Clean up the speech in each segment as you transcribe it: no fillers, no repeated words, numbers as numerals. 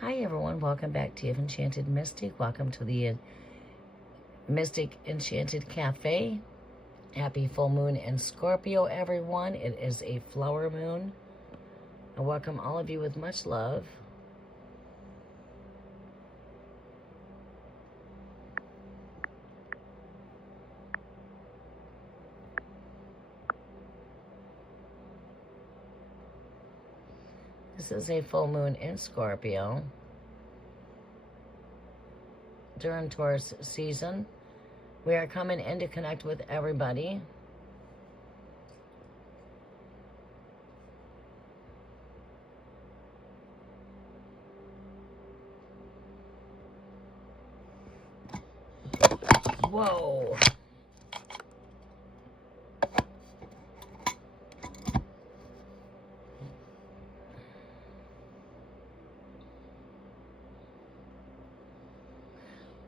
Hi everyone, welcome back to Enchanted Mystic. Welcome to the Mystic Enchanted Cafe. Happy full moon in Scorpio, everyone. It is a flower moon. I welcome all of you with much love. This is a full moon in Scorpio during Taurus season. We are coming in to connect with everybody. Whoa.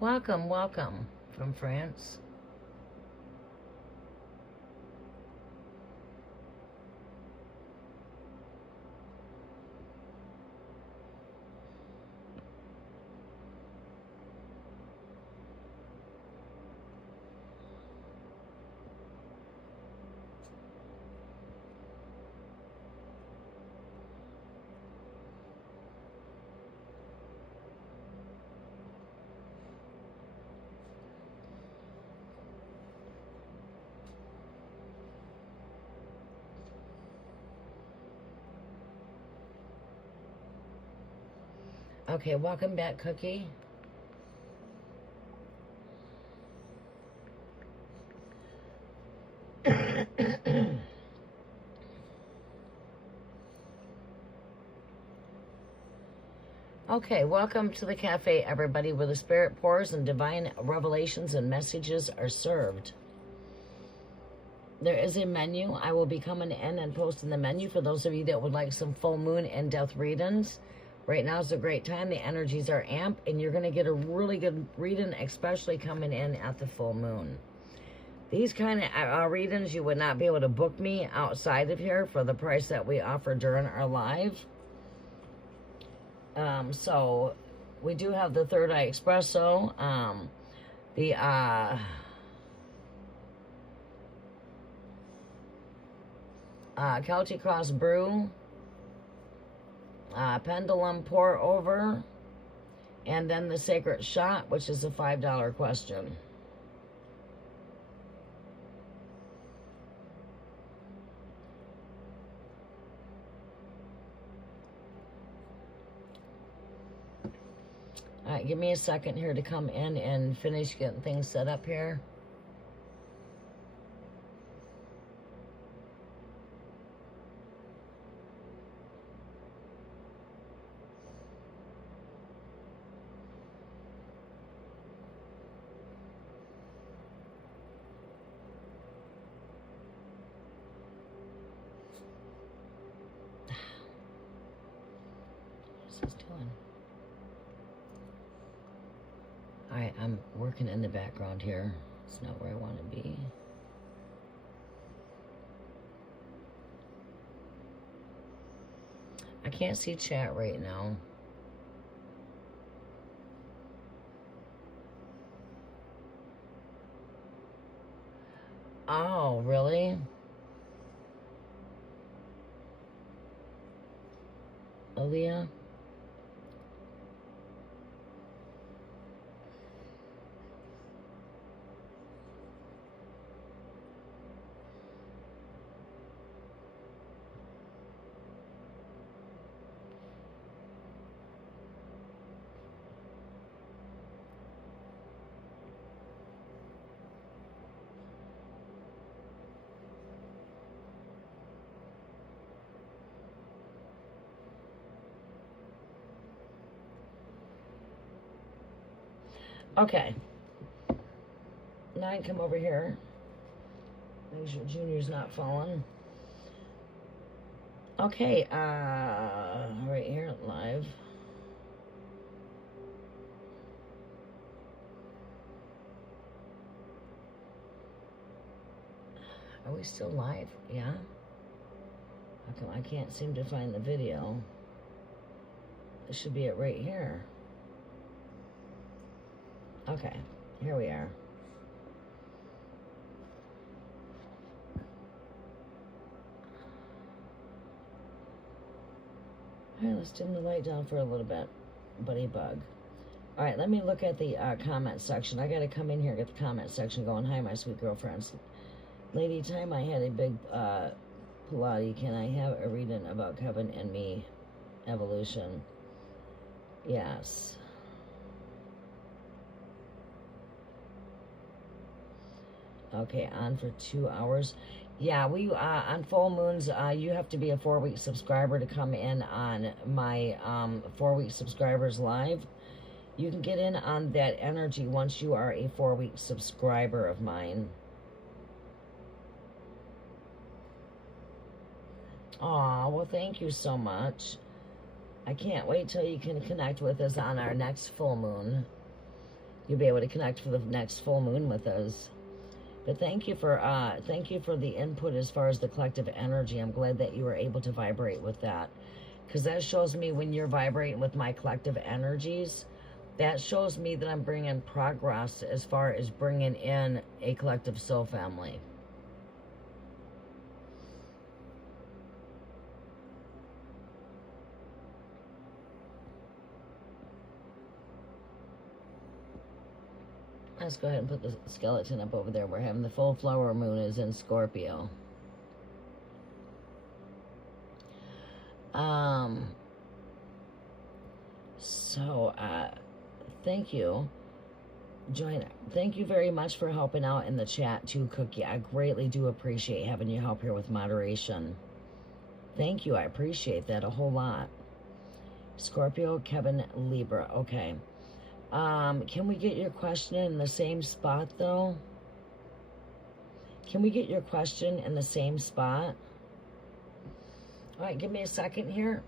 Welcome, welcome from France. Okay, welcome back, Cookie. Okay, welcome to the cafe, everybody, where the spirit pours and divine revelations and messages are served. There is a menu. I will be coming in and posting the menu for those of you that would like some full moon and death readings. Right now is a great time. The energies are amp, and you're going to get a really good reading, especially coming in at the full moon. These kind of readings, you would not be able to book me outside of here for the price that we offer during our live. So we do have the Third Eye Espresso, the Celtic Cross Brew, Pendulum Pour Over, and then the Sacred Shot, which is a $5 question. All right, give me a second here to come in and finish getting things set up here. What's this doing? Alright, I'm working in the background here. It's not where I want to be. I can't see chat right now. Oh, really? Aaliyah? Okay. Now I can come over here. Make sure Junior's not falling. Okay, right here, live. Are we still live? Yeah? How come I can't seem to find the video? It should be it right here. Okay, here we are. All right, let's dim the light down for a little bit, buddy bug. All right, let me look at the comment section. I got to come in here and get the comment section going. Hi, my sweet girlfriends. Lady Time, I had a big Pilates. Can I have a reading about Kevin and me evolution? Yes. Okay, on for 2 hours. Yeah, we on full moons, you have to be a 4-week subscriber to come in on my 4-week subscribers live. You can get in on that energy once you are a 4-week subscriber of mine. Aw, well, thank you so much. I can't wait till you can connect with us on our next full moon. You'll be able to connect for the next full moon with us. But thank you for the input as far as the collective energy. I'm glad that you were able to vibrate with that, because that shows me when you're vibrating with my collective energies, that shows me that I'm bringing progress as far as bringing in a collective soul family. Let's go ahead and put the skeleton up over there. We're having the full flower moon is in Scorpio. Thank you. Thank you very much for helping out in the chat too, Cookie. I greatly do appreciate having you help here with moderation. Thank you. I appreciate that a whole lot. Scorpio, Kevin, Libra. Okay. Can we get your question in the same spot, though? Can we get your question in the same spot? All right, give me a second here.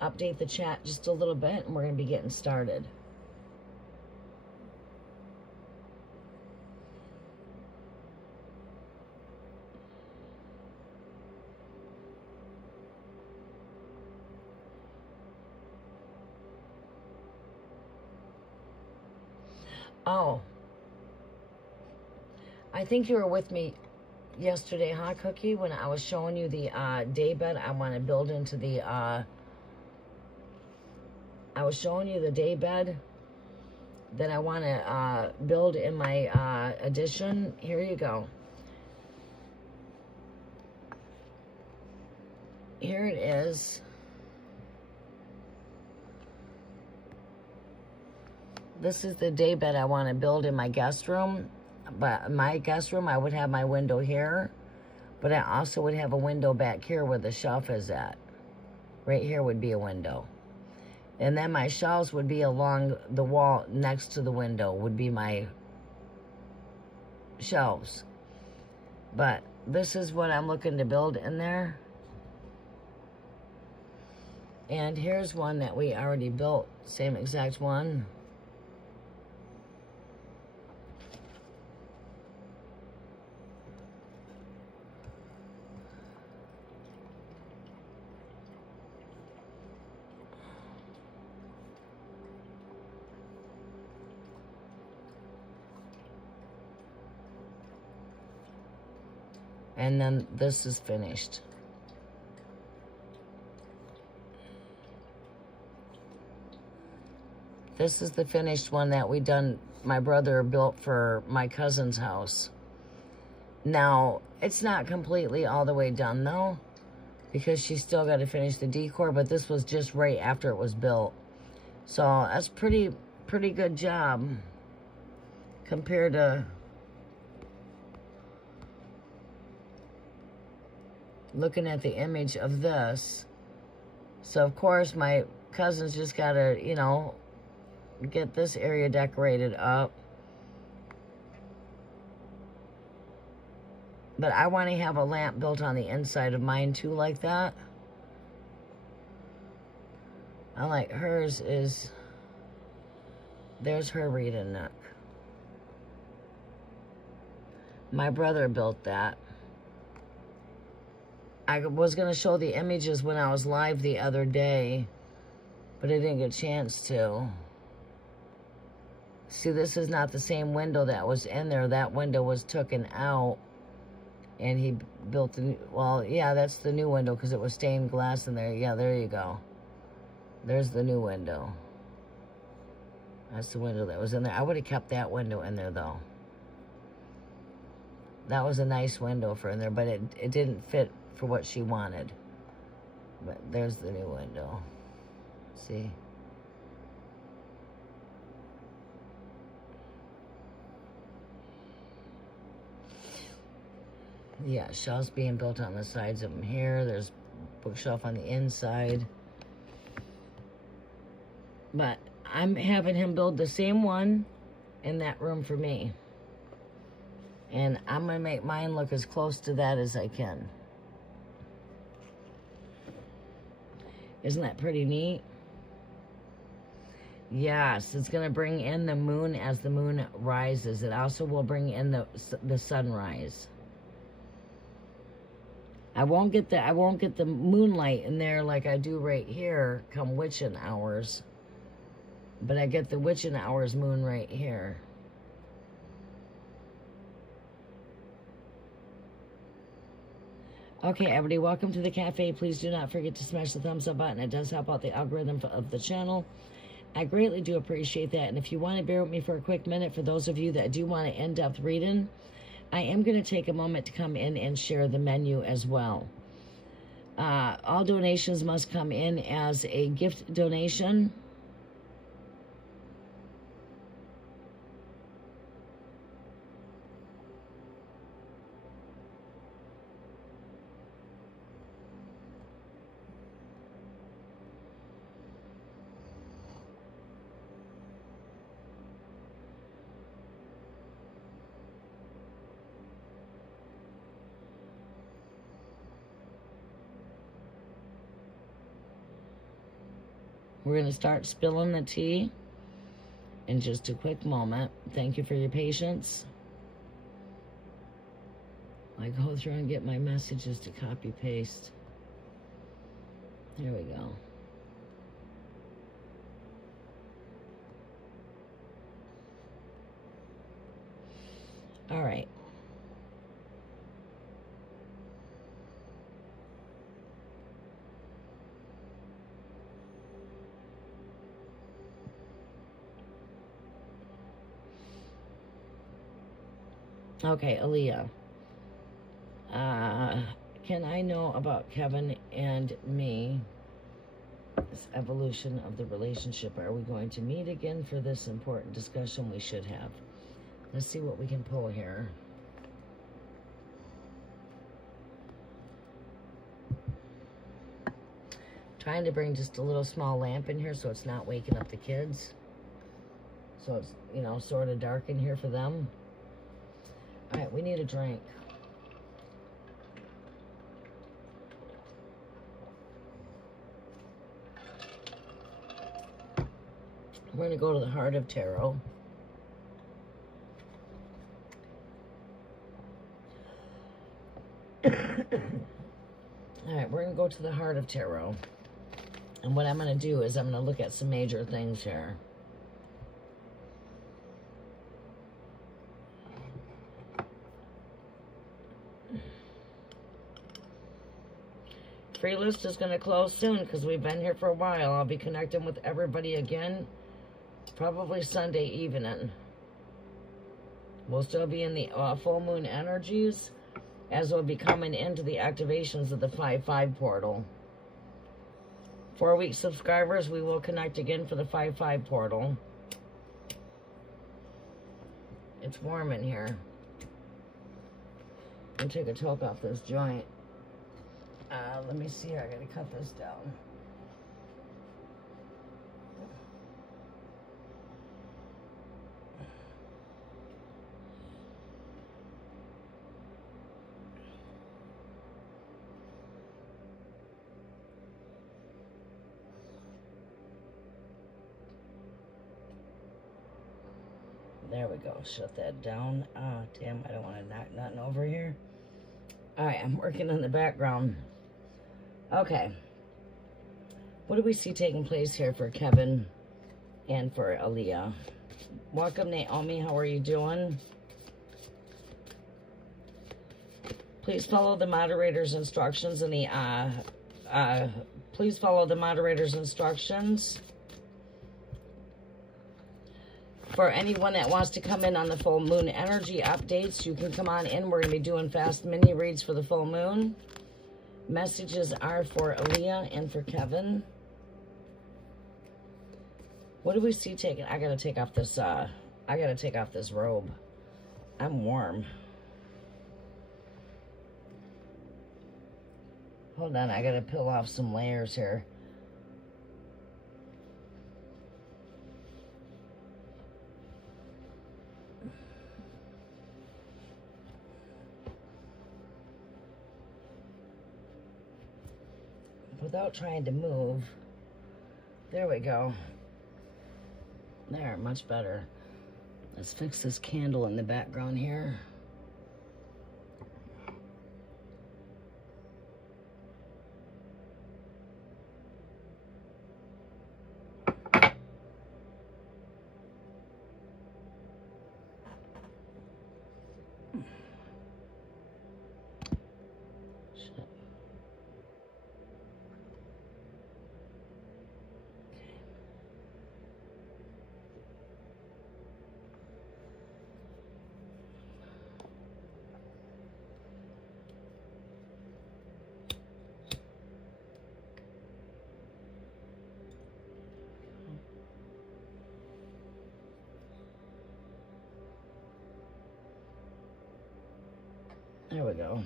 Update the chat just a little bit, and we're going to be getting started. Oh, I think you were with me yesterday, huh, Cookie, when I was showing you the daybed I want to build into the, I was showing you the daybed that I want to build in my addition. Here you go. Here it is. This is the daybed I want to build in my guest room. But my guest room, I would have my window here. But I also would have a window back here where the shelf is at. Right here would be a window. And then my shelves would be along the wall next to the window would be my shelves. But this is what I'm looking to build in there. And here's one that we already built. Same exact one. And then this is finished. This is the finished one that my brother built for my cousin's house. Now, it's not completely all the way done though, because she's still got to finish the decor, but this was just right after it was built. So that's pretty good job compared to looking at the image of this. So of course my cousin's just got to, you know, get this area decorated up. But I want to have a lamp built on the inside of mine too, like that. I like hers is, there's her reading nook. My brother built that. I was going to show the images when I was live the other day, but I didn't get a chance to. See, this is not the same window that was in there. That window was taken out, and he built the new, well, yeah, that's the new window because it was stained glass in there. Yeah, there you go. There's the new window. That's the window that was in there. I would have kept that window in there, though. That was a nice window for in there, but it didn't fit for what she wanted. But there's the new window. See? Yeah, shelves being built on the sides of them here. There's bookshelf on the inside. But I'm having him build the same one in that room for me. And I'm going to make mine look as close to that as I can. Isn't that pretty neat? Yes, it's going to bring in the moon as the moon rises. It also will bring in the sunrise. I won't get the moonlight in there like I do right here come witching hours. But I get the witching hours moon right here. Okay, everybody, welcome to the cafe. Please do not forget to smash the thumbs up button. It does help out the algorithm of the channel. I greatly do appreciate that. And if you want to bear with me for a quick minute, for those of you that do want an in-depth reading, I am going to take a moment to come in and share the menu as well. All donations must come in as a gift donation. We're going to start spilling the tea in just a quick moment. Thank you for your patience. I go through and get my messages to copy paste. There we go. All right. Okay, Aaliyah. Can I know about Kevin and me? This evolution of the relationship. Are we going to meet again for this important discussion? We should have. Let's see what we can pull here. Trying to bring just a little small lamp in here so it's not waking up the kids. So it's, you know, sort of dark in here for them. All right, we need a drink. We're going to go to the Heart of Tarot. All right, we're going to go to the Heart of Tarot. And what I'm going to do is I'm going to look at some major things here. Free list is going to close soon because we've been here for a while. I'll be connecting with everybody again, probably Sunday evening. We'll still be in the full moon energies, as we'll be coming into the activations of the 5-5 portal. 4-week subscribers, we will connect again for the 5-5 portal. It's warm in here. I'll take a toke off this joint. Let me see here. I gotta cut this down. There we go. Shut that down. Ah, damn, I don't want to knock nothing over here. All right, I'm working in the background. Okay. What do we see taking place here for Kevin and for Aaliyah? Welcome, Naomi. How are you doing? Please follow the moderator's instructions in the, please follow the moderator's instructions. For anyone that wants to come in on the full moon energy updates, you can come on in. We're going to be doing fast mini reads for the full moon. Messages are for Aaliyah and for Kevin. What do we see taking? I got to take off this, robe. I'm warm. Hold on, I gotta peel off some layers here. Without trying to move. There we go. There, much better. Let's fix this candle in the background here. There we go.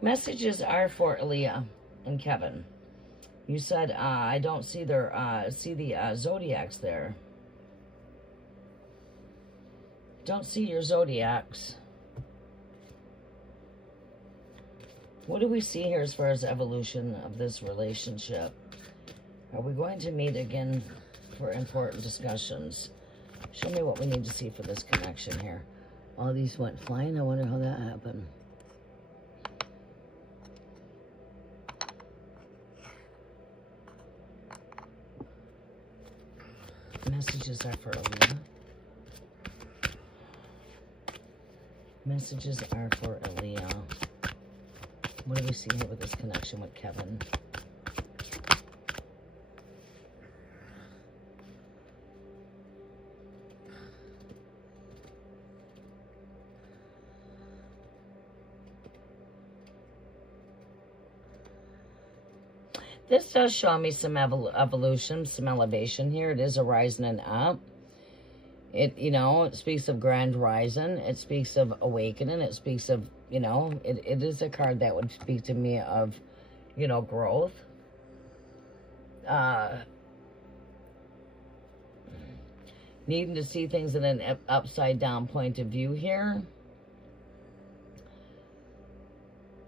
Messages are for Aaliyah and Kevin. You said, I don't see their, see the zodiacs there. Don't see your zodiacs. What do we see here as far as evolution of this relationship? Are we going to meet again for important discussions? Show me what we need to see for this connection here. All these went flying. I wonder how that happened. Messages are for Aaliyah. Messages are for Aaliyah. What do we see here with this connection with Kevin? This does show me some evolution, some elevation here. It is a rising and up. It, you know, it speaks of grand rising. It speaks of awakening. It speaks of, you know, it is a card that would speak to me of, you know, growth. Needing to see things in an upside down point of view here.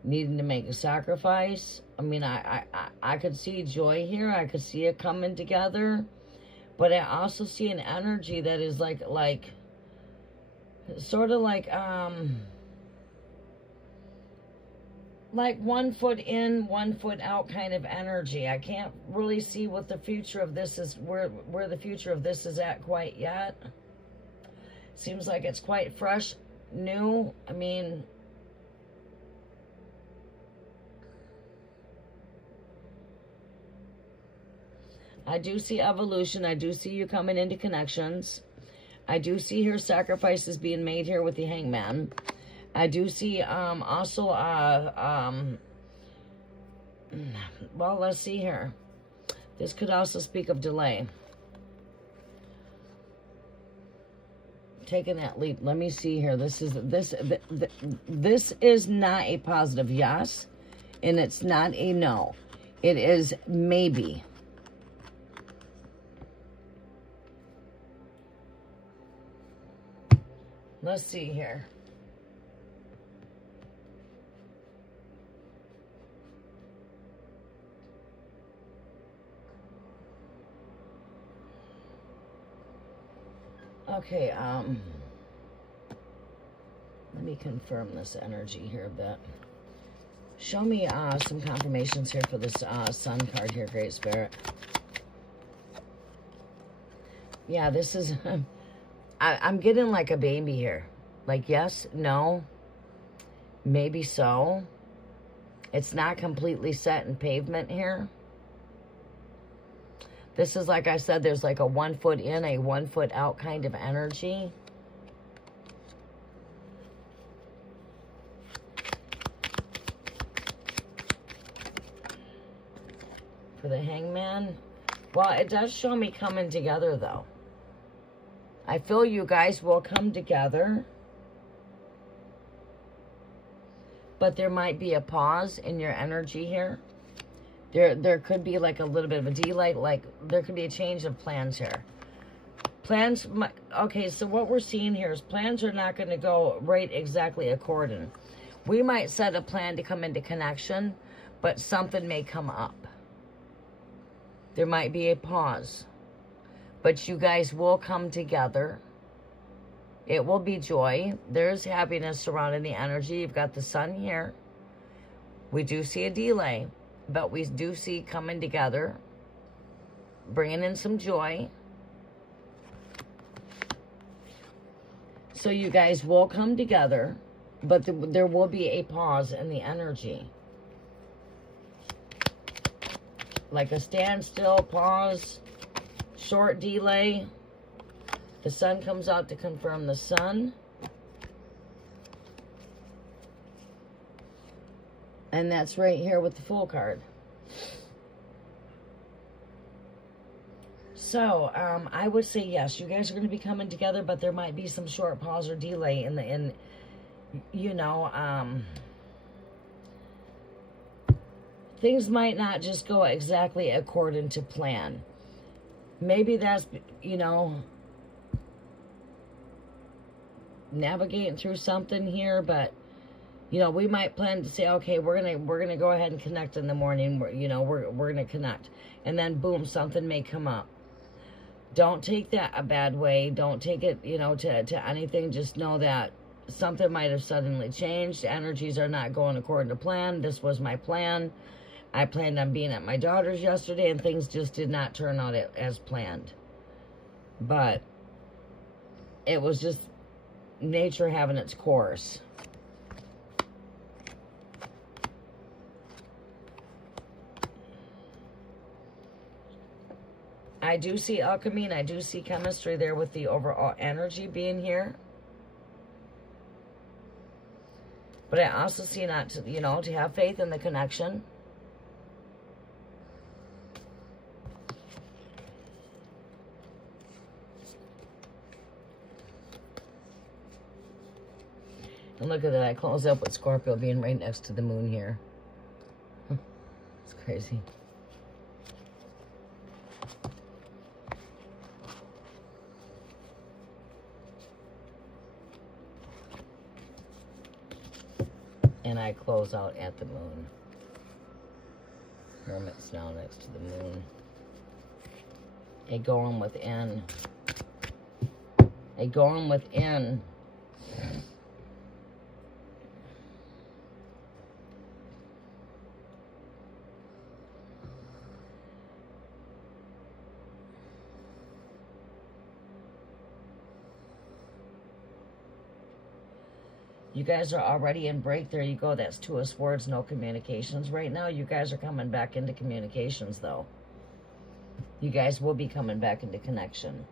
Needing to make a sacrifice. I mean, I could see joy here. I could see it coming together. But I also see an energy that is like sort of like 1 foot in, 1 foot out kind of energy. I can't really see what the future of this is, where the future of this is at quite yet. Seems like it's quite fresh, new. I mean, I do see evolution. I do see you coming into connections. I do see here sacrifices being made here with the hangman. I do see also, well, let's see here. This could also speak of delay. Taking that leap. Let me see here. This is not a positive yes, and it's not a no. It is maybe. Let's see here. Okay, let me confirm this energy here a bit. Show me some confirmations here for this Sun card here, Great Spirit. Yeah, this is... I'm getting like a baby here. Like, yes, no, maybe so. It's not completely set in pavement here. This is, like I said, there's like a 1 foot in, a 1 foot out kind of energy. For the Hangman. Well, it does show me coming together, though. I feel you guys will come together. But there might be a pause in your energy here. There could be like a little bit of a delay. Like, there could be a change of plans here. Plans, okay, so what we're seeing here is plans are not going to go right exactly according. We might set a plan to come into connection, but something may come up. There might be a pause. But you guys will come together. It will be joy. There's happiness surrounding the energy. You've got the Sun here. We do see a delay, but we do see coming together, bringing in some joy. So you guys will come together, but there will be a pause in the energy. Like a standstill, pause, short delay. The Sun comes out to confirm the Sun. And that's right here with the Fool card. So, I would say yes, you guys are going to be coming together, but there might be some short pause or delay in you know, things might not just go exactly according to plan. Maybe that's, you know, navigating through something here, but you know, we might plan to say, okay, we're gonna go ahead and connect in the morning. We're gonna connect, and then boom, something may come up. Don't take that a bad way. Don't take it, you know, to anything. Just know that something might have suddenly changed. Energies are not going according to plan. This was my plan. I planned on being at my daughter's yesterday, and things just did not turn out as planned. But it was just nature having its course. I do see alchemy, and I do see chemistry there with the overall energy being here. But I also see not to, you know, to have faith in the connection. And look at that, I close up with Scorpio being right next to the moon here. It's crazy. And I close out at the moon. Hermit's now next to the moon. A going within. A going within. You guys are already in break. There you go. That's Two of Swords, no communications. Right now, you guys are coming back into communications, though. You guys will be coming back into connection.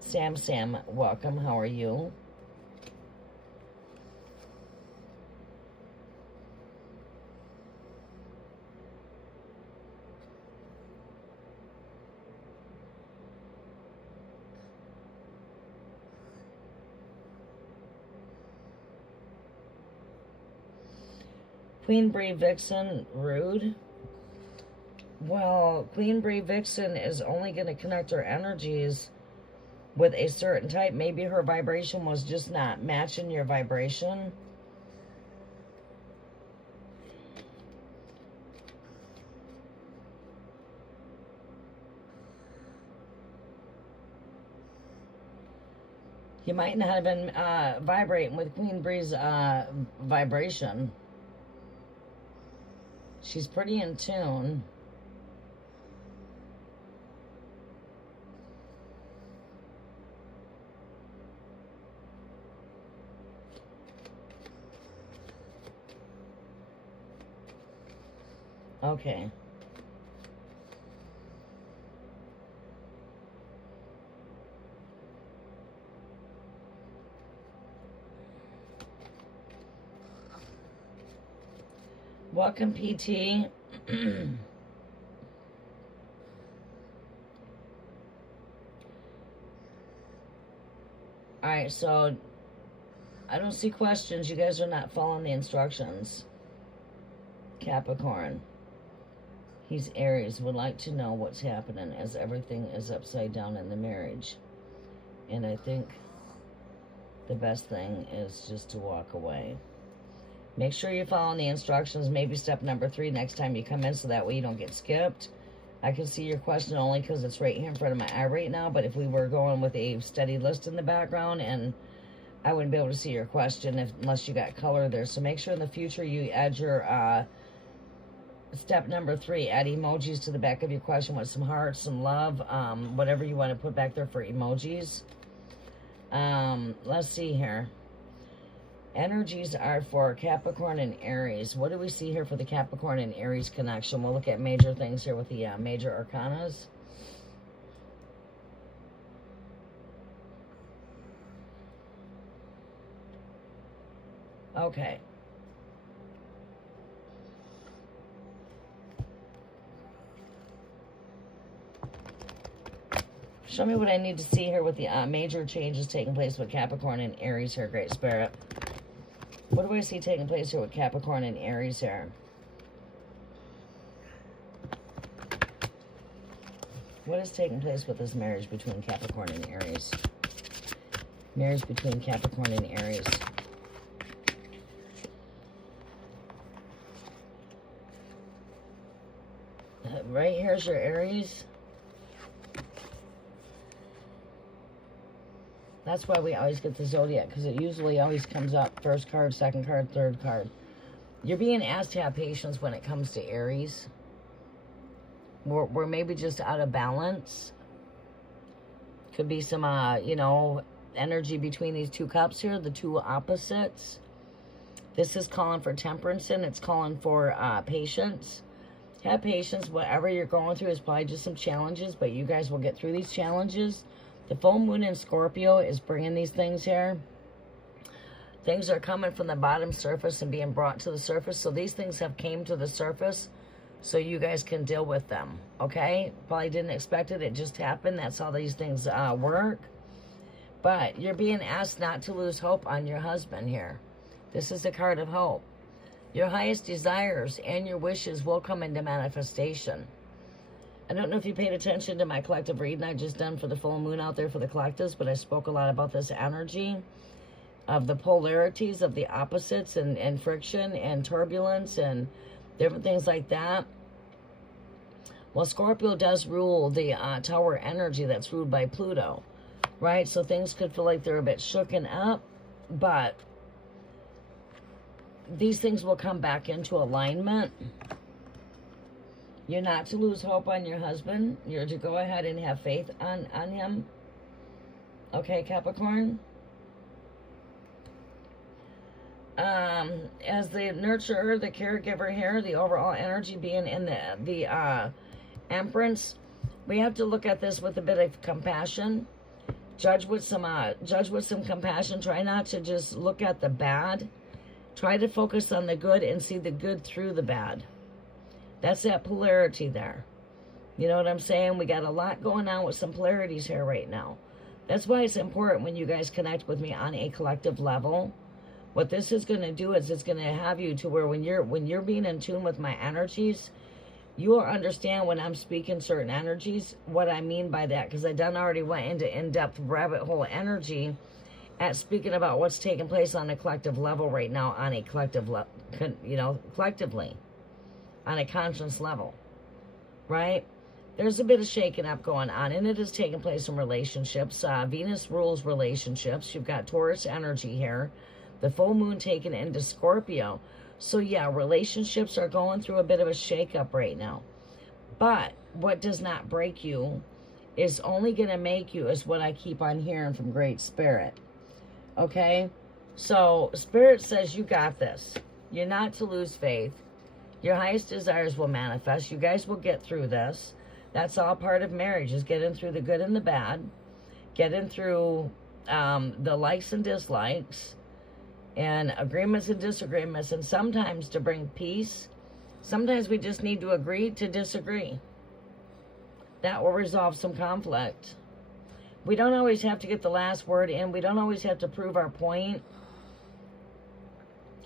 Sam, welcome. How are you? Queen Bee Vixen, rude. Well, Queen Bee Vixen is only going to connect her energies with a certain type. Maybe her vibration was just not matching your vibration. You might not have been vibrating with Queen Bree's vibration. She's pretty in tune. Okay. Welcome, PT. Alright, so I don't see questions. You guys are not following the instructions. Capricorn. He's Aries. Would like to know what's happening as everything is upside down in the marriage. And I think the best thing is just to walk away. Make sure you're following the instructions. Maybe step number 3 next time you come in, so that way you don't get skipped. I can see your question only because it's right here in front of my eye right now. But if we were going with a steady list in the background, and I wouldn't be able to see your question unless you got color there. So make sure in the future you add your step number 3. Add emojis to the back of your question with some hearts, some love, whatever you want to put back there for emojis. Let's see here. Energies are for Capricorn and Aries. What do we see here for the Capricorn and Aries connection? We'll look at major things here with the major arcanas. Okay. Show me what I need to see here with the major changes taking place with Capricorn and Aries here, Great Spirit. What do I see taking place here with Capricorn and Aries here? What is taking place with this marriage between Capricorn and Aries? Marriage between Capricorn and Aries. Right here's your Aries. That's why we always get the Zodiac, because it usually always comes up first card, second card, third card. You're being asked to have patience when it comes to Aries. We're maybe just out of balance. Could be some, you know, energy between these two cups here, the two opposites. This is calling for temperance, and it's calling for patience. Have patience. Whatever you're going through is probably just some challenges, but you guys will get through these challenges. The full moon in Scorpio is bringing these things here. Things are coming from the bottom surface and being brought to the surface. So these things have came to the surface so you guys can deal with them. Okay? Probably didn't expect it. It just happened. That's how these things work. But you're being asked not to lose hope on your husband here. This is the card of hope. Your highest desires and your wishes will come into manifestation. I don't know if you paid attention to my collective reading I just done for the full moon out there for the collectives, but I spoke a lot about this energy of the polarities of the opposites and friction and turbulence and different things like that. Well, Scorpio does rule the tower energy that's ruled by Pluto, right? So things could feel like they're a bit shooken up, but these things will come back into alignment. You're not to lose hope on your husband. You're to go ahead and have faith on him. Okay, Capricorn? As the nurturer, the caregiver here, the overall energy being in the Empress, we have to look at this with a bit of compassion. Judge with some compassion. Try not to just look at the bad. Try to focus on the good and see the good through the bad. That's that polarity there. You know what I'm saying? We got a lot going on with some polarities here right now. That's why it's important when you guys connect with me on a collective level. What this is going to do is it's going to have you to where when you're being in tune with my energies, you will understand when I'm speaking certain energies, what I mean by that. Because I done already went into in-depth rabbit hole energy at speaking about what's taking place on a collective level right now, on a collective level, you know, collectively. On a conscious level, right? There's a bit of shaking up going on, and it is taking place in relationships. Venus rules relationships. You've got Taurus energy here. The full moon taken into Scorpio. So yeah, relationships are going through a bit of a shakeup right now. But what does not break you is only going to make you, is what I keep on hearing from Great Spirit. Okay? So Spirit says you got this. You're not to lose faith. Your highest desires will manifest. You guys will get through this. That's all part of marriage, is getting through the good and the bad. Getting through the likes and dislikes. And agreements and disagreements. And sometimes to bring peace, sometimes we just need to agree to disagree. That will resolve some conflict. We don't always have to get the last word in. We don't always have to prove our point.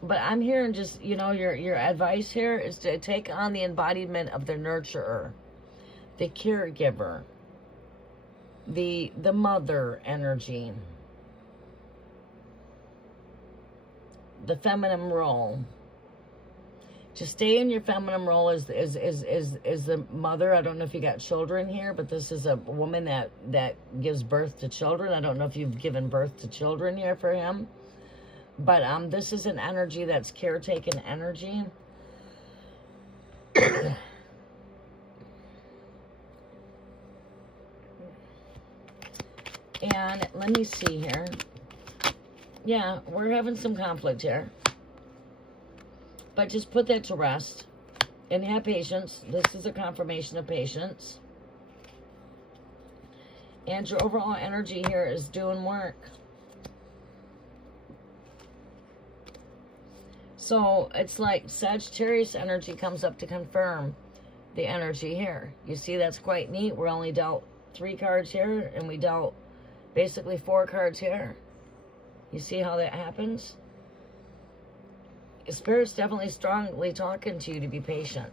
But I'm hearing just, you know, your advice here is to take on the embodiment of the nurturer, the caregiver, the mother energy, the feminine role. To stay in your feminine role is the mother. I don't know if you got children here, but this is a woman that gives birth to children. I don't know if you've given birth to children here for him. But this is an energy that's caretaking energy. And let me see here. Yeah, we're having some conflict here. But just put that to rest. And have patience. This is a confirmation of patience. And your overall energy here is doing work. So it's like Sagittarius energy comes up to confirm the energy here. You see, that's quite neat. We're only dealt 3 cards here, and we dealt basically 4 cards here. You see how that happens? Spirit's definitely strongly talking to you to be patient.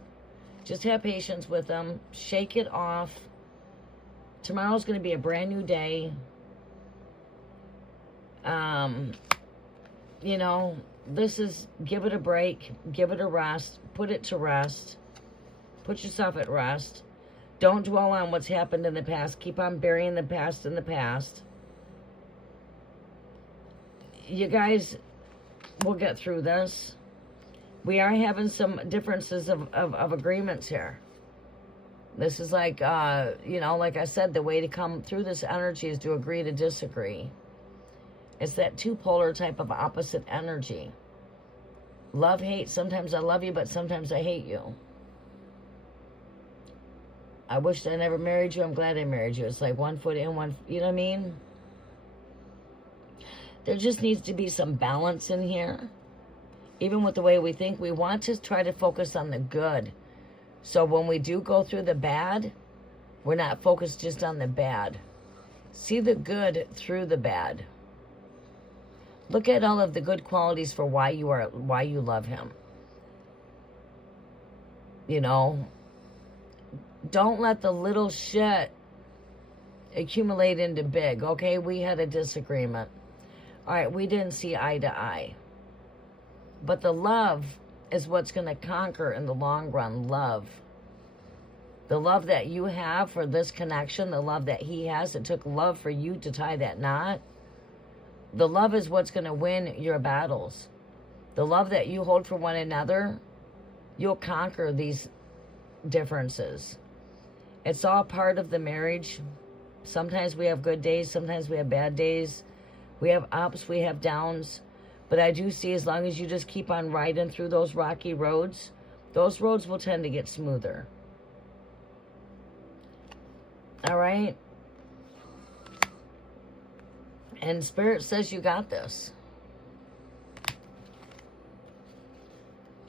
Just have patience with them. Shake it off. Tomorrow's going to be a brand new day. You know, this is, give it a break. Give it a rest. Put it to rest. Put yourself at rest. Don't dwell on what's happened in the past. Keep on burying the past in the past. You guys will get through this. We are having some differences of agreements here. This is like, you know, like I said, the way to come through this energy is to agree to disagree. It's that 2 polar type of opposite energy. Love, hate. Sometimes I love you, but sometimes I hate you. I wish I never married you. I'm glad I married you. It's like 1 foot in, one, you know what I mean? There just needs to be some balance in here. Even with the way we think, we want to try to focus on the good. So when we do go through the bad, we're not focused just on the bad. See the good through the bad. Look at all of the good qualities for why you love him. You know, don't let the little shit accumulate into big. Okay, we had a disagreement. All right, we didn't see eye to eye. But the love is what's going to conquer in the long run. Love. The love that you have for this connection, the love that he has, it took love for you to tie that knot. The love is what's going to win your battles. The love that you hold for one another, you'll conquer these differences. It's all part of the marriage. Sometimes we have good days, sometimes we have bad days. We have ups, we have downs. But I do see, as long as you just keep on riding through those rocky roads, those roads will tend to get smoother. All right? And Spirit says you got this.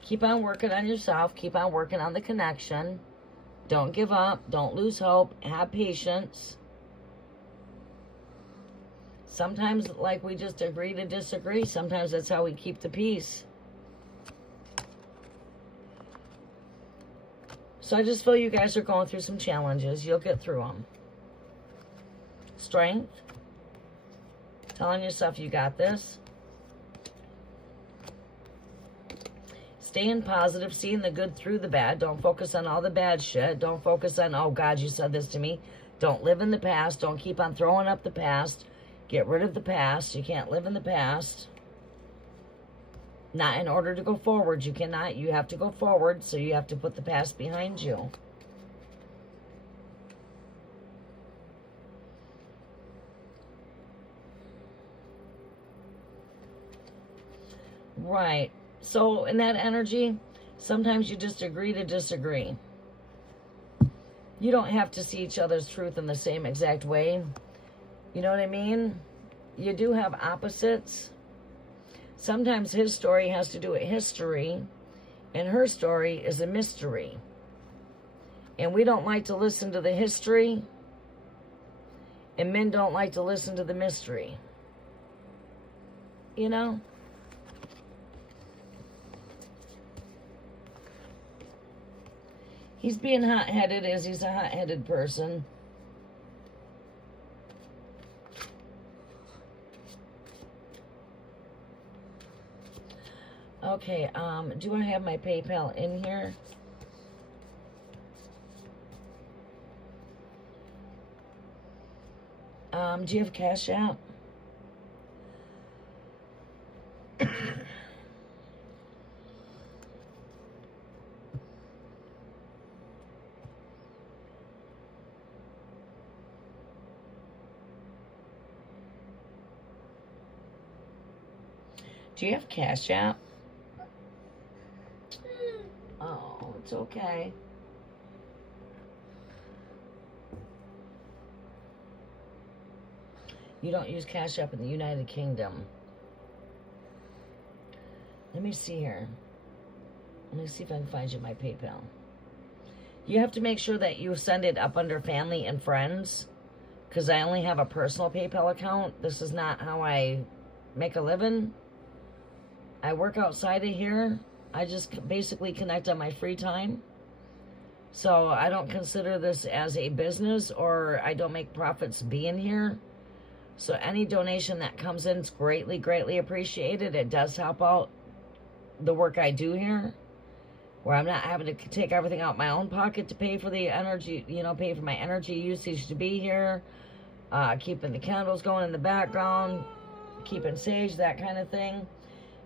Keep on working on yourself. Keep on working on the connection. Don't give up. Don't lose hope. Have patience. Sometimes, like, we just agree to disagree. Sometimes that's how we keep the peace. So I just feel you guys are going through some challenges. You'll get through them. Strength. Telling yourself you got this. Staying positive, seeing the good through the bad. Don't focus on all the bad shit. Don't focus on, oh, God, you said this to me. Don't live in the past. Don't keep on throwing up the past. Get rid of the past. You can't live in the past. Not in order to go forward. You cannot. You have to go forward, so you have to put the past behind you. Right. So in that energy, sometimes you just agree to disagree. You don't have to see each other's truth in the same exact way. You know what I mean? You do have opposites. Sometimes his story has to do with history, and her story is a mystery. And we don't like to listen to the history, and men don't like to listen to the mystery. You know? He's being hot-headed as he's a hot-headed person. Okay, do I have my PayPal in here? Do you have Cash App? Do you have Cash App? Oh, it's okay. You don't use Cash App in the United Kingdom. Let me see here. Let me see if I can find you my PayPal. You have to make sure that you send it up under family and friends, because I only have a personal PayPal account. This is not how I make a living. I work outside of here. I just basically connect on my free time. So I don't consider this as a business, or I don't make profits being here. So any donation that comes in is greatly, greatly appreciated. It does help out the work I do here, where I'm not having to take everything out of my own pocket to pay for the energy, you know, pay for my energy usage to be here, keeping the candles going in the background, keeping sage, that kind of thing.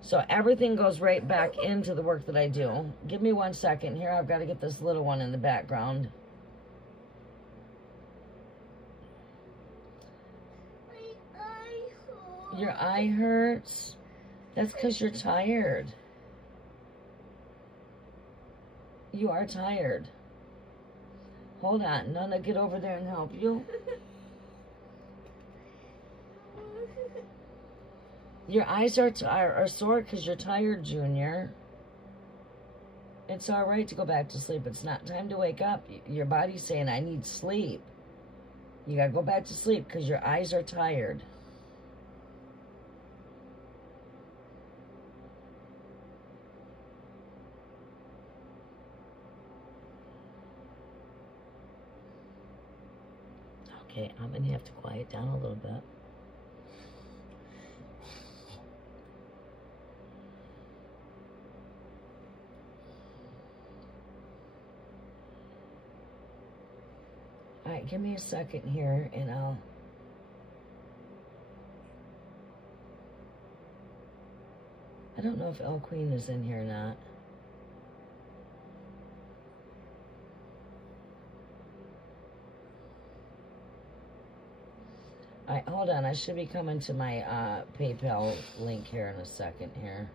So everything goes right back into the work that I do. Give me 1 second here. I've got to get this little one in the background. Your eye hurts? That's because you're tired. You are tired. Hold on. Nana, get over there and help you. Your eyes are sore because you're tired, Junior. It's all right to go back to sleep. It's not time to wake up. Your body's saying, I need sleep. You got to go back to sleep because your eyes are tired. Okay, I'm going to have to quiet down a little bit. All right, give me a second here, and I don't know if El Queen is in here or not. All right, hold on. I should be coming to my PayPal link here in a second here.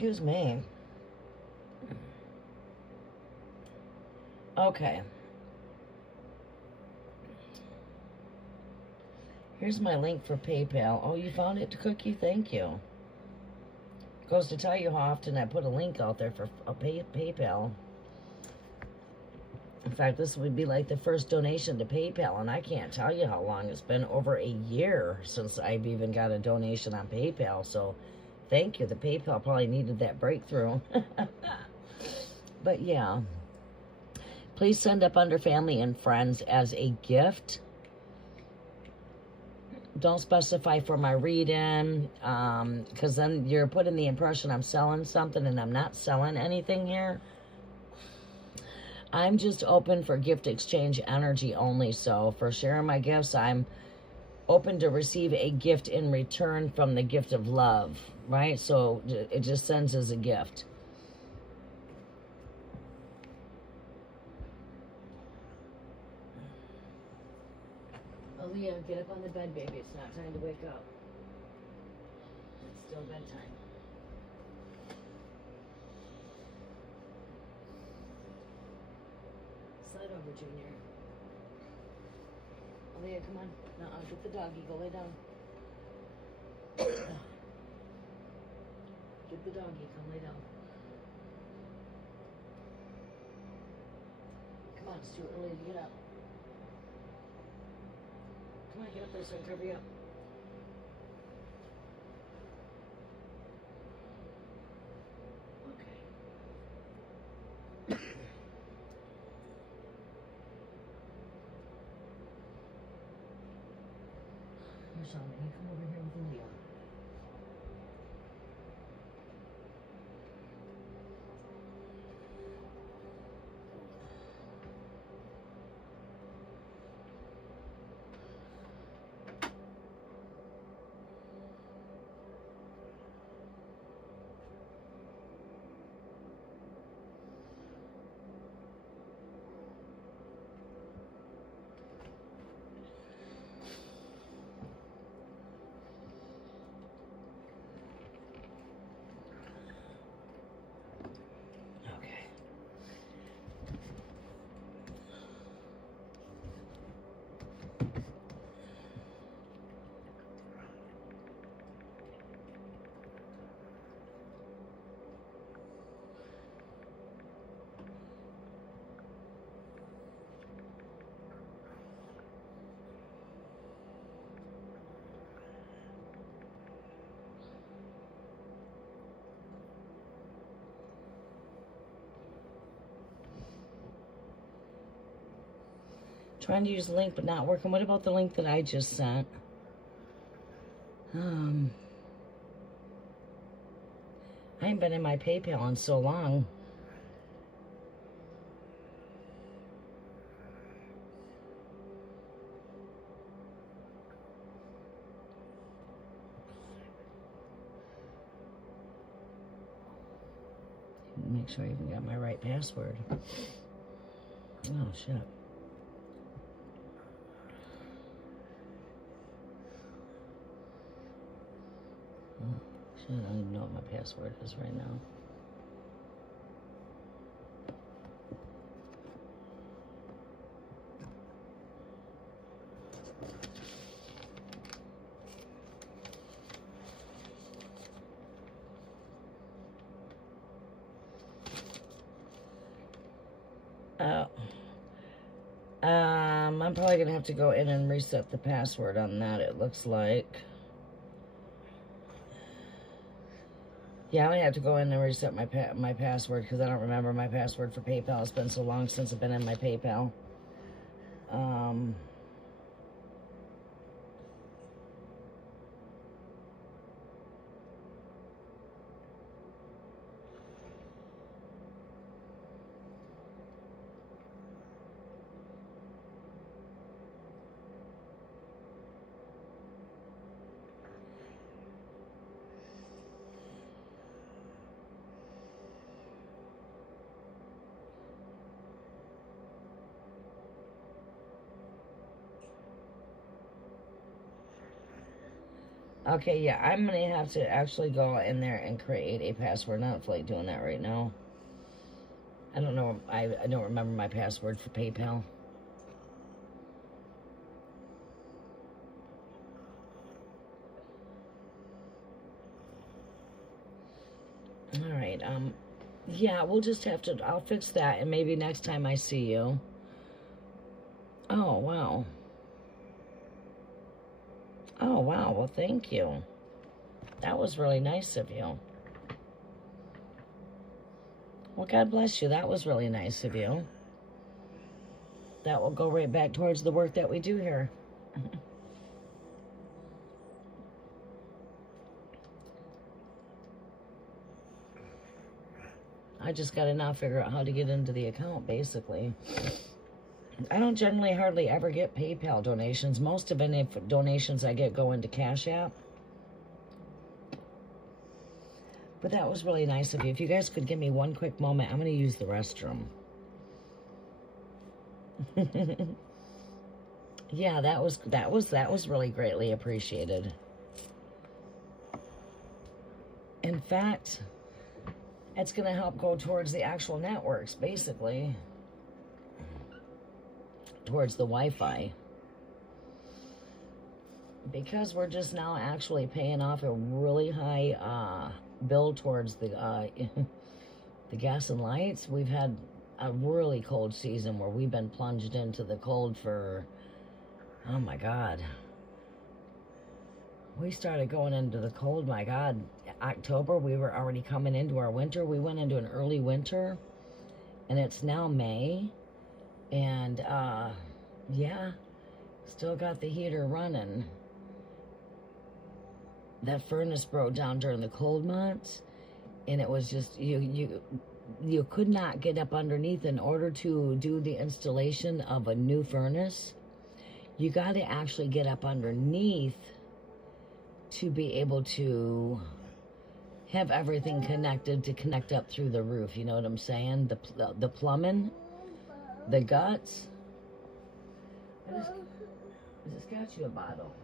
Excuse me. Okay. Here's my link for PayPal. Oh, you found it, Cookie? Thank you. Goes to tell you how often I put a link out there for a PayPal. In fact, this would be like the first donation to PayPal, and I can't tell you how long. It's been over a year since I've even got a donation on PayPal, so thank you. The PayPal probably needed that breakthrough. But yeah, please send up under family and friends as a gift. Don't specify for my read-in, because then you're putting the impression I'm selling something, and I'm not selling anything here. I'm just open for gift exchange energy only. So for sharing my gifts, I'm open to receive a gift in return from the gift of love, right? So it just sends as a gift. Aaliyah, get up on the bed, baby. It's not time to wake up. It's still bedtime. Slide over, Junior. Aaliyah, come on. Nuh-uh, get the doggy. Go lay down. Get the doggy. Come lay down. Come on, it's too early to get up. Come on, get up there so I can cover you up. Okay. Shauna, you come over here with Leo. Trying to use the link but not working. What about the link that I just sent? I ain't been in my PayPal in so long. Make sure I even got my right password. Oh, shit. Oh, shit, I don't even know what my password is right now. I'm probably gonna have to go in and reset the password on that, it looks like. Yeah, I'm gonna have to go in and reset my password because I don't remember my password for PayPal. It's been so long since I've been in my PayPal. Okay, yeah, I'm going to have to actually go in there and create a password. I don't feel like doing that right now. I don't know. I don't remember my password for PayPal. All right. Yeah, we'll just have to, I'll fix that, and maybe next time I see you. Oh, wow. Oh, wow. Well, thank you. That was really nice of you. Well, God bless you. That was really nice of you. That will go right back towards the work that we do here. I just got to now figure out how to get into the account, basically. I don't generally hardly ever get PayPal donations. Most of any donations I get go into Cash App. But that was really nice of you. If you guys could give me one quick moment, I'm going to use the restroom. Yeah, that was really greatly appreciated. In fact, it's going to help go towards the actual networks, basically. Towards the Wi-Fi. Because we're just now actually paying off a really high bill towards the the gas and lights. We've had a really cold season where we've been plunged into the cold for, oh my God. We started going into the cold, my God, October. We were already coming into our winter. We went into an early winter, and it's now May, and yeah, still got the heater running. That furnace broke down during the cold months, and it was just, you could not get up underneath. In order to do the installation of a new furnace, you got to actually get up underneath to be able to have everything connected to connect up through the roof. You know what I'm saying? The plumbing, the guts. I just got you a bottle.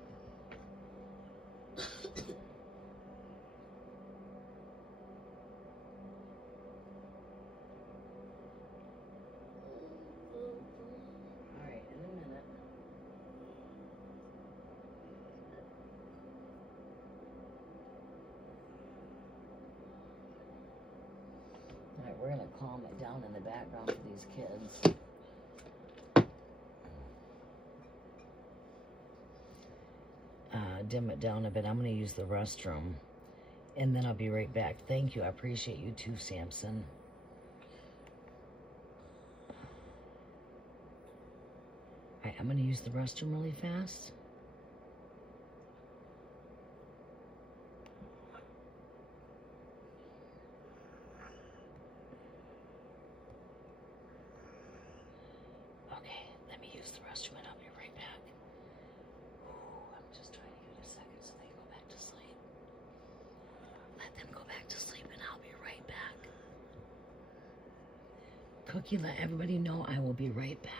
We're going to calm it down in the background for these kids. Dim it down a bit. I'm going to use the restroom, and then I'll be right back. Thank you. I appreciate you too, Samson. All right, I'm going to use the restroom really fast. Cookie, let everybody know I will be right back.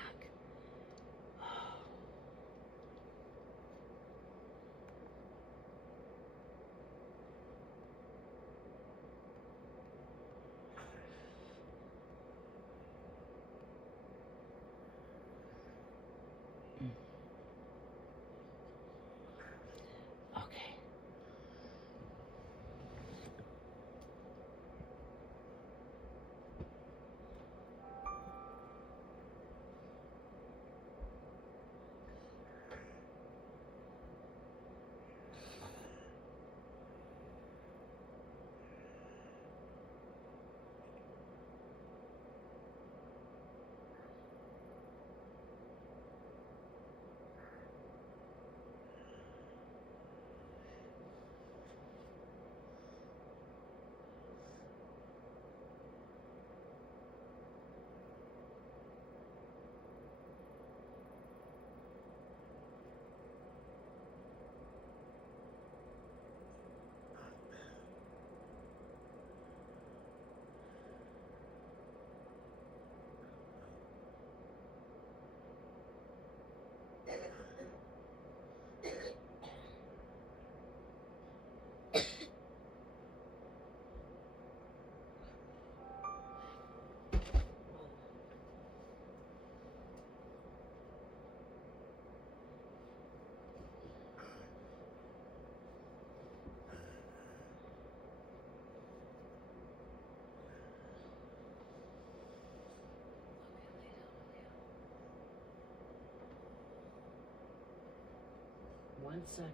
second.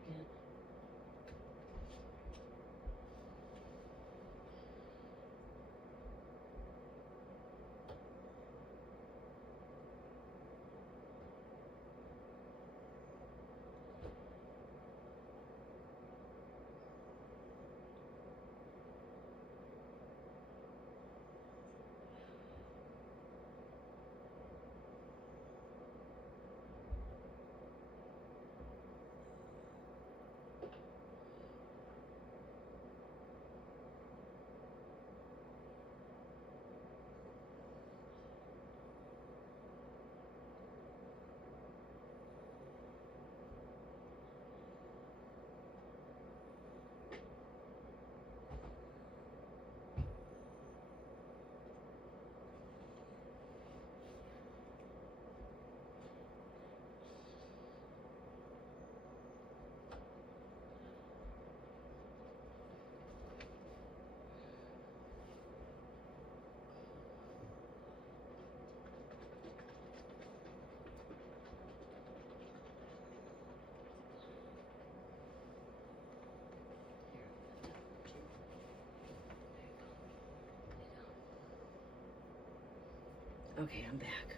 Okay, I'm back.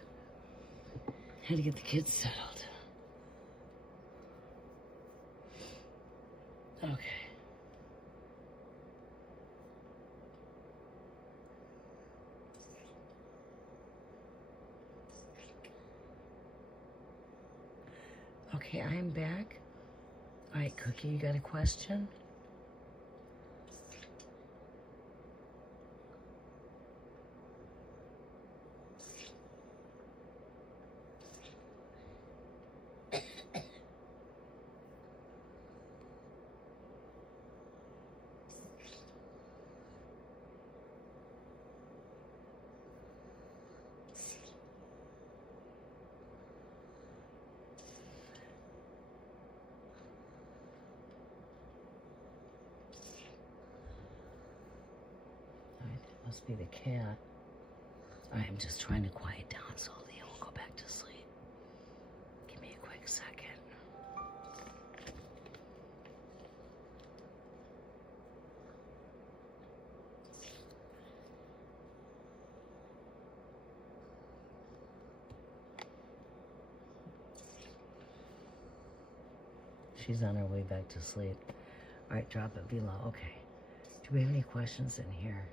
Had to get the kids settled. Okay. Okay, I'm back. All right, Cookie, you got a question? Must be the cat. I'm just trying to quiet down so Leah will go back to sleep. Give me a quick second. She's on her way back to sleep. All right, drop it below. Okay. Do we have any questions in here?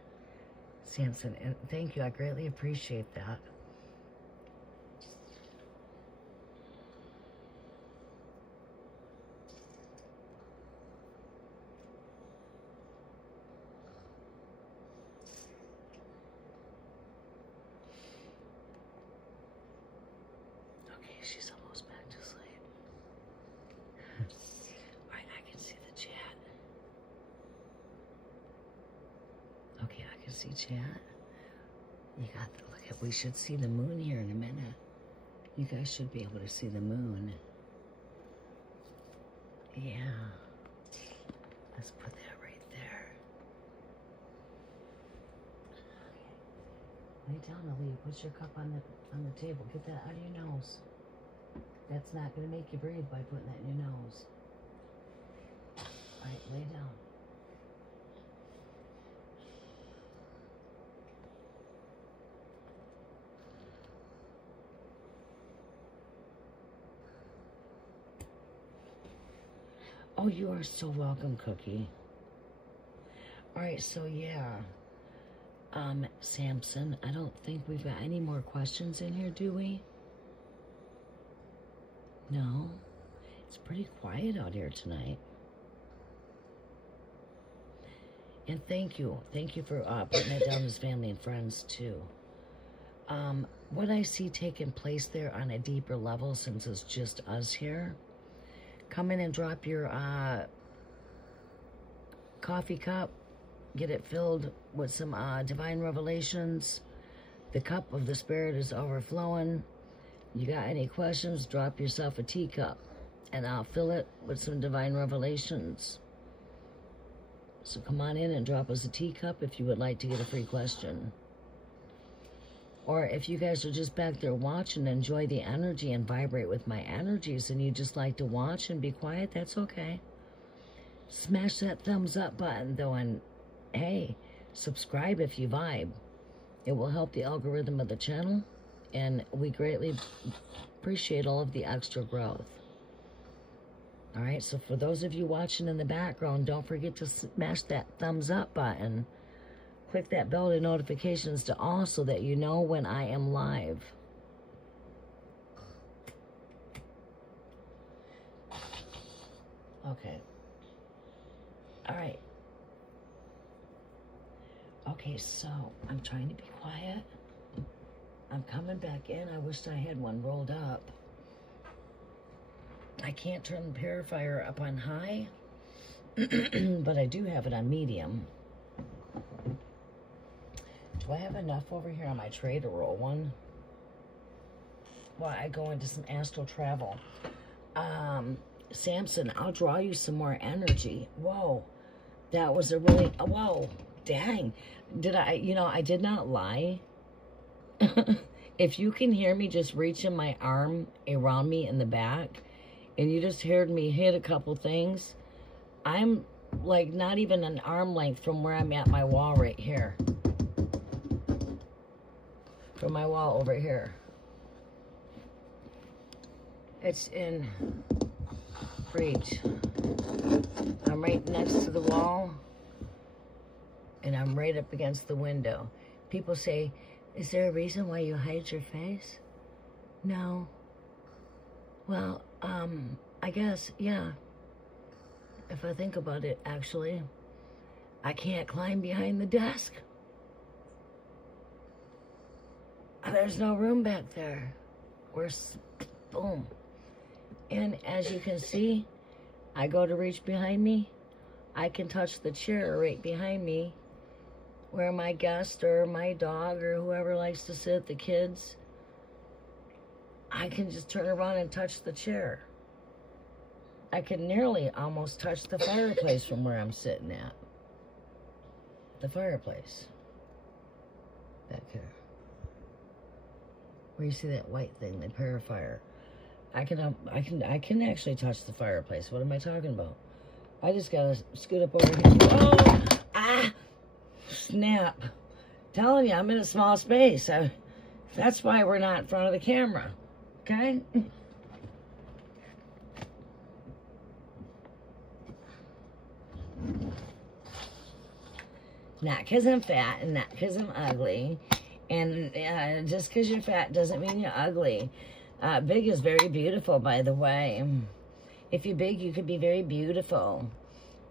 Samson, and thank you. I greatly appreciate that. Okay, she's almost back to sleep. All right, I can see the chat. Okay, I can see chat. You got the, look at, we should see the moon here in a minute. You guys should be able to see the moon. Yeah. Let's put that right there. Okay. Lay down, Ali. Put your cup on the table. Get that out of your nose. That's not gonna make you breathe by putting that in your nose. All right, lay down. Oh, you are so welcome, Cookie. All right, so yeah. Samson, I don't think we've got any more questions in here, do we? No? It's pretty quiet out here tonight. And thank you. Thank you for putting that down as family and friends, too. What I see taking place there on a deeper level, since it's just us here, come in and drop your coffee cup. Get it filled with some divine revelations. The cup of the Spirit is overflowing. You got any questions, drop yourself a teacup, and I'll fill it with some divine revelations. So come on in and drop us a teacup if you would like to get a free question. Or if you guys are just back there watching, enjoy the energy and vibrate with my energies, and you just like to watch and be quiet, that's okay. Smash that thumbs up button, though, and hey, subscribe if you vibe. It will help the algorithm of the channel, and we greatly appreciate all of the extra growth. All right, so for those of you watching in the background, don't forget to smash that thumbs up button. Click that bell to notifications to all so that you know when I am live. Okay. All right. Okay, so I'm trying to be quiet. I'm coming back in. I wished I had one rolled up. I can't turn the purifier up on high, but I do have it on medium. Do I have enough over here on my tray to roll one? Well, I go into some astral travel. Samson, I'll draw you some more energy. Whoa, that was a really, whoa, dang. Did I did not lie. If you can hear me just reaching my arm around me in the back, and you just heard me hit a couple things, I'm like not even an arm length from where I'm at my wall right here. From my wall over here. It's in reach. I'm right next to the wall, and I'm right up against the window. People say, is there a reason why you hide your face? No. Well, I guess, yeah. If I think about it, actually, I can't climb behind the desk. There's no room back there. Boom. And as you can see, I go to reach behind me. I can touch the chair right behind me where my guest or my dog or whoever likes to sit, the kids, I can just turn around and touch the chair. I can nearly almost touch the fireplace from where I'm sitting at. The fireplace. Back here. Where you see that white thing, the purifier. I can actually touch the fireplace. What am I talking about? I just gotta scoot up over here. Oh! Ah! Snap. Telling you, I'm in a small space. That's why we're not in front of the camera. Okay? Not because I'm fat and not because I'm ugly. And just because you're fat doesn't mean you're ugly. Big is very beautiful, by the way. If you're big, you could be very beautiful.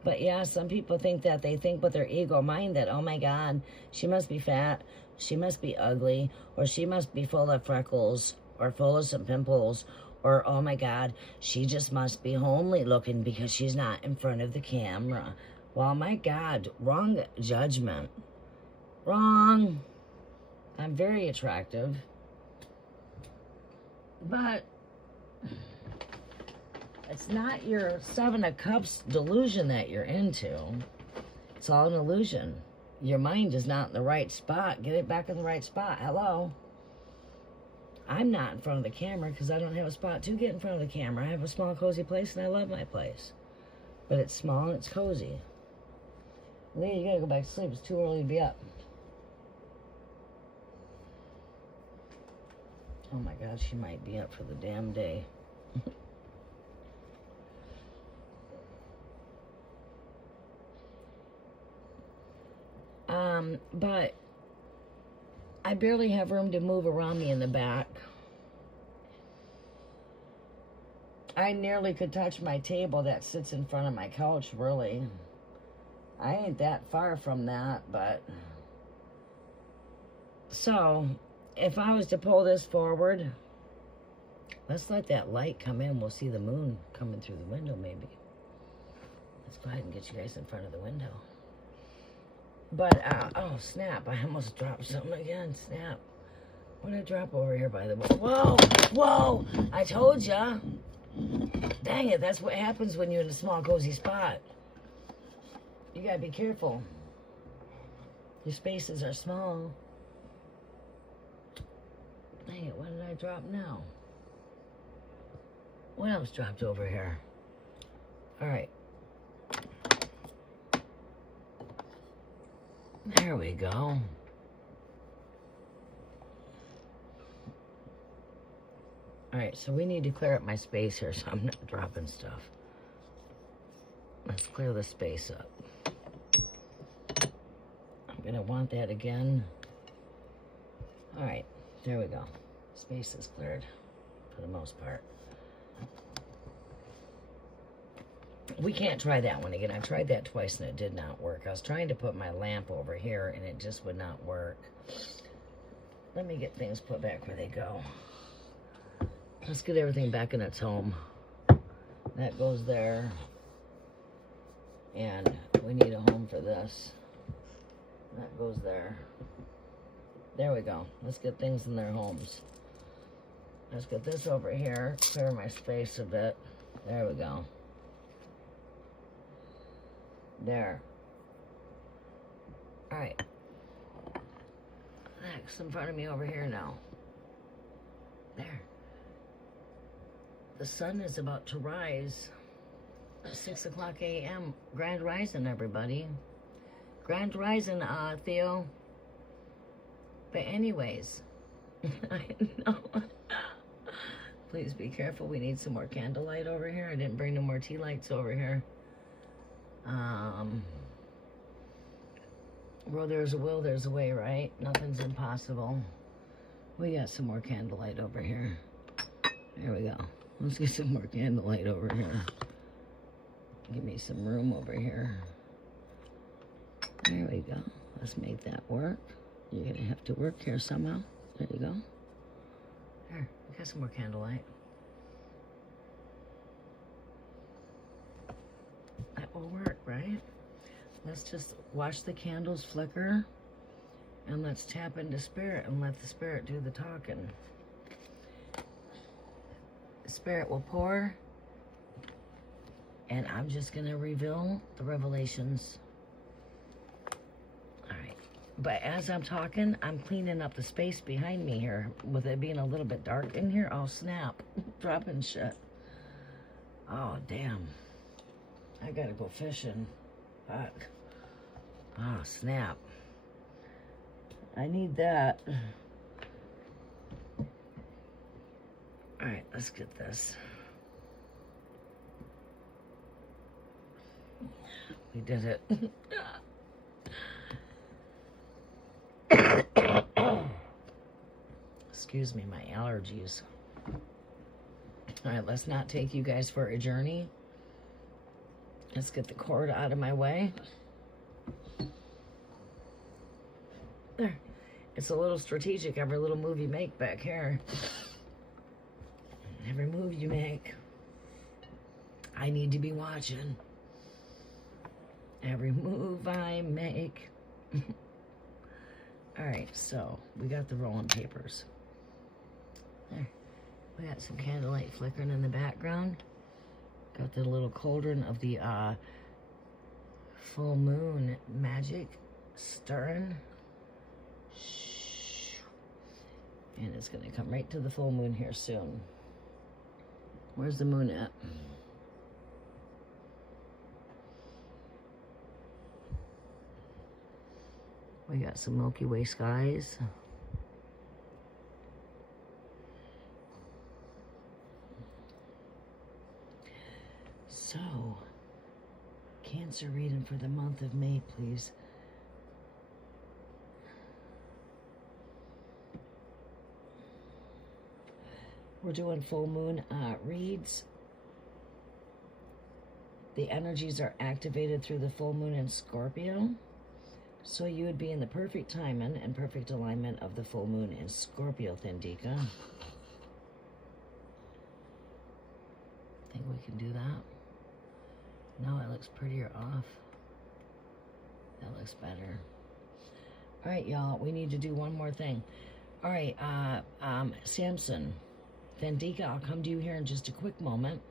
But yeah, some people think that they think with their ego mind that, oh my God, she must be fat, she must be ugly, or she must be full of freckles, or full of some pimples, or oh my God, she just must be homely looking because she's not in front of the camera. Well, my God, wrong judgment. Wrong. I'm very attractive. But it's not your Seven of Cups delusion that you're into. It's all an illusion. Your mind is not in the right spot. Get it back in the right spot. Hello? I'm not in front of the camera because I don't have a spot to get in front of the camera. I have a small, cozy place, and I love my place. But it's small and it's cozy. Leah, you gotta go back to sleep. It's too early to be up. Oh my God, she might be up for the damn day. But I barely have room to move around me in the back. I nearly could touch my table that sits in front of my couch, really. I ain't that far from that, but... So, if I was to pull this forward, let's let that light come in. We'll see the moon coming through the window, maybe. Let's go ahead and get you guys in front of the window. But, oh, snap. I almost dropped something again. Snap. What did I drop over here, by the way? Whoa! Whoa! I told ya. Dang it, that's what happens when you're in a small, cozy spot. You gotta be careful. Your spaces are small. drop now? What else dropped over here? All right. There we go. All right, so we need to clear up my space here so I'm not dropping stuff. Let's clear the space up. I'm gonna want that again. All right, there we go. Space is cleared for the most part. We can't try that one again. I tried that twice and it did not work. I was trying to put my lamp over here and it just would not work. Let me get things put back where they go. Let's get everything back in its home. That goes there. And we need a home for this. That goes there. There we go. Let's get things in their homes. Let's get this over here. Clear my space a bit. There we go. There. All right. Next in front of me over here now. There. The sun is about to rise at 6 o'clock a.m. Grand Rising, everybody. Grand Rising, Theo. But anyways, I know. Please be careful. We need some more candlelight over here. I didn't bring no more tea lights over here. Where there's a will, there's a way, right? Nothing's impossible. We got some more candlelight over here. There we go. Let's get some more candlelight over here. Give me some room over here. There we go. Let's make that work. You're gonna have to work here somehow. There you go. There, we got some more candlelight. That will work, right? Let's just watch the candles flicker and let's tap into spirit and let the spirit do the talking. Spirit will pour and I'm just gonna reveal the revelations. All right, but as I'm talking, I'm cleaning up the space behind me here. With it being a little bit dark in here, oh snap, dropping shit. Oh damn, I gotta go fishing. Fuck. Oh, snap. I need that. Alright, let's get this. We did it. Excuse me, my allergies. Alright, let's not take you guys for a journey. Let's get the cord out of my way. There. It's a little strategic, every little move you make back here. Every move you make. I need to be watching. Every move I make. Alright, so we got the rolling papers. There. We got some candlelight flickering in the background. Got the little cauldron of the full moon magic stirring. And it's going to come right to the full moon here soon. Where's the moon at? We got some Milky Way skies. So, Cancer reading for the month of May, please. We're doing full moon reads. The energies are activated through the full moon in Scorpio. So you would be in the perfect timing and perfect alignment of the full moon in Scorpio, Thandika. Think we can do that? No, it looks prettier off. That looks better. All right, y'all, we need to do one more thing. All right, Samson, Thandika, I'll come to you here in just a quick moment.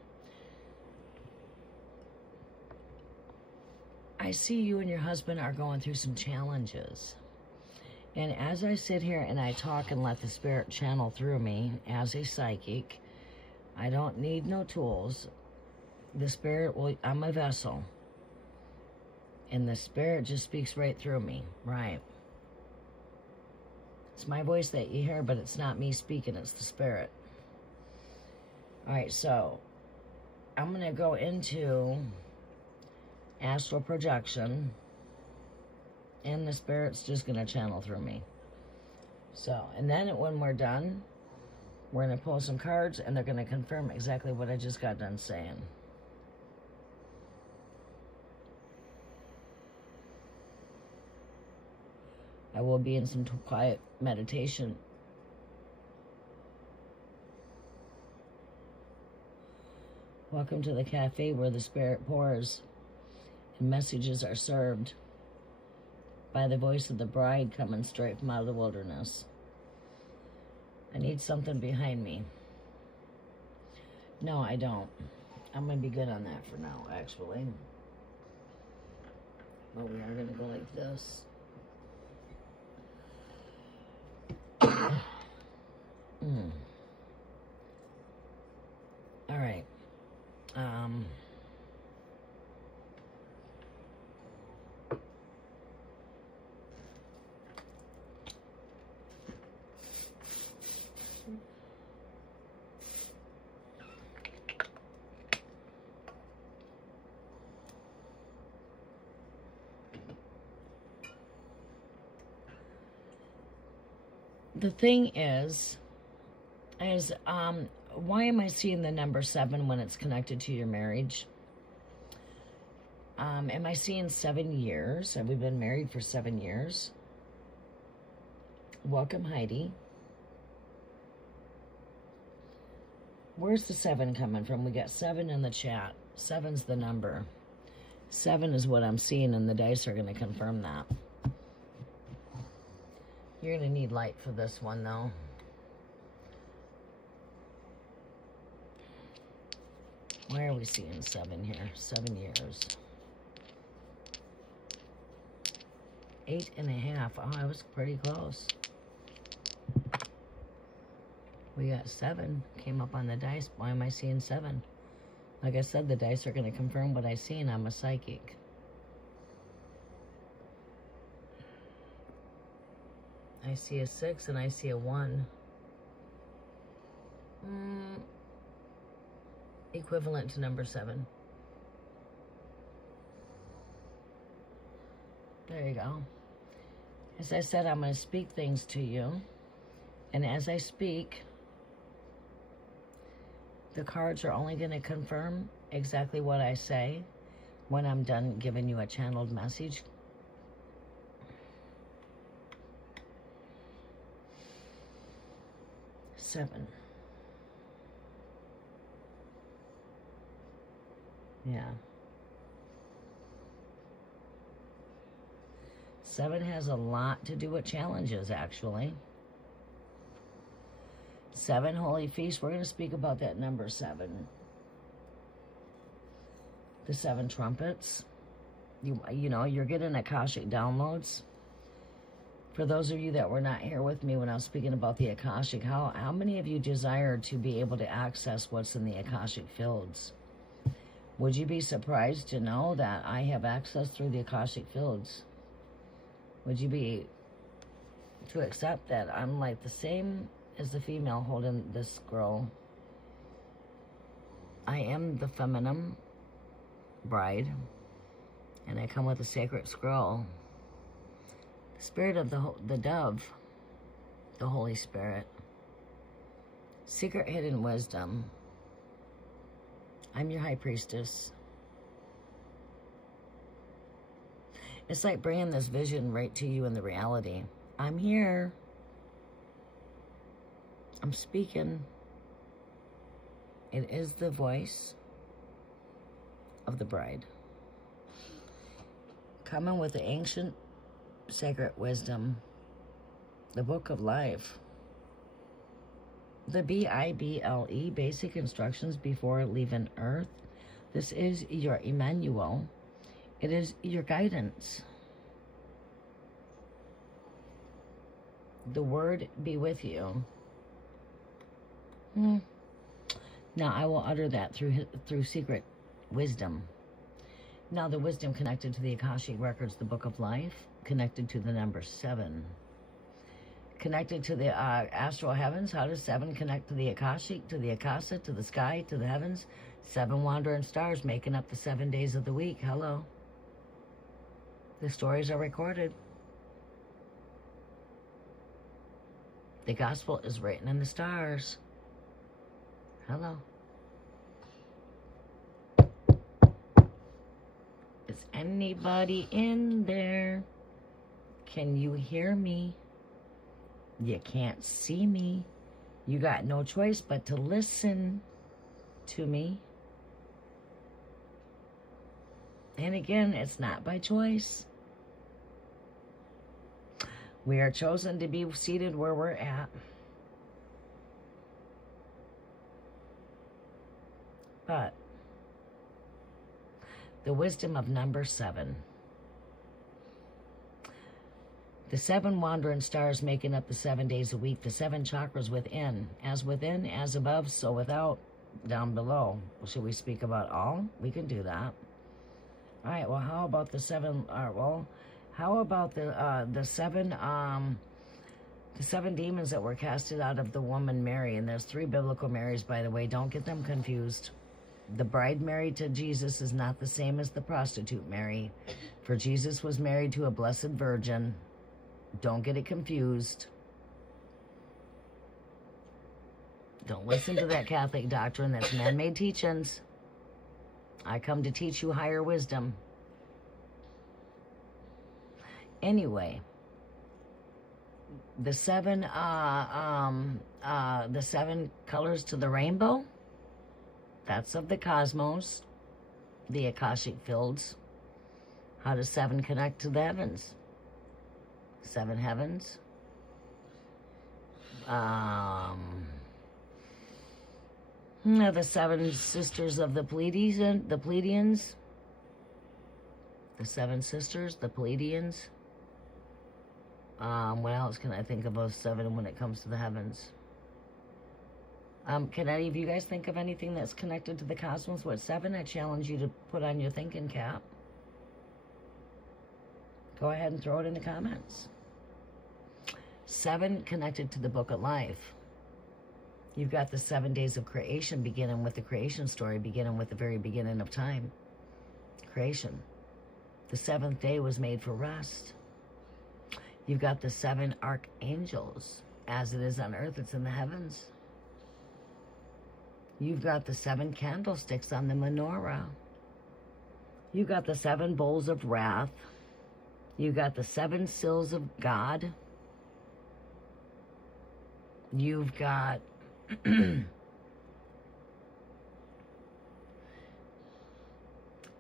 I see you and your husband are going through some challenges. And as I sit here and I talk and let the spirit channel through me as a psychic, I don't need no tools. The spirit will, I'm a vessel. And the spirit just speaks right through me, right? It's my voice that you hear, but it's not me speaking, it's the spirit. All right, so I'm going to go into astral projection, and the spirit's just going to channel through me. So, and then when we're done, we're going to pull some cards, and they're going to confirm exactly what I just got done saying. I will be in some quiet meditation. Welcome to the cafe where the spirit pours and messages are served by the voice of the bride coming straight from out of the wilderness. I need something behind me. No, I don't. I'm going to be good on that for now, actually. But we are going to go like this. All right. The thing is why am I seeing the number 7 when it's connected to your marriage? Am I seeing 7 years? Have we been married for 7 years? Welcome, Heidi. Where's the 7 coming from? We got 7 in the chat. 7's the number. 7 is what I'm seeing, and the dice are going to confirm that. You're going to need light for this one, though. Why are we seeing 7 here? 7 years. 8.5. Oh, I was pretty close. We got 7. Came up on the dice. Why am I seeing 7? Like I said, the dice are going to confirm what I see, and I'm a psychic. I see a 6 and I see a 1. Equivalent to number 7. There you go. As I said, I'm going to speak things to you. And as I speak, the cards are only going to confirm exactly what I say when I'm done giving you a channeled message. Seven. Yeah. 7 has a lot to do with challenges, actually. 7 holy feasts. We're going to speak about that number 7. The 7 trumpets. You know, you're getting Akashic downloads. For those of you that were not here with me when I was speaking about the Akashic, how many of you desire to be able to access what's in the Akashic fields? Would you be surprised to know that I have access through the Akashic fields? Would you be to accept that I'm like the same as the female holding this scroll? I am the feminine bride, and I come with a sacred scroll. The spirit of the dove, the Holy Spirit. Secret hidden wisdom. I'm your high priestess. It's like bringing this vision right to you in the reality. I'm here. I'm speaking. It is the voice of the bride. Coming with the ancient sacred wisdom, the book of life, the Bible, basic instructions before leaving earth. This is your Emmanuel. It is your guidance. The word be with you. Now I will utter that through secret wisdom. Now the wisdom connected to the Akashic Records, the Book of Life, connected to the number 7. Connected to the astral heavens. How does 7 connect to the Akashic, to the Akasa, to the sky, to the heavens? 7 wandering stars making up the 7 days of the week. Hello. The stories are recorded. The gospel is written in the stars. Hello. Is anybody in there? Can you hear me? You can't see me. You got no choice but to listen to me. And again, it's not by choice. We are chosen to be seated where we're at. But the wisdom of number 7. The 7 wandering stars making up the 7 days a week. The 7 chakras within, as above, so without, down below. Should we speak about all? We can do that. All right. Well, how about the 7? How about the 7? The 7 demons that were casted out of the woman Mary, and there's 3 biblical Marys, by the way. Don't get them confused. The bride married to Jesus is not the same as the prostitute Mary, for Jesus was married to a blessed virgin. Don't get it confused. Don't listen to that Catholic doctrine. That's man-made teachings. I come to teach you higher wisdom. Anyway, the 7 colors to the rainbow, that's of the cosmos, the Akashic fields. How does 7 connect to the heavens? 7 heavens. The 7 sisters of the Pleiadians. The 7 sisters, the Pleiadians. What else can I think of 7 when it comes to the heavens? Can any of you guys think of anything that's connected to the cosmos with 7? I challenge you to put on your thinking cap. Go ahead and throw it in the comments. 7 connected to the Book of Life. You've got the 7 days of creation, beginning with the creation story, beginning with the very beginning of time. Creation. The 7th day was made for rest. You've got the 7 archangels. As it is on earth, it's in the heavens. You've got the 7 candlesticks on the menorah. You've got the 7 bowls of wrath. You've got the 7 seals of God. You've got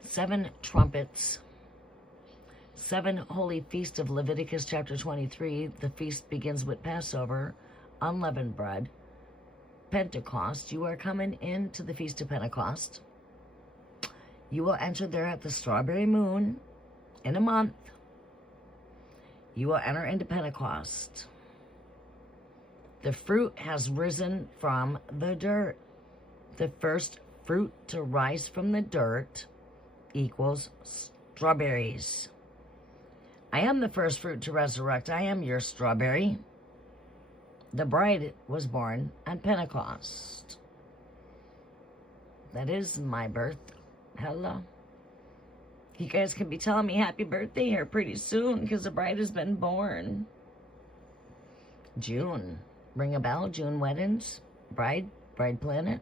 7 trumpets. 7 holy feasts of Leviticus chapter 23. The feast begins with Passover, unleavened bread, Pentecost. You are coming into the Feast of Pentecost. You will enter there at the strawberry moon in a month. You will enter into Pentecost. The fruit has risen from the dirt. The first fruit to rise from the dirt equals strawberries. I am the first fruit to resurrect. I am your strawberry. The bride was born on Pentecost. That is my birth. Hello. You guys can be telling me happy birthday here pretty soon because the bride has been born. June. Ring a bell? June weddings. Bride planet.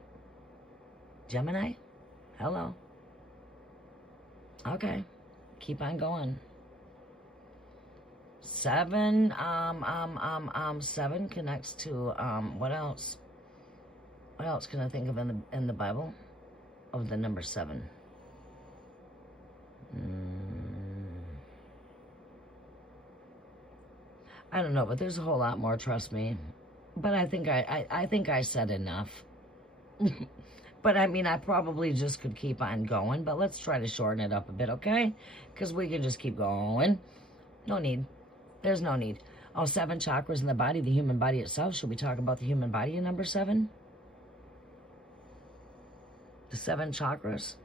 Gemini. Hello. Okay. Keep on going. 7, 7 connects to, what else? What else can I think of in the Bible of the number 7? I don't know, but there's a whole lot more, trust me. But I think I said enough. But I mean, I probably just could keep on going, but let's try to shorten it up a bit, okay? Because we can just keep going. No need. There's no need. Oh, 7 chakras in the body, the human body itself. Should we talk about the human body in number 7? The 7 chakras.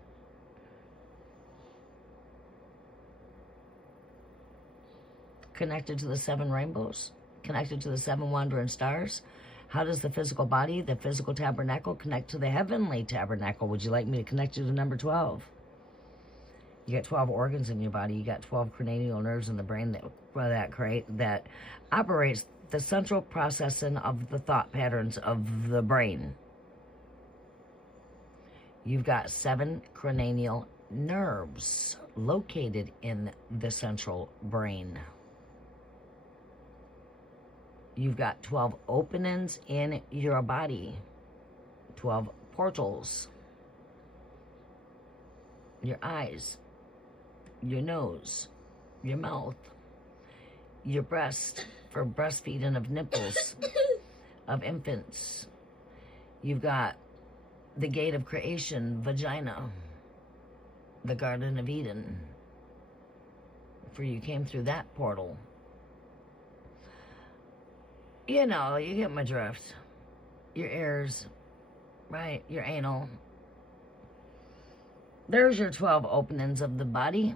Connected to the 7 rainbows. Connected to the 7 wandering stars. How does the physical body, the physical tabernacle, connect to the heavenly tabernacle? Would you like me to connect you to number 12? You got 12 organs in your body. You got 12 cranial nerves in the brain that operates the central processing of the thought patterns of the brain. You've got 7 cranial nerves located in the central brain. You've got 12 openings in your body, 12 portals. Your eyes, your nose, your mouth, your breast for breastfeeding of nipples of infants. You've got the gate of creation, vagina, the Garden of Eden, for you came through that portal. You know, you get my drift. Your ears, right? Your anal. There's your 12 openings of the body.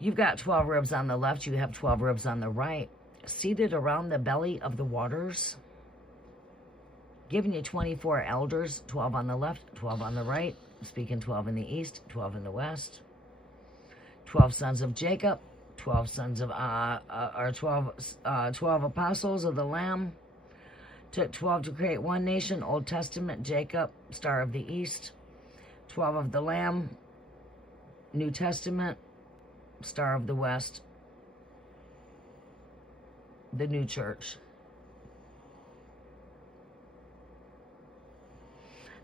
You've got 12 ribs on the left. You have 12 ribs on the right. Seated around the belly of the waters. Giving you 24 elders. 12 on the left, 12 on the right. Speaking 12 in the east, 12 in the west. 12 sons of Jacob. 12 sons of 12 apostles of the Lamb. Took 12 to create one nation. Old Testament, Jacob, Star of the East. 12 of the Lamb. New Testament, Star of the West. The New Church.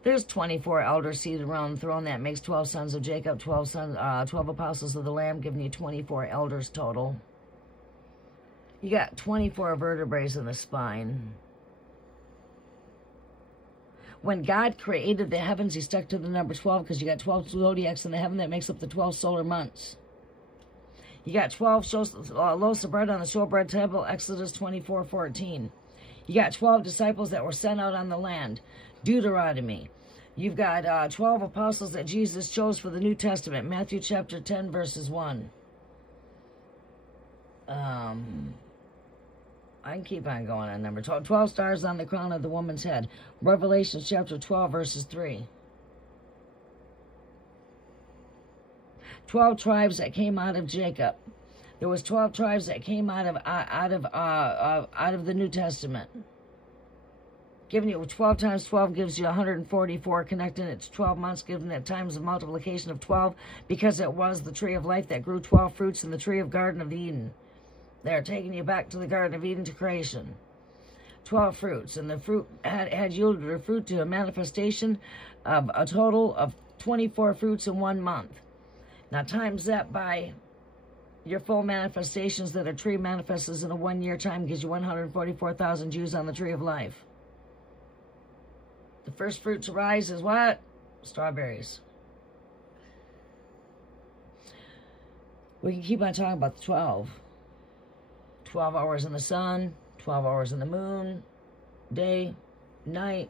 There's 24 elders seated around the throne. That makes 12 sons of Jacob, 12 apostles of the Lamb, giving you 24 elders total. You got 24 vertebrae in the spine. When God created the heavens, he stuck to the number 12 because you got 12 zodiacs in the heaven. That makes up the 12 solar months. You got 12 loaves of bread on the showbread table, Exodus 24:14. You got 12 disciples that were sent out on the land, Deuteronomy. You've got 12 apostles that Jesus chose for the New Testament, Matthew chapter 10, verses 1. I can keep on going on number 12. 12 stars on the crown of the woman's head, Revelation chapter 12, verses 3. 12 tribes that came out of Jacob. There was 12 tribes that came out of the New Testament. Giving you 12 times 12 gives you 144, connecting it to 12 months, giving it times of multiplication of 12, because it was the tree of life that grew 12 fruits in the tree of Garden of Eden. They're taking you back to the Garden of Eden to creation. 12 fruits, and the fruit had yielded a fruit to a manifestation of a total of 24 fruits in 1 month. Now times that by your full manifestations that a tree manifests in a 1 year time gives you 144,000 Jews on the tree of life. The first fruit to rise is what? Strawberries. We can keep on talking about the 12. 12 hours in the sun, 12 hours in the moon, day, night.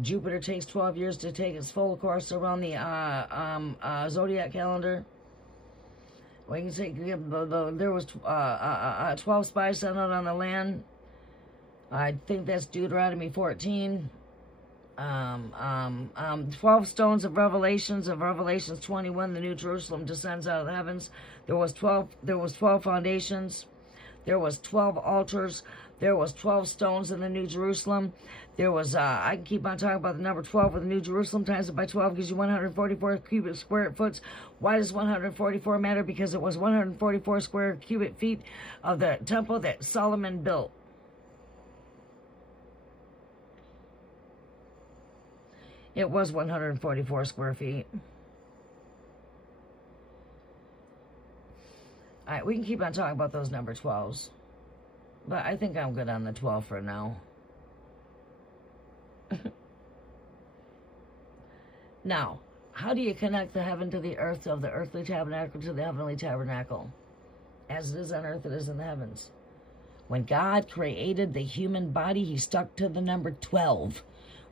Jupiter takes 12 years to take its full course around the zodiac calendar. We can say there was 12 spies sent out on the land. I think that's Deuteronomy 14. 12 stones of Revelations 21. The New Jerusalem descends out of the heavens. There was 12 foundations. There was 12 altars. There was 12 stones in the New Jerusalem. There was, I can keep on talking about the number 12 with the New Jerusalem, times it by 12 gives you 144 cubic square foot. Why does 144 matter? Because it was 144 square cubic feet of the temple that Solomon built. It was 144 square feet. All right, we can keep on talking about those number 12s. But I think I'm good on the 12 for now. Now, how do you connect the heaven to the earth, of the earthly tabernacle to the heavenly tabernacle? As it is on earth, it is in the heavens. When God created the human body, he stuck to the number 12.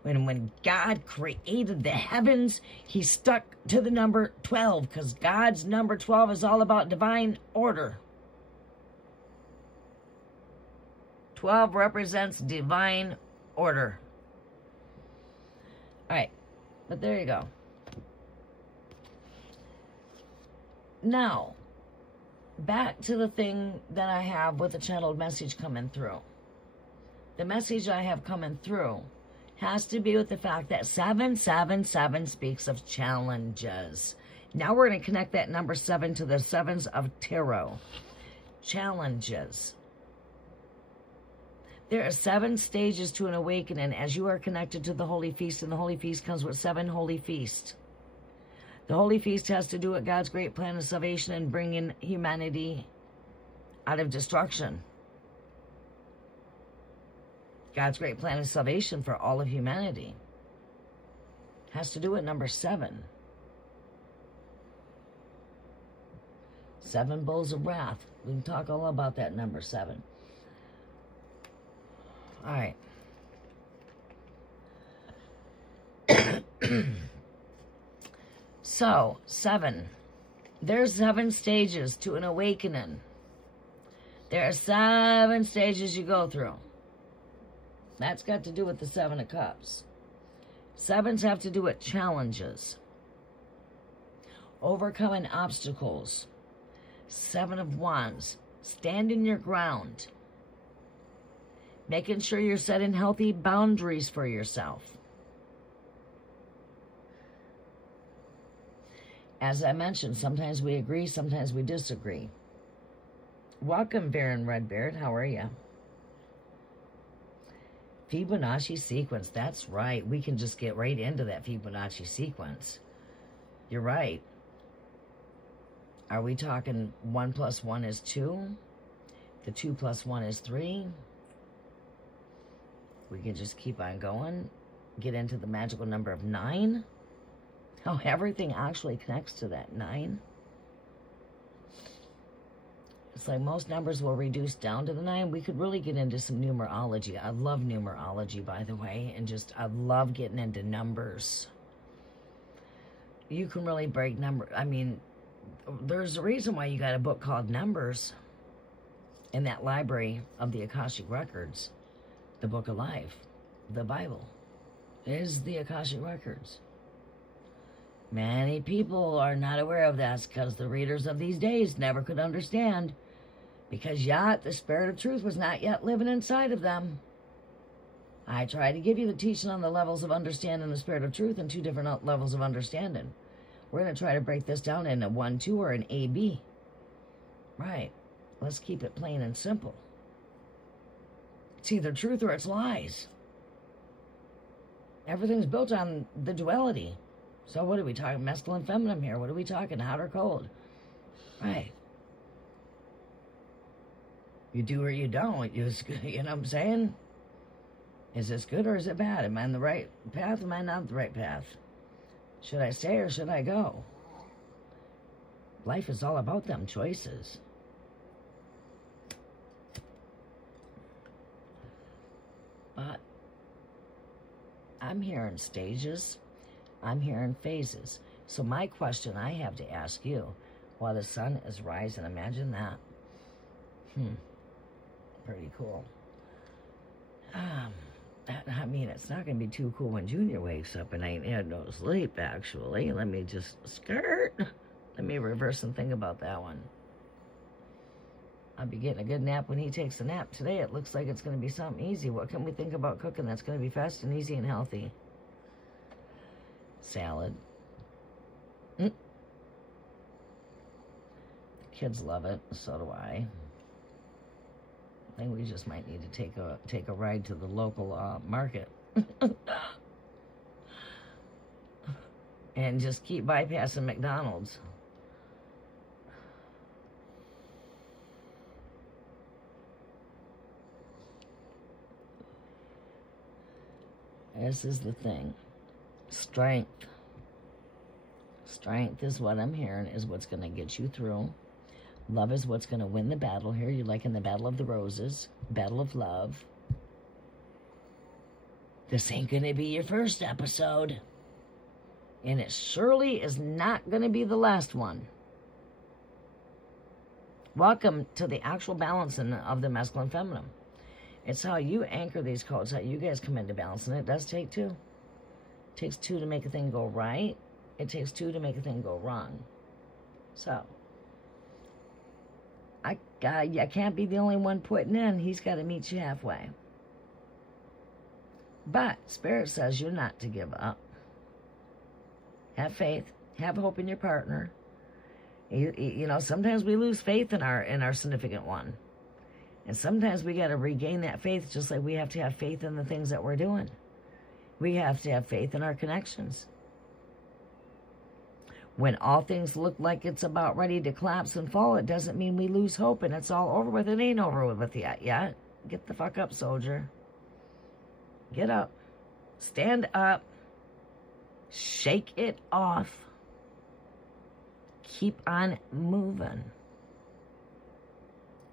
When God created the heavens, he stuck to the number 12, because God's number 12 is all about divine order. 12 represents divine order. All right, but there you go. Now, back to the thing that I have with the channeled message coming through. The message I have coming through has to be with the fact that 777 speaks of challenges. Now we're going to connect that number 7 to the sevens of tarot. Challenges. There are 7 stages to an awakening as you are connected to the Holy Feast, and the Holy Feast comes with 7 Holy Feasts. The Holy Feast has to do with God's great plan of salvation and bringing humanity out of destruction. God's great plan of salvation for all of humanity has to do with number 7. 7 bowls of wrath. We can talk all about that number 7. All right. So, 7. There's 7 stages to an awakening. There are 7 stages you go through. That's got to do with the 7 of Cups. 7s have to do with challenges. Overcoming obstacles. 7 of Wands. Standing your ground. Making sure you're setting healthy boundaries for yourself. As I mentioned, sometimes we agree, sometimes we disagree. Welcome, Baron Redbeard. How are you? Fibonacci sequence. That's right. We can just get right into that Fibonacci sequence. You're right. Are we talking 1 plus 1 is 2? The 2 plus 1 is 3? We can just keep on going. Get into the magical number of 9. How everything actually connects to that 9. It's like most numbers will reduce down to the 9. We could really get into some numerology. I love numerology, by the way, and I love getting into numbers. You can really break number. I mean, there's a reason why you got a book called Numbers in that library of the Akashic Records. The Book of Life, the Bible, is the Akashic Records. Many people are not aware of that because the readers of these days never could understand, because yet the Spirit of Truth was not yet living inside of them. I try to give you the teaching on the levels of understanding the Spirit of Truth and 2 different levels of understanding. We're going to try to break this down in a 1-2 or an AB. Right. Let's keep it plain and simple. It's either truth or it's lies. Everything's built on the duality. So what are we talking? Masculine, feminine here. What are we talking? Hot or cold? Right. You do or you don't. You know what I'm saying? Is this good or is it bad? Am I on the right path? Am I not on the right path? Should I stay or should I go? Life is all about them choices. But I'm hearing stages. I'm hearing phases. So my question I have to ask you, while the sun is rising, imagine that. Pretty cool. I mean, it's not going to be too cool when Junior wakes up and ain't had no sleep, actually. Let me just skirt. Let me reverse and think about that one. I'll be getting a good nap when he takes a nap. Today it looks like it's going to be something easy. What can we think about cooking that's going to be fast and easy and healthy? Salad. The kids love it. So do I. I think we just might need to take a ride to the local market. And just keep bypassing McDonald's. This is the thing. Strength. Strength is what I'm hearing is what's going to get you through. Love is what's going to win the battle here. You're like in the battle of the roses, battle of love. This ain't going to be your first episode. And it surely is not going to be the last one. Welcome to the actual balancing of the masculine and feminine. It's how you anchor these codes, how you guys come into balance. And it does take two. It takes two to make a thing go right. It takes two to make a thing go wrong. So, I can't be the only one putting in. He's got to meet you halfway. But Spirit says you're not to give up. Have faith. Have hope in your partner. You know, sometimes we lose faith in our significant one. And sometimes we got to regain that faith, just like we have to have faith in the things that we're doing. We have to have faith in our connections. When all things look like it's about ready to collapse and fall, it doesn't mean we lose hope and it's all over with. It ain't over with yet. Get the fuck up, soldier. Get up. Stand up. Shake it off. Keep on moving.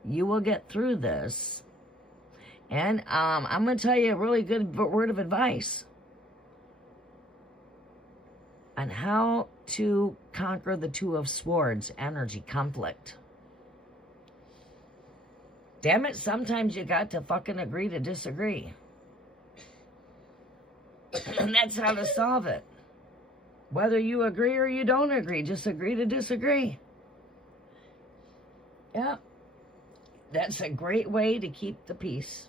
You will get through this. And I'm going to tell you a really good word of advice on how to conquer the Two of Swords energy conflict. Damn it, sometimes you got to fucking agree to disagree. And that's how to solve it. Whether you agree or you don't agree, just agree to disagree. Yeah. That's a great way to keep the peace.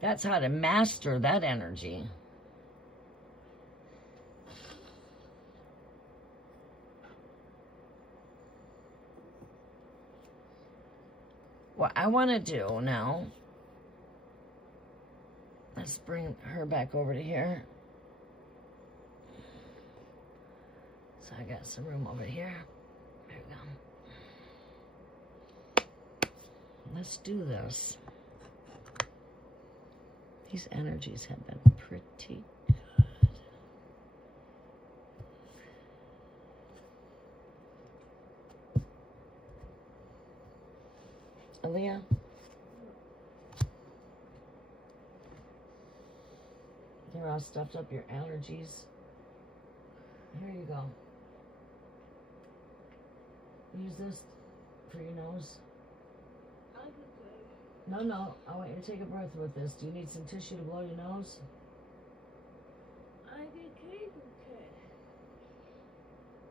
That's how to master that energy. What I want to do now, let's bring her back over to here. So I got some room over here. There we go. Let's do this. These energies have been pretty good. Aaliyah? They're all stuffed up your allergies. Here you go. Use this for your nose. No, I want you to take a breath with this. Do you need some tissue to blow your nose?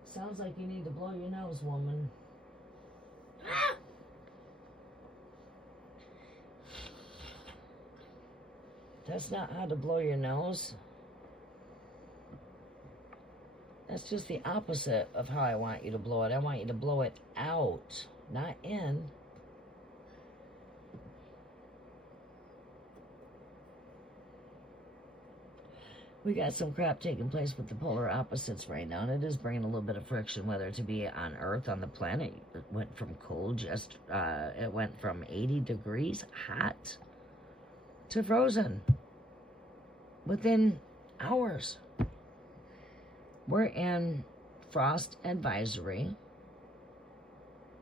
Sounds like you need to blow your nose, woman. That's not how to blow your nose. That's just the opposite of how I want you to blow it. I want you to blow it out, not in. We got some crap taking place with the polar opposites right now, and it is bringing a little bit of friction, whether it to be on Earth, on the planet. It went from cold, it went from 80 degrees hot to frozen within hours. We're in frost advisory.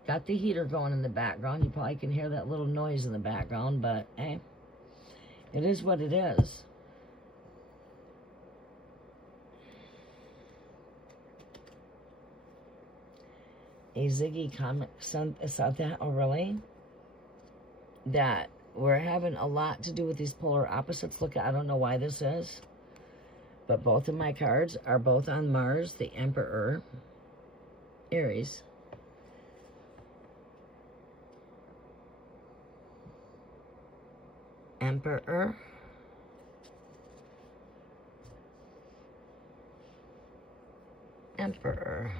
Got the heater going in the background. You probably can hear that little noise in the background, but hey, it is what it is. A Ziggy comic sent us out that, oh really? That we're having a lot to do with these polar opposites. Look, I don't know why this is, but both of my cards are both on Mars, the Emperor, Aries. Emperor. Emperor.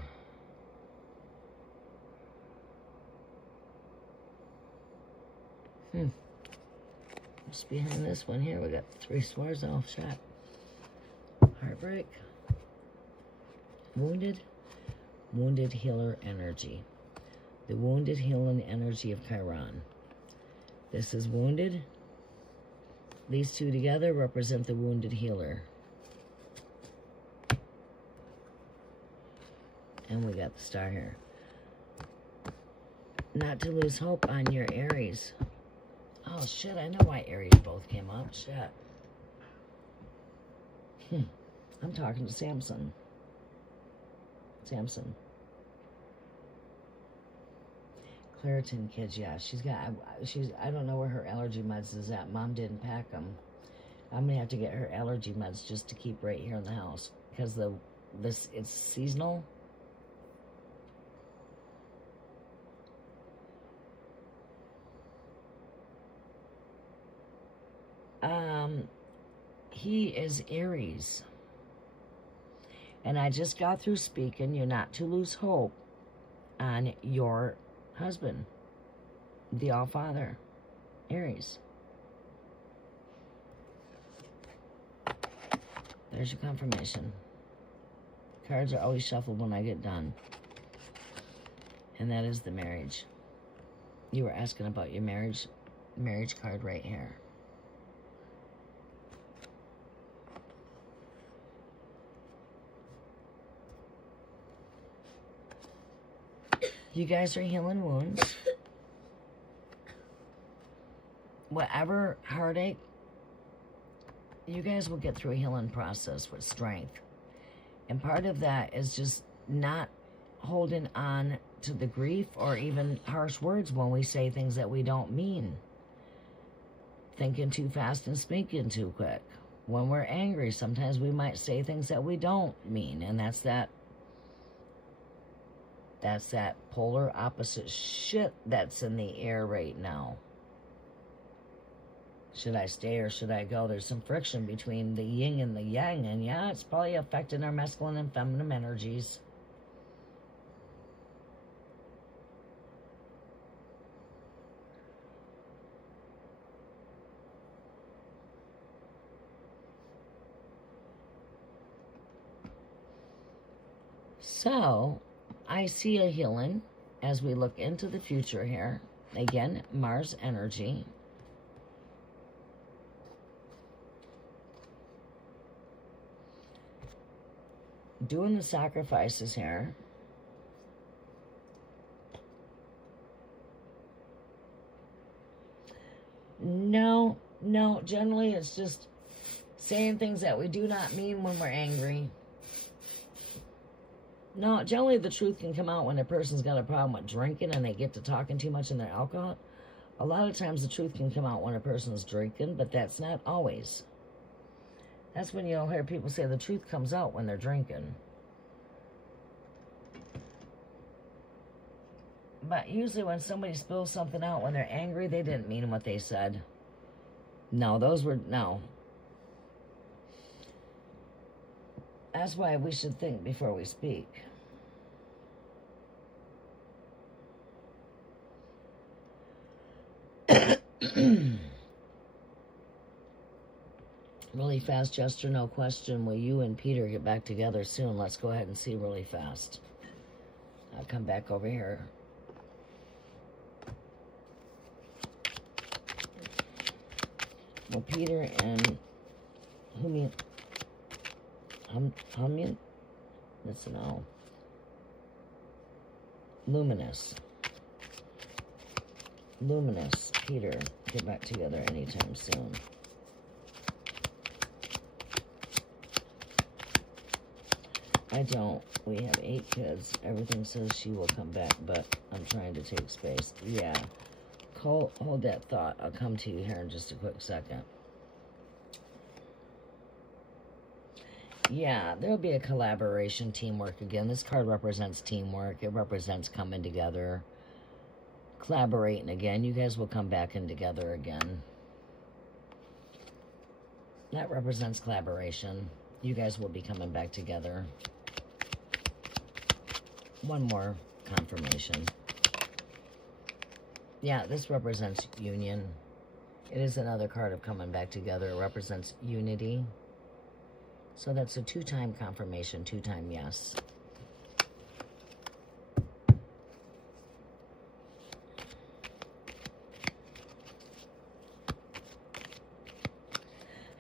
Just behind this one here, we got 3 swords off shot. Heartbreak. Wounded. Wounded healer energy. The wounded healing energy of Chiron. This is wounded. These two together represent the wounded healer. And we got the star here. Not to lose hope on your Aries. Oh, shit, I know why Aries both came up. Shit. I'm talking to Samson. Claritin kids, yeah. I don't know where her allergy meds is at. Mom didn't pack them. I'm going to have to get her allergy meds just to keep right here in the house. Because it's seasonal. He is Aries. And I just got through speaking, you're not to lose hope on your husband, the All-Father, Aries. There's your confirmation. Cards are always shuffled when I get done. And that is the marriage. You were asking about your marriage card right here. You guys are healing wounds. Whatever heartache, you guys will get through a healing process with strength. And part of that is just not holding on to the grief or even harsh words when we say things that we don't mean. Thinking too fast and speaking too quick. When we're angry, sometimes we might say things that we don't mean. And that's that polar opposite shit that's in the air right now. Should I stay or should I go? There's some friction between the yin and the yang. And yeah, it's probably affecting our masculine and feminine energies. So, I see a healing as we look into the future here. Again, Mars energy. Doing the sacrifices here. No, generally it's just saying things that we do not mean when we're angry. No, generally the truth can come out when a person's got a problem with drinking and they get to talking too much in their alcohol. A lot of times the truth can come out when a person's drinking, but that's not always. That's when you'll hear people say the truth comes out when they're drinking. But usually when somebody spills something out when they're angry, they didn't mean what they said. No. That's why we should think before we speak. Really fast, Jester, no question. Will you and Peter get back together soon? Let's go ahead and see really fast. I'll come back over here. Well, Peter and Humyan? That's an O. Luminous, Peter, get back together anytime soon. I don't. We have 8 kids. Everything says she will come back, but I'm trying to take space. Yeah. Hold that thought. I'll come to you here in just a quick second. Yeah, there'll be a collaboration, teamwork again. This card represents teamwork. It represents coming together, collaborating again. You guys will come back in together again. That represents collaboration. You guys will be coming back together. One more confirmation. Yeah, this represents union. It is another card of coming back together. It represents unity. So that's a 2-time confirmation, 2-time yes.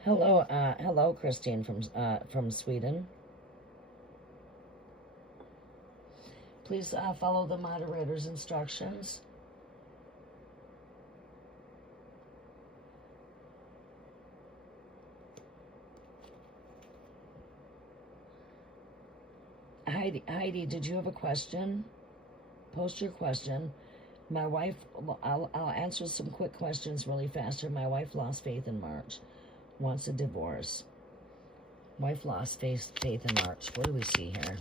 Hello, Christine from Sweden. please follow the moderator's instructions. Heidi, did you have a question? Post your question. My wife, I'll answer some quick questions really fast here. My wife lost faith in March. Wants a divorce. Wife lost faith in March. What do we see here?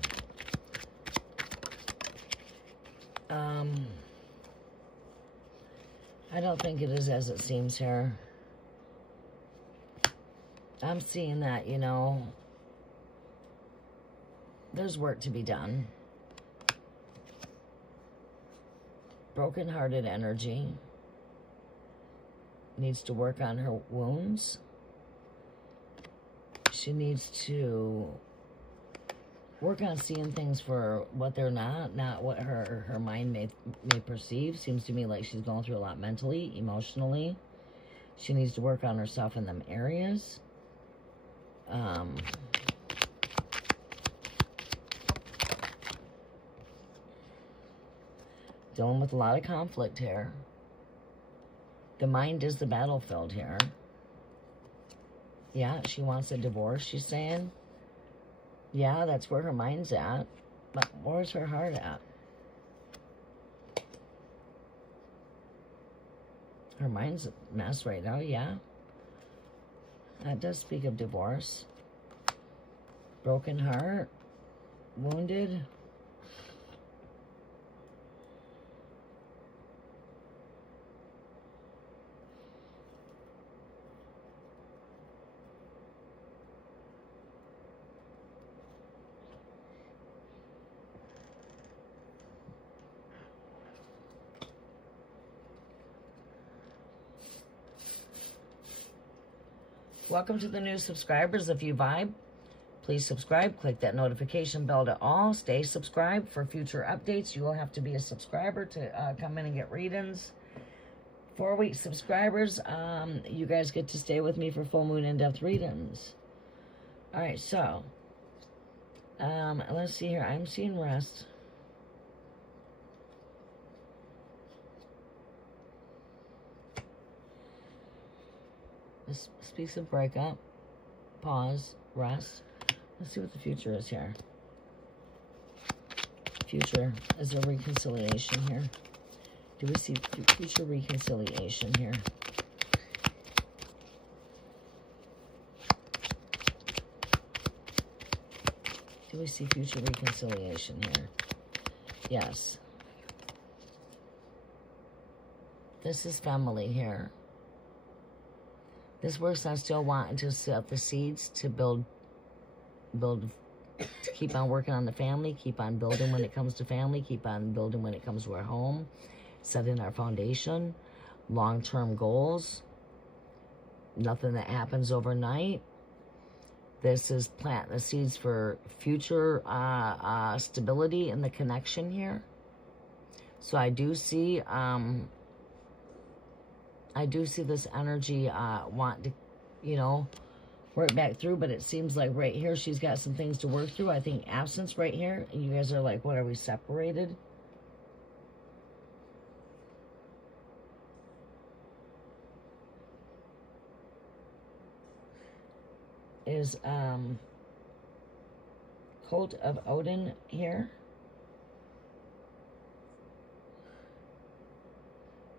I don't think it is as it seems here. I'm seeing that, you know, there's work to be done. Broken-hearted energy. Needs to work on her wounds. She needs to work on seeing things for what they're not what her mind may perceive. Seems to me like she's going through a lot mentally, emotionally. She needs to work on herself in them areas. Dealing with a lot of conflict here. The mind is the battlefield here. Yeah, she wants a divorce, she's saying. Yeah, that's where her mind's at. But where's her heart at? Her mind's a mess right now, yeah. That does speak of divorce. Broken heart. Wounded. Welcome to the new subscribers. If you vibe, please subscribe. Click that notification bell to all. Stay subscribed for future updates. You will have to be a subscriber to come in and get readings. 4-week subscribers, you guys get to stay with me for full moon in-depth readings. All right, so let's see here. I'm seeing rest. This speaks of breakup, pause, rest. Let's see what the future is here. Future is a reconciliation here. Do we see future reconciliation here? Do we see future reconciliation here? Yes. This is family here. This works on still wanting to set the seeds to build, to keep on working on the family, keep on building when it comes to family, keep on building when it comes to our home, setting our foundation, long-term goals, nothing that happens overnight. This is planting the seeds for future stability in the connection here. So I do see this energy want to, you know, work back through, but it seems like right here she's got some things to work through. I think absence right here, and you guys are like, what, are we separated? Is Cult of Odin here?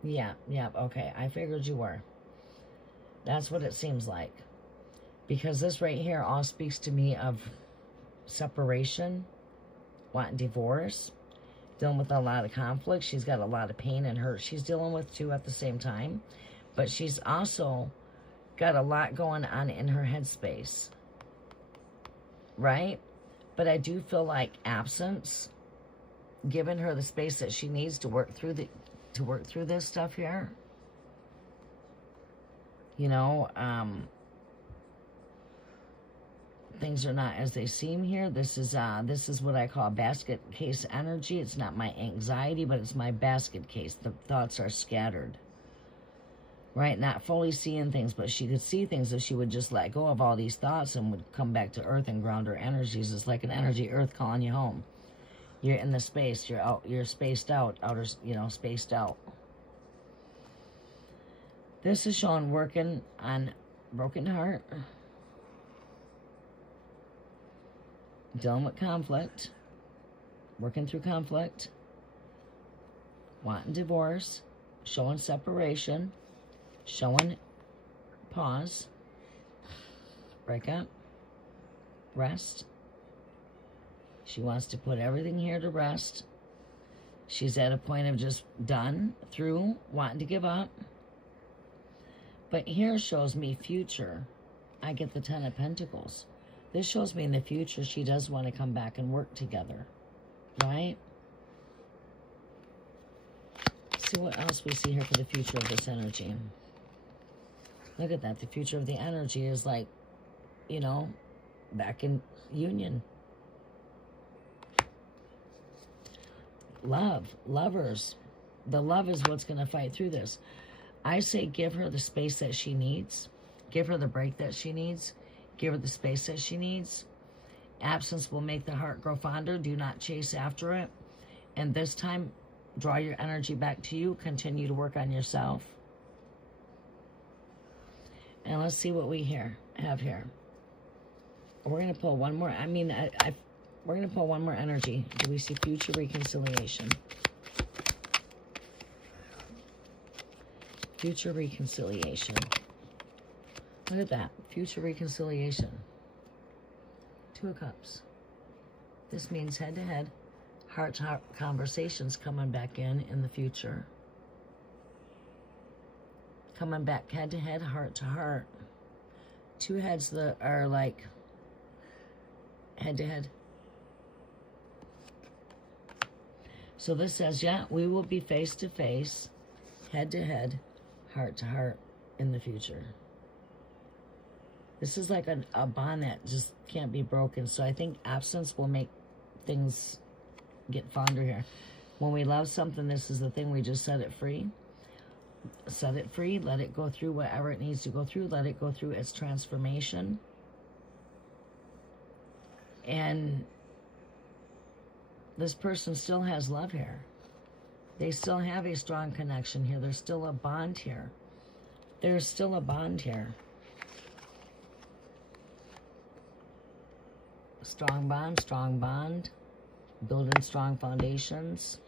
Yeah, okay. I figured you were. That's what it seems like. Because this right here all speaks to me of separation, wanting divorce, dealing with a lot of conflict. She's got a lot of pain and hurt she's dealing with too at the same time. But she's also got a lot going on in her headspace. Right? But I do feel like absence, giving her the space that she needs to work through this stuff here. You know, things are not as they seem here. This is what I call basket case energy. It's not my anxiety, but it's my basket case. The thoughts are scattered. Right? Not fully seeing things, but she could see things if she would just let go of all these thoughts and would come back to earth and ground her energies. It's like an energy earth calling you home. You're in the space. You're out. You're spaced out. Spaced out. This is showing working on broken heart. Dealing with conflict. Working through conflict. Wanting divorce. Showing separation. Showing pause. Break up. Rest. She wants to put everything here to rest. She's at a point of just done, through, wanting to give up. But here shows me future. I get the Ten of Pentacles. This shows me in the future she does want to come back and work together. Right? See what else we see here for the future of this energy. Look at that. The future of the energy is like, back in union. Love, lovers. The love is what's going to fight through this. I say give her the space that she needs. Give her the break that she needs. Give her the space that she needs. Absence will make the heart grow fonder. Do not chase after it. And this time, draw your energy back to you. Continue to work on yourself. And let's see what we have here. We're going to pull one more. We're going to pull one more energy. Do we see future reconciliation? Future reconciliation. Look at that. Future reconciliation. Two of Cups. This means head-to-head, heart-to-heart conversations coming back in the future. Coming back head-to-head, heart-to-heart. Two heads that are like head-to-head. So this says, yeah, we will be face-to-face, head-to-head, heart-to-heart in the future. This is like a bond that just can't be broken. So I think absence will make things get fonder here. When we love something, this is the thing. We just set it free. Set it free. Let it go through whatever it needs to go through. Let it go through its transformation. And this person still has love here. They still have a strong connection here. There's still a bond here. There's still a bond here. Strong bond. Building strong foundations.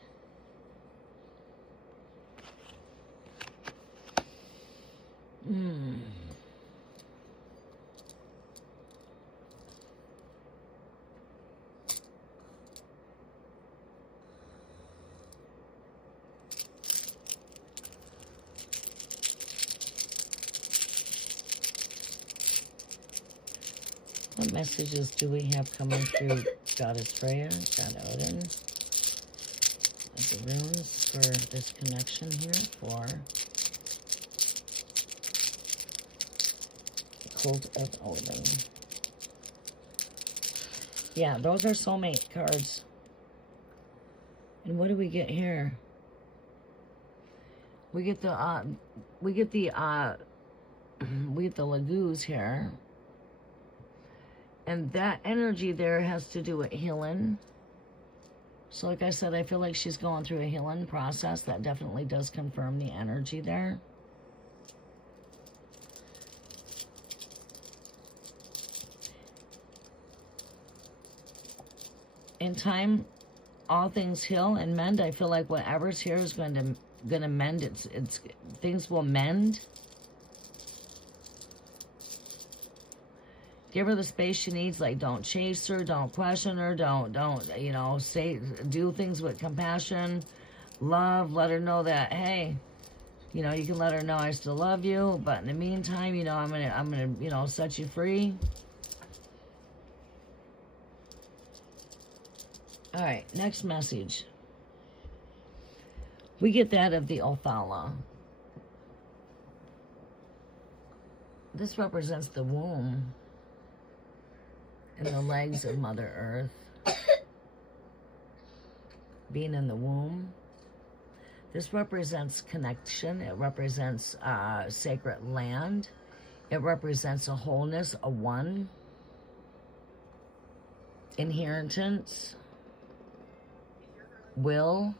What messages do we have coming through Goddess Freya, God Odin, the runes for this connection here for Cult of Odin? Yeah, those are soulmate cards. And what do we get here? We get the Lagoos here. And that energy there has to do with healing. So like I said, I feel like she's going through a healing process. That definitely does confirm the energy there. In time, all things heal and mend. I feel like whatever's here is going to mend. It's things will mend. Give her the space she needs. Like, don't chase her, don't question her, don't do things with compassion, love. Let her know that, hey, you can let her know I still love you, but in the meantime, I'm gonna set you free. All right, next message. We get that of the Othala. This represents the womb and the legs of Mother Earth. Being in the womb. This represents connection. It represents sacred land. It represents a wholeness, a one. Inheritance. will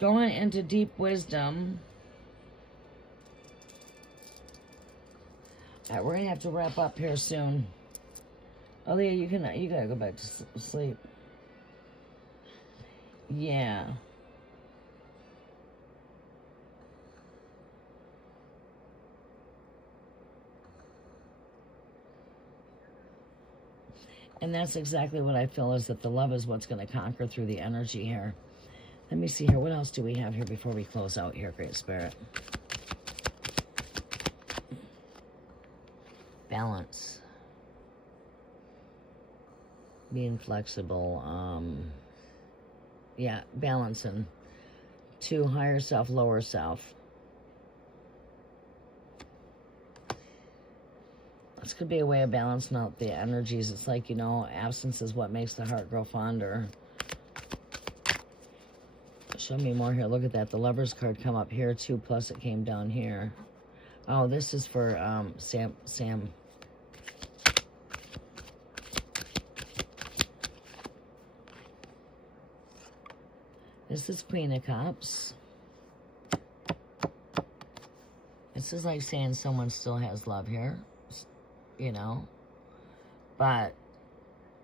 going into deep wisdom. All right, we're gonna have to wrap up here soon. Aaliyah, you gotta go back to sleep. Yeah. And that's exactly what I feel, is that the love is what's going to conquer through the energy here. Let me see here. What else do we have here before we close out here, Great Spirit? Balance. Being flexible. Yeah, balancing. 2, higher self, lower self. This could be a way of balancing out the energies. It's like, you know, absence is what makes the heart grow fonder. Show me more here. Look at that. The Lover's card come up here too, plus it came down here. Oh, this is for Sam. This is Queen of Cups. This is like saying someone still has love here, you know. But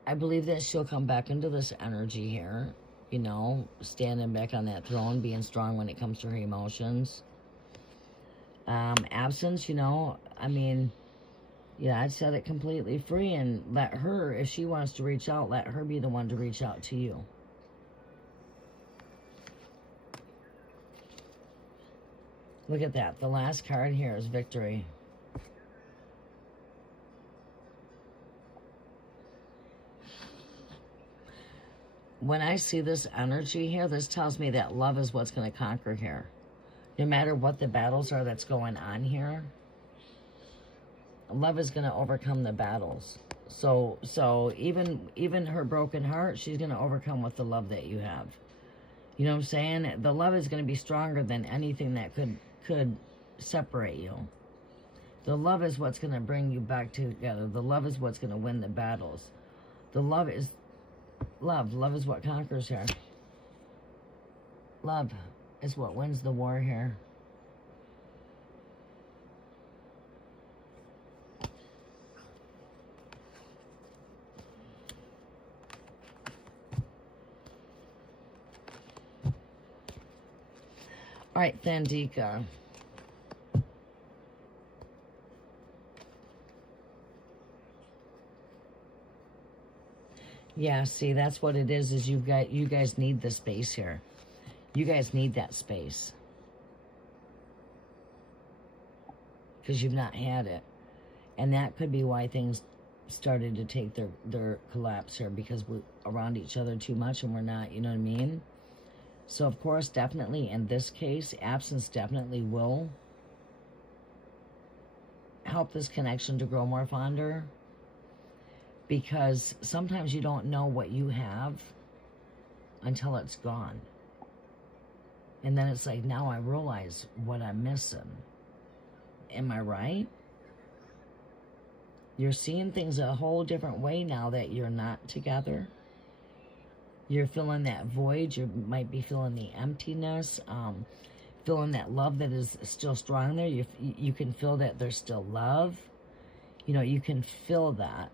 I believe that she'll come back into this energy here, you know, standing back on that throne, being strong when it comes to her emotions. Absence, you know, I mean, yeah, I'd set it completely free and let her, if she wants to reach out, let her be the one to reach out to you. Look at that. The last card here is victory. When I see this energy here, this tells me that love is what's going to conquer here. No matter what the battles are that's going on here, love is going to overcome the battles. So even her broken heart, she's going to overcome with the love that you have. You know what I'm saying? The love is going to be stronger than anything that could separate you. The love is what's going to bring you back together. The love is what's going to win the battles. The love is love. Love is what conquers here. Love is what wins the war here. All right, Thandika. Yeah, see, that's what it is you guys need the space here. You guys need that space. Because you've not had it. And that could be why things started to take their collapse here, because we're around each other too much and we're not, you know what I mean? So, of course, definitely in this case, absence definitely will help this connection to grow more fonder. Because sometimes you don't know what you have until it's gone. And then it's like, now I realize what I'm missing. Am I right? You're seeing things a whole different way now that you're not together. You're feeling that void. You might be feeling the emptiness. Feeling that love that is still strong there. You can feel that there's still love. You know, you can feel that.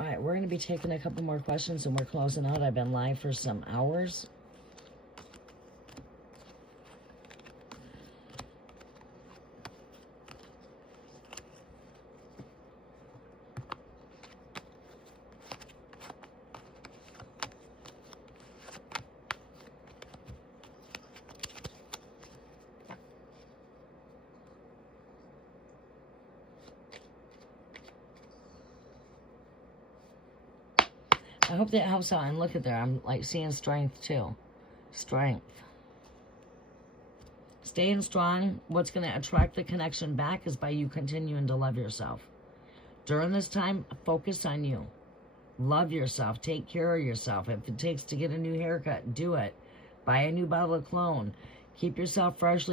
All right, we're going to be taking a couple more questions and we're closing out. I've been live for some hours. I hope that helps out. And look at there, I'm like seeing strength too. Strength. Staying strong, what's going to attract the connection back is by you continuing to love yourself. During this time, focus on you. Love yourself. Take care of yourself. If it takes to get a new haircut, do it. Buy a new bottle of cologne. Keep yourself fresh,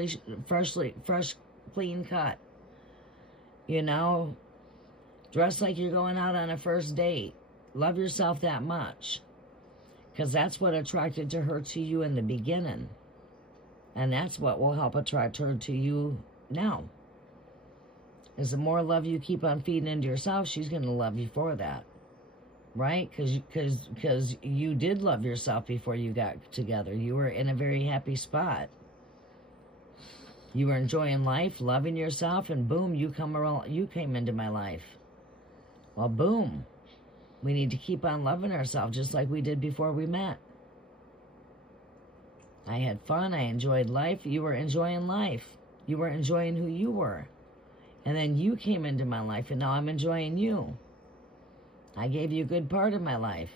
clean cut. You know, dress like you're going out on a first date. Love yourself that much. Because that's what attracted to her to you in the beginning. And that's what will help attract her to you now. Is the more love you keep on feeding into yourself, she's going to love you for that. Right? Because you did love yourself before you got together. You were in a very happy spot. You were enjoying life, loving yourself, and boom, you came into my life. Well, boom. We need to keep on loving ourselves just like we did before we met. I had fun. I enjoyed life. You were enjoying life. You were enjoying who you were. And then you came into my life, and now I'm enjoying you. I gave you a good part of my life.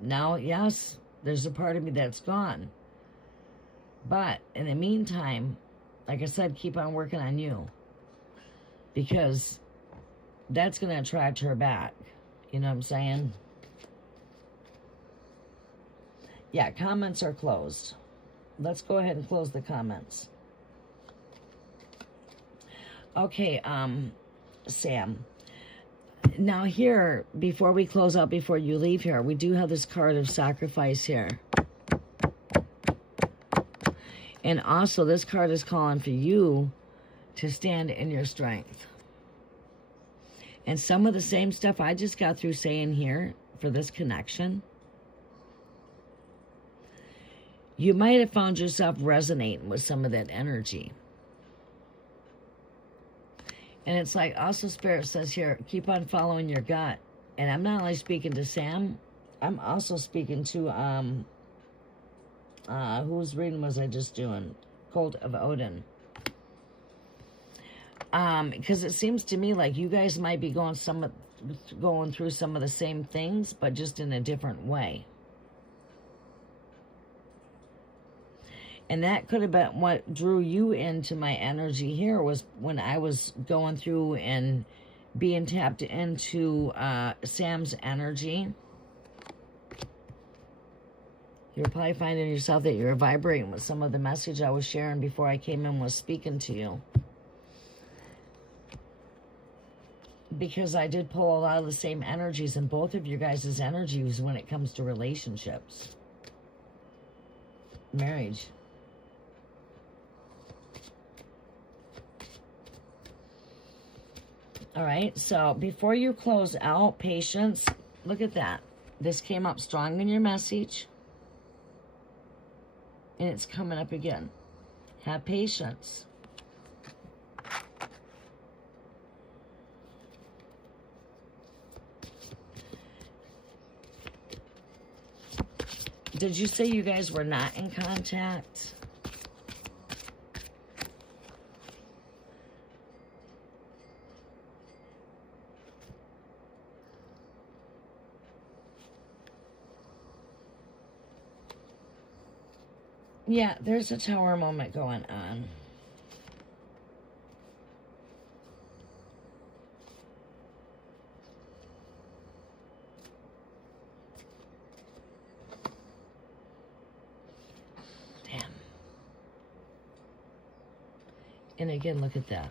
Now, yes, there's a part of me that's gone. But in the meantime, like I said, keep on working on you. Because that's going to attract her back. You know what I'm saying? Yeah, comments are closed. Let's go ahead and close the comments. Okay, Sam. Now here, before we close out, before you leave here, we do have this card of sacrifice here. And also, this card is calling for you to stand in your strength. And some of the same stuff I just got through saying here for this connection, you might have found yourself resonating with some of that energy. And it's like, also Spirit says here, keep on following your gut. And I'm not only speaking to Sam, I'm also speaking to, whose reading was I just doing? Cult of Odin. Because it seems to me like you guys might be going through some of the same things, but just in a different way. And that could have been what drew you into my energy here, was when I was going through and being tapped into Sam's energy. You're probably finding yourself that you're vibrating with some of the message I was sharing before I came in was speaking to you. Because I did pull a lot of the same energies in both of your guys' energies when it comes to relationships. Marriage. All right, so before you close out, patience, look at that. This came up strong in your message. And it's coming up again. Have patience. Did you say you guys were not in contact? Yeah, there's a tower moment going on. Damn. And again, look at that.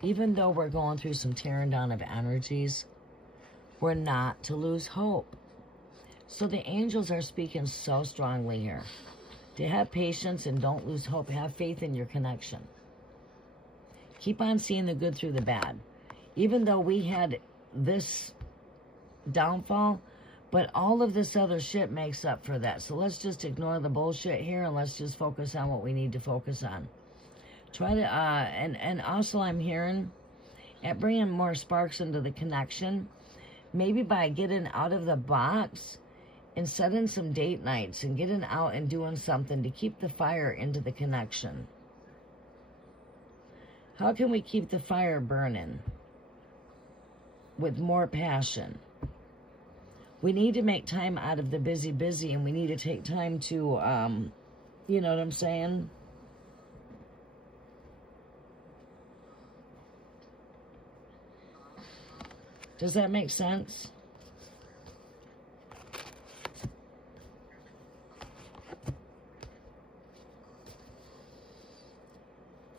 Even though we're going through some tearing down of energies, we're not to lose hope. So the angels are speaking so strongly here. To have patience and don't lose hope. Have faith in your connection. Keep on seeing the good through the bad. Even though we had this downfall, but all of this other shit makes up for that. So let's just ignore the bullshit here and let's just focus on what we need to focus on. Try to, and also I'm hearing at bringing more sparks into the connection, maybe by getting out of the box and setting some date nights and getting out and doing something to keep the fire into the connection. How can we keep the fire burning with more passion? We need to make time out of the busy, and we need to take time to, you know what I'm saying? Does that make sense?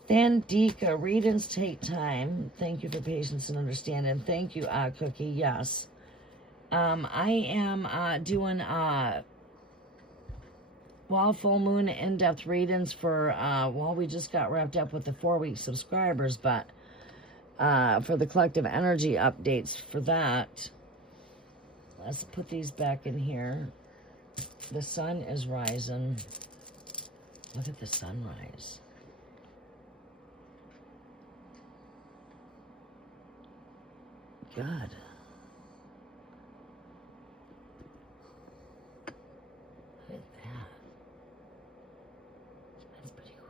Thandika, readings take time. Thank you for patience and understanding. Thank you, Cookie. Yes. I am doing full moon in-depth readings for, we just got wrapped up with the 4-week subscribers, but for the collective energy updates for that. Let's put these back in here. The sun is rising. Look at the sunrise. Good. Look at that. That's pretty cool.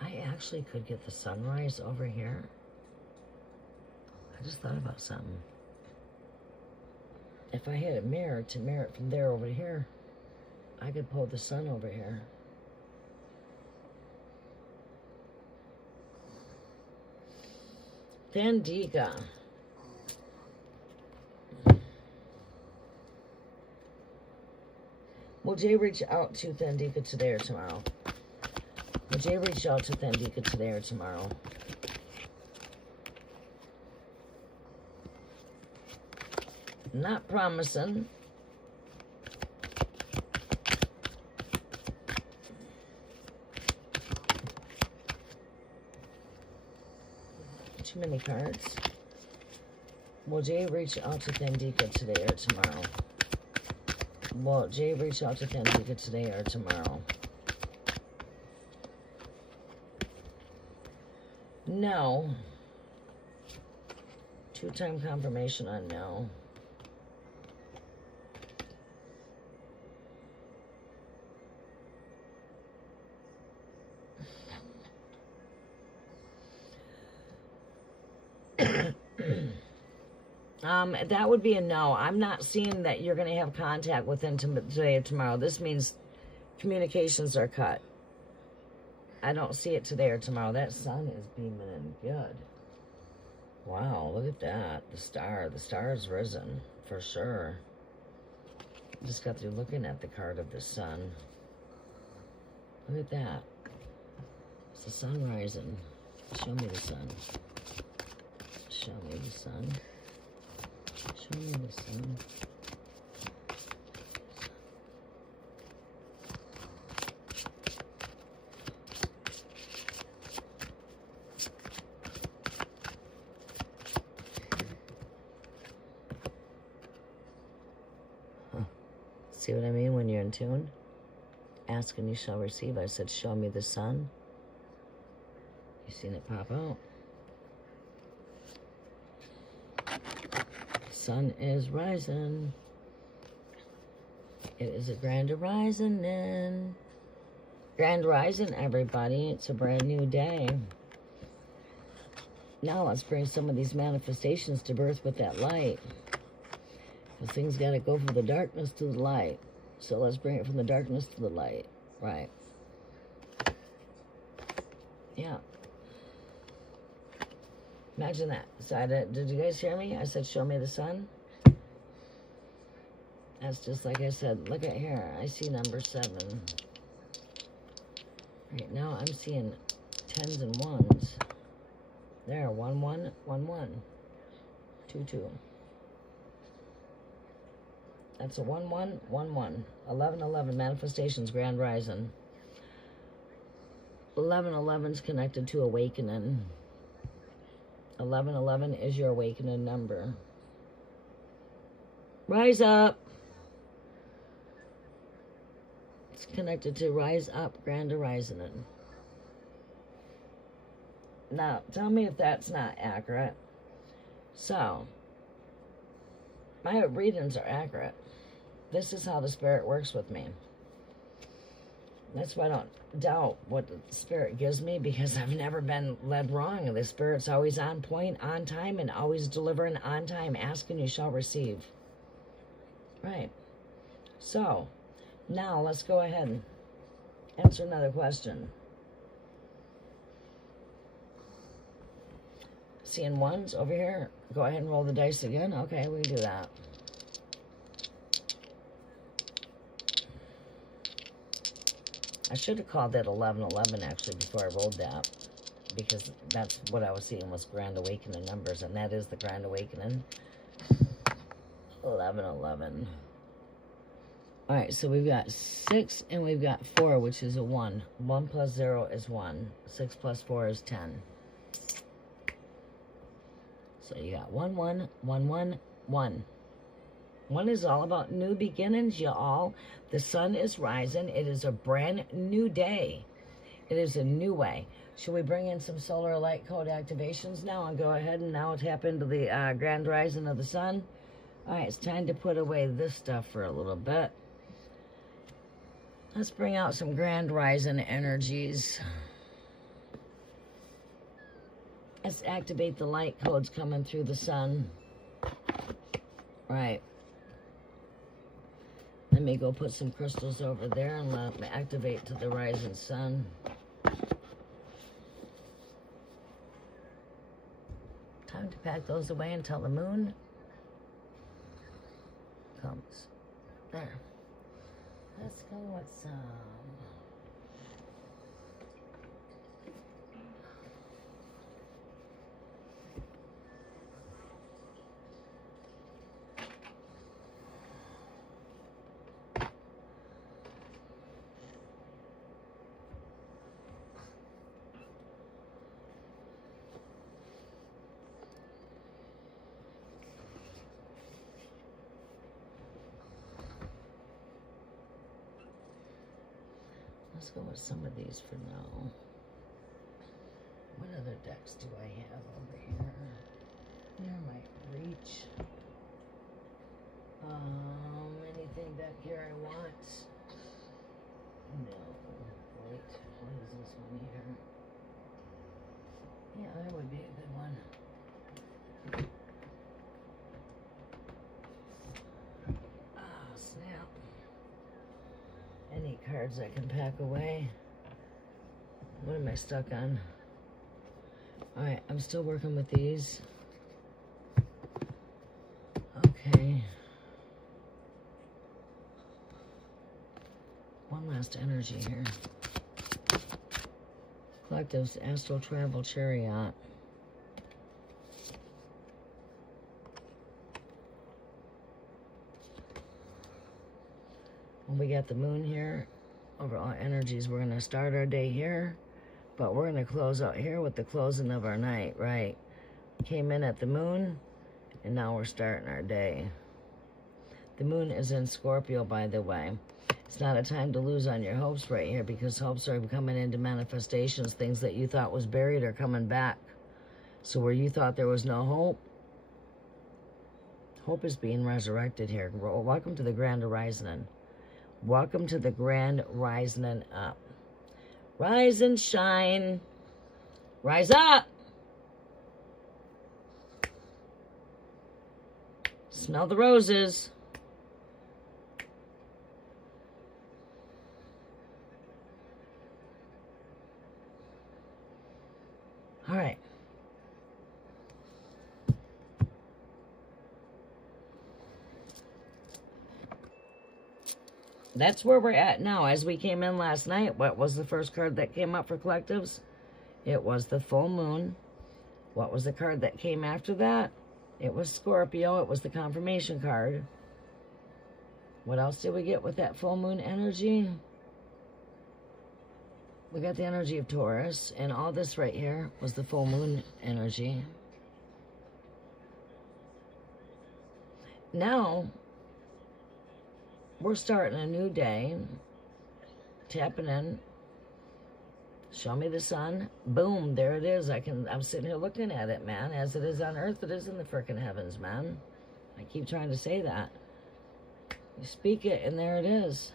I actually could get the sunrise over here. I just thought about something. If I had a mirror to mirror it from there over here, I could pull the sun over here. Thandika. Will Jay reach out to Thandika today or tomorrow? Will Jay reach out to Thandika today or tomorrow? Not promising. Too many cards. Will Jay reach out to Thandika today or tomorrow? Will Jay reach out to Thandika today or tomorrow? No. 2-time confirmation on no. That would be a no. I'm not seeing that you're going to have contact with him today or tomorrow. This means communications are cut. I don't see it today or tomorrow. That sun is beaming in good. Wow, look at that. The star is risen for sure. Just got through looking at the card of the sun. Look at that. It's the sun rising. Show me the sun. Show me the sun. Show me the sun. Huh. See what I mean when you're in tune? Ask and you shall receive. I said, show me the sun. You seen it pop out? Sun is rising. It is a grand rising then. Grand rising, everybody. It's a brand new day. Now let's bring some of these manifestations to birth with that light. Because things got to go from the darkness to the light. So let's bring it from the darkness to the light. Right. Yeah. Imagine that. So did you guys hear me? I said, show me the sun. That's just like I said. Look at here. I see number 7. Right now I'm seeing 10s and 1s. There, 1, 1, 1, 1. 2, 2. That's a 1, 1, 1, 1. 11, 11. Manifestations, grand rising. 11, 11's connected to awakening. 11, 11 is your awakening number. Rise up. It's connected to rise up, grand horizon. Now, tell me if that's not accurate. So, my readings are accurate. This is how the Spirit works with me. That's why I don't doubt what the Spirit gives me, because I've never been led wrong. The Spirit's always on point, on time, and always delivering on time. Ask and you shall receive. Right. So, now let's go ahead and answer another question. Seeing ones over here. Go ahead and roll the dice again. Okay, we can do that. I should have called that 1111 actually before I rolled that, because that's what I was seeing was Grand Awakening numbers, and that is the Grand Awakening. 1111. All right, so we've got 6 and we've got 4, which is a 1. 1 plus 0 is 1. 6 plus 4 is 10. So you got 1, 1, 1, 1, 1. 1 is all about new beginnings, y'all. The sun is rising. It is a brand new day. It is a new way. Should we bring in some solar light code activations now and go ahead and now tap into the grand rising of the sun? All right, it's time to put away this stuff for a little bit. Let's bring out some grand rising energies. Let's activate the light codes coming through the sun. Right. Let me go put some crystals over there and let them activate to the rising sun. Time to pack those away until the moon comes. There. Let's go with some. Let's go with some of these for now. What other decks do I have over here? There might reach. Anything back here I want? No. Wait, what is this one here? Yeah, that would be a good one. Oh, snap. Any cards I can pack away. What am I stuck on? Alright, I'm still working with these. Okay. One last energy here. Collective's Astral Travel Chariot. We got the moon here. Overall energies, we're going to start our day here, but we're going to close out here with the closing of our night, right? Came in at the moon, and now we're starting our day. The moon is in Scorpio, by the way. It's not a time to lose on your hopes right here, because hopes are coming into manifestations. Things that you thought was buried are coming back. So where you thought there was no hope, hope is being resurrected here. Welcome to the Grand Horizon. Welcome to the Grand Rising Up. Rise and shine. Rise up. Smell the roses. All right. That's where we're at now. As we came in last night, what was the first card that came up for collectives? It was the full moon. What was the card that came after that? It was Scorpio. It was the confirmation card. What else did we get with that full moon energy? We got the energy of Taurus, and all this right here was the full moon energy. Now, we're starting a new day, tapping in. Show me the sun. Boom, there it is. I'm sitting here looking at it, man. As it is on earth, it is in the frickin' heavens, man. I keep trying to say that. You speak it, and there it is.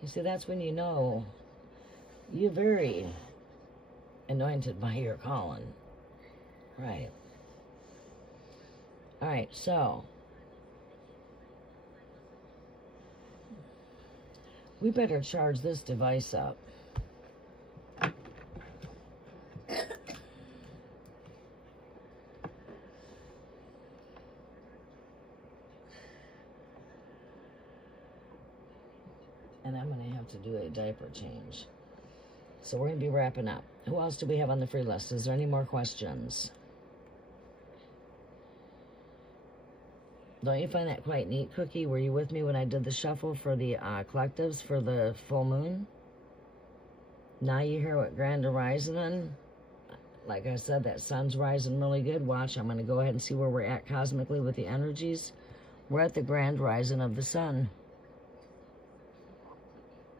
You see, that's when you know you're very anointed by your calling. Right. All right, so we better charge this device up. And I'm going to have to do a diaper change. So we're going to be wrapping up. Who else do we have on the free list? Is there any more questions? Don't you find that quite neat, Cookie? Were you with me when I did the shuffle for the collectives for the full moon? Now you hear what Grand Horizon. Like I said, that sun's rising really good. Watch, I'm going to go ahead and see where we're at cosmically with the energies. We're at the grand rising of the sun.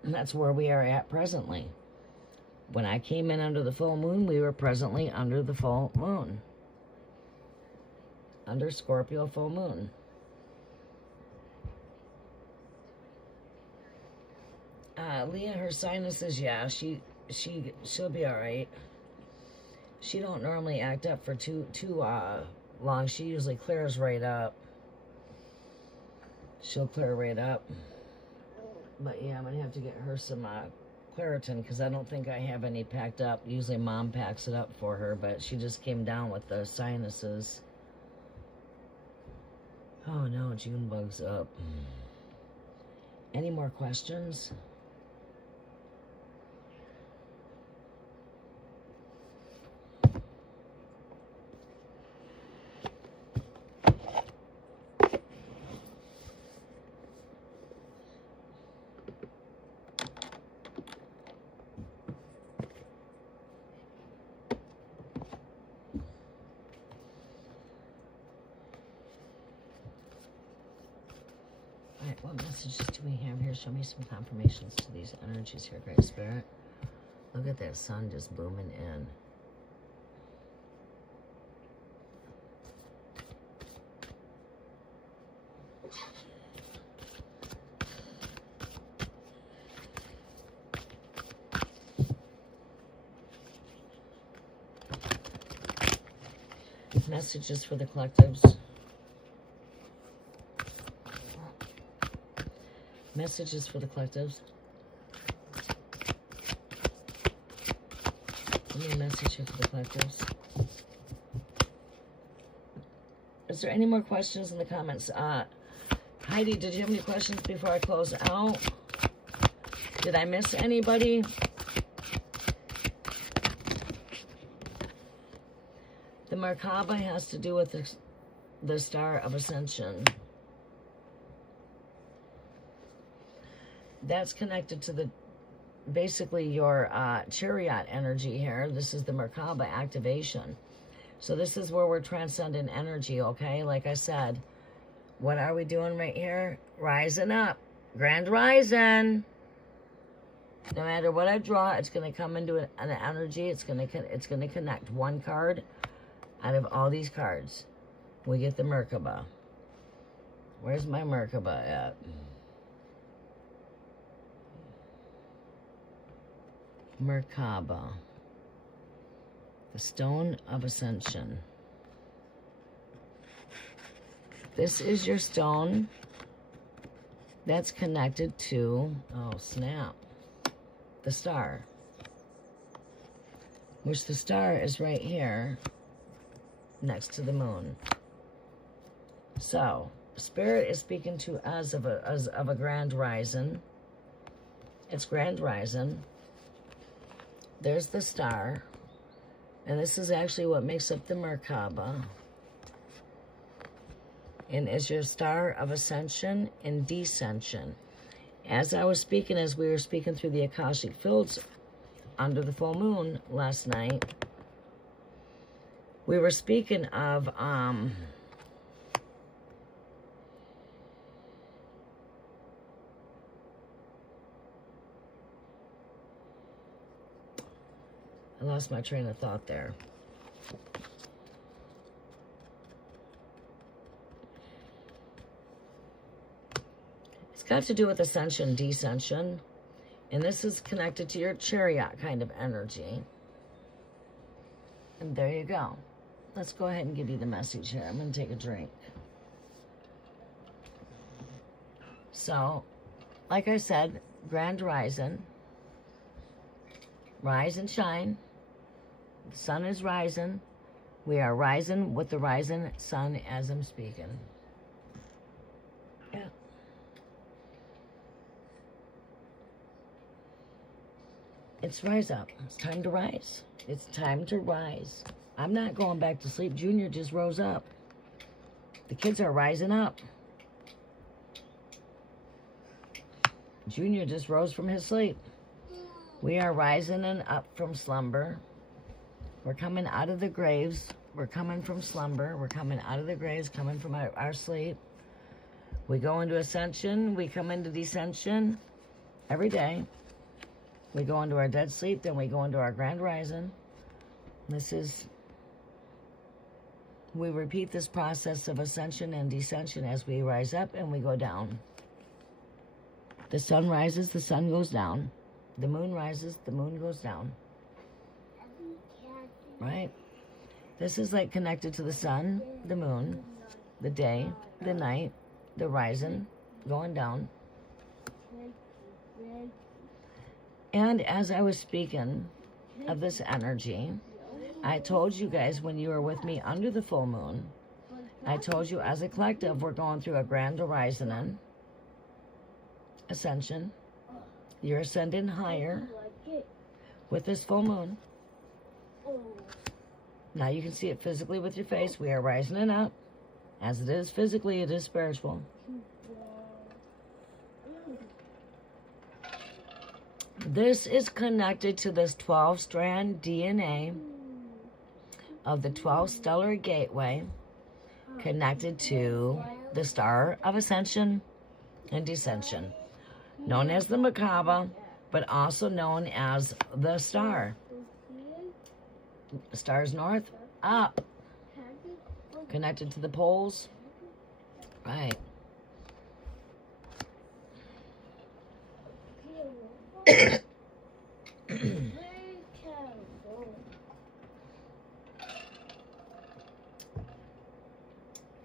And that's where we are at presently. When I came in under the full moon, we were presently under the full moon. Under Scorpio full moon. Leah, her sinuses, yeah, she'll be all right. She don't normally act up for too long. She usually clears right up. She'll clear right up. But yeah, I'm gonna have to get her some Claritin because I don't think I have any packed up. Usually Mom packs it up for her, but she just came down with the sinuses. Oh no, June bug's up. Any more questions? What messages do we have here? Show me some confirmations to these energies here, Great Spirit. Look at that sun just booming in. Messages for the collectives. Messages for the collectives. Give me a message here for the collectives. Is there any more questions in the comments? Heidi, did you have any questions before I close out? Did I miss anybody? The Merkaba has to do with the Star of Ascension. That's connected to basically your chariot energy here. This is the Merkaba activation. So this is where we're transcending energy, okay? Like I said, what are we doing right here? Rising up. Grand rising. No matter what I draw, it's going to come into an energy. It's going to connect one card out of all these cards. We get the Merkaba. Where's my Merkaba at? Merkaba, the Stone of Ascension. This is your stone that's connected to, oh snap, the star. Which the star is right here next to the moon. So, Spirit is speaking to us of a grand rising. It's grand rising. There's the star, and this is actually what makes up the Merkaba, and is your star of ascension and descension. As I was speaking, as we were speaking through the Akashic fields under the full moon last night, we were speaking of I lost my train of thought there. It's got to do with ascension, descension. And this is connected to your chariot kind of energy. And there you go. Let's go ahead and give you the message here. I'm going to take a drink. So, like I said, grand rising. Rise and shine. The sun is rising. We are rising with the rising sun as I'm speaking. Yeah. It's rise up. It's time to rise. It's time to rise. I'm not going back to sleep. Junior just rose up. The kids are rising up. Junior just rose from his sleep. We are rising and up from slumber. We're coming out of the graves. We're coming from slumber. We're coming out of the graves, coming from our sleep. We go into ascension. We come into descension every day. We go into our dead sleep. Then we go into our grand rising. We repeat this process of ascension and descension as we rise up and we go down. The sun rises, the sun goes down. The moon rises, the moon goes down. Right? This is like connected to the sun, the moon, the day, the night, the rising, going down. And as I was speaking of this energy, I told you guys when you were with me under the full moon, I told you as a collective, we're going through a grand horizon and ascension. You're ascending higher with this full moon. Now you can see it physically with your face. We are rising and up. As it is physically, it is spiritual. This is connected to this 12-strand DNA of the 12 stellar gateway, connected to the star of ascension and descension, known as the Merkaba, but also known as the star. Stars north, up, connected to the poles, right.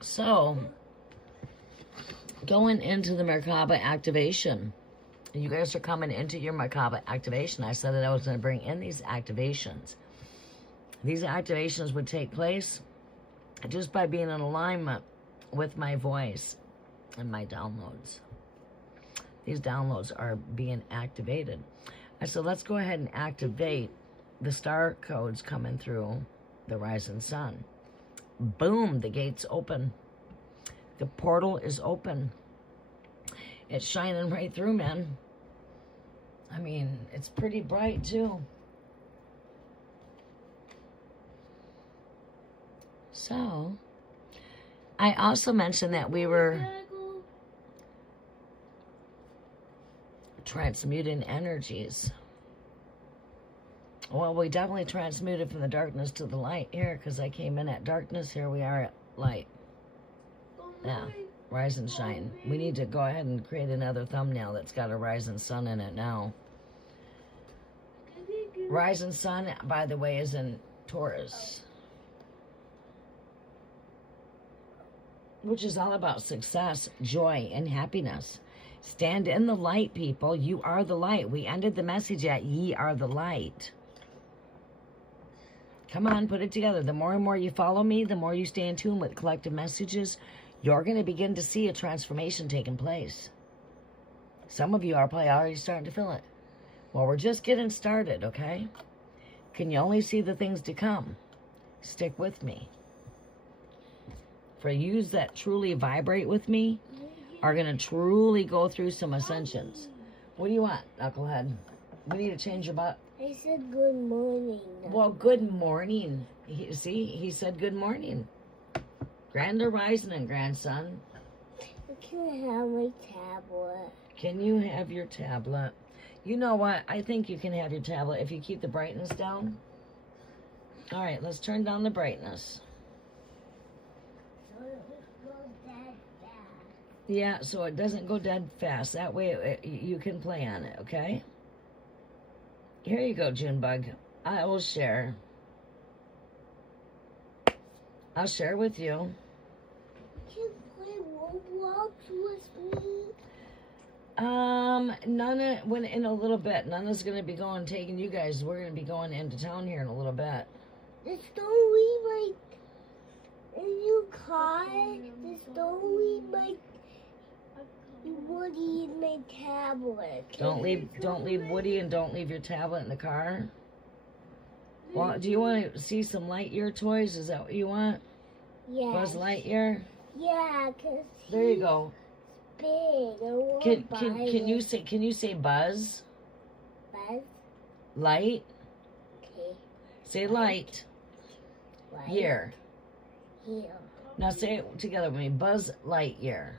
So, going into the Merkaba activation, you guys are coming into your Merkaba activation. I said that I was going to bring in these activations. These activations would take place just by being in alignment with my voice and my downloads. These downloads are being activated. I said, let's go ahead and activate the star codes coming through the rising sun. Boom, the gate's open. The portal is open. It's shining right through, man. I mean, it's pretty bright, too. So, I also mentioned that we were transmuting energies. Well, we definitely transmuted from the darkness to the light here, because I came in at darkness. Here we are at light. Yeah, rise and shine. We need to go ahead and create another thumbnail that's got a rising sun in it now. Rising sun, by the way, is in Taurus, which is all about success, joy, and happiness. Stand in the light, people. You are the light. We ended the message at ye are the light. Come on, put it together. The more and more you follow me, the more you stay in tune with collective messages, you're going to begin to see a transformation taking place. Some of you are probably already starting to feel it. Well, we're just getting started, okay? Can you only see the things to come? Stick with me. For yous that truly vibrate with me are going to truly go through some ascensions. What do you want, knucklehead? We need to change your butt. I said good morning. Well, good morning. He said good morning. Grand horizon and grandson. Can I have my tablet? Can you have your tablet? You know what? I think you can have your tablet if you keep the brightness down. All right, let's turn down the brightness. So it goes that fast. Yeah, so it doesn't go dead fast. That way you can play on it, okay? Here you go, Junebug. I will share. I'll share with you. You can play Roblox with me? Nana, when in a little bit. Nana's gonna be taking you guys. We're gonna be going into town here in a little bit. The story, in your car, the story, Woody in my tablet. Don't leave Woody and don't leave your tablet in the car. Well, do you want to see some Lightyear toys? Is that what you want? Yeah. Buzz Lightyear? Yeah, cause There you go. big. I want Can you say Buzz? Buzz? Light? Okay. Say light. Year. Here. Now say it together with me. Buzz Lightyear.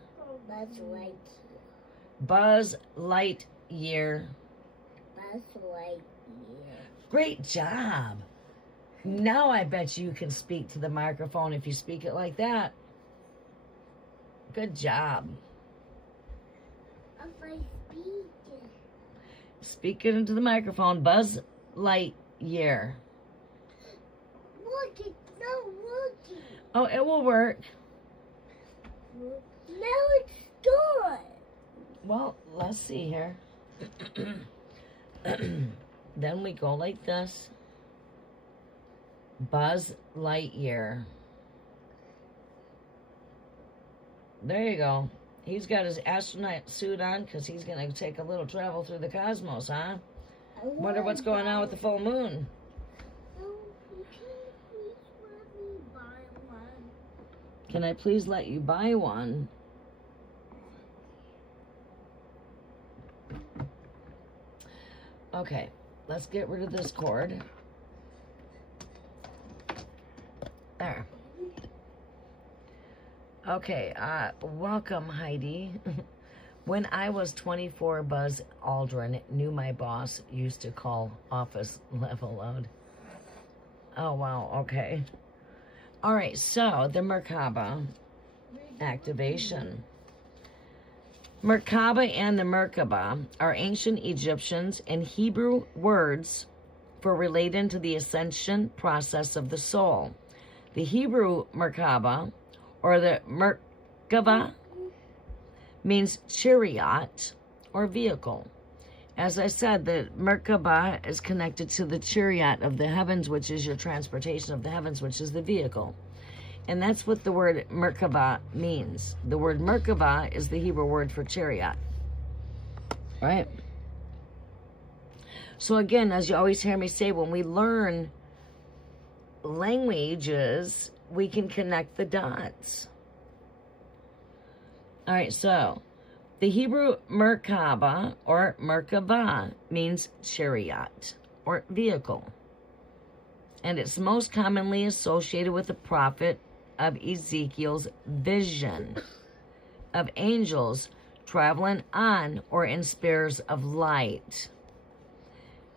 Buzz Lightyear. Buzz Lightyear. Buzz Lightyear. Great job. Now I bet you can speak to the microphone if you speak it like that. Good job. If I speak it. Speak it into the microphone. Buzz Lightyear. Look, it's not working. Oh, it will work. Now it's done. Well, let's see here. Then we go like this. Buzz Lightyear. There you go. He's got his astronaut suit on because he's going to take a little travel through the cosmos, huh? Wonder what's going on with the full moon. Can I please let you buy one? Okay, let's get rid of this cord. There. Okay, welcome, Heidi. When I was 24, Buzz Aldrin knew my boss used to call office level load. Oh, wow, okay. All right, so the Merkaba activation. Merkaba and the Merkaba are ancient Egyptians and Hebrew words for relating to the ascension process of the soul. The Hebrew Merkaba, or the Merkaba, means chariot or vehicle. As I said, the Merkaba is connected to the chariot of the heavens, which is your transportation of the heavens, which is the vehicle. And that's what the word Merkaba means. The word Merkaba is the Hebrew word for chariot. Right? So again, as you always hear me say, when we learn languages, we can connect the dots. All right, so the Hebrew Merkaba or Merkaba means chariot or vehicle. And it's most commonly associated with the prophet of Ezekiel's vision of angels traveling on or in spears of light.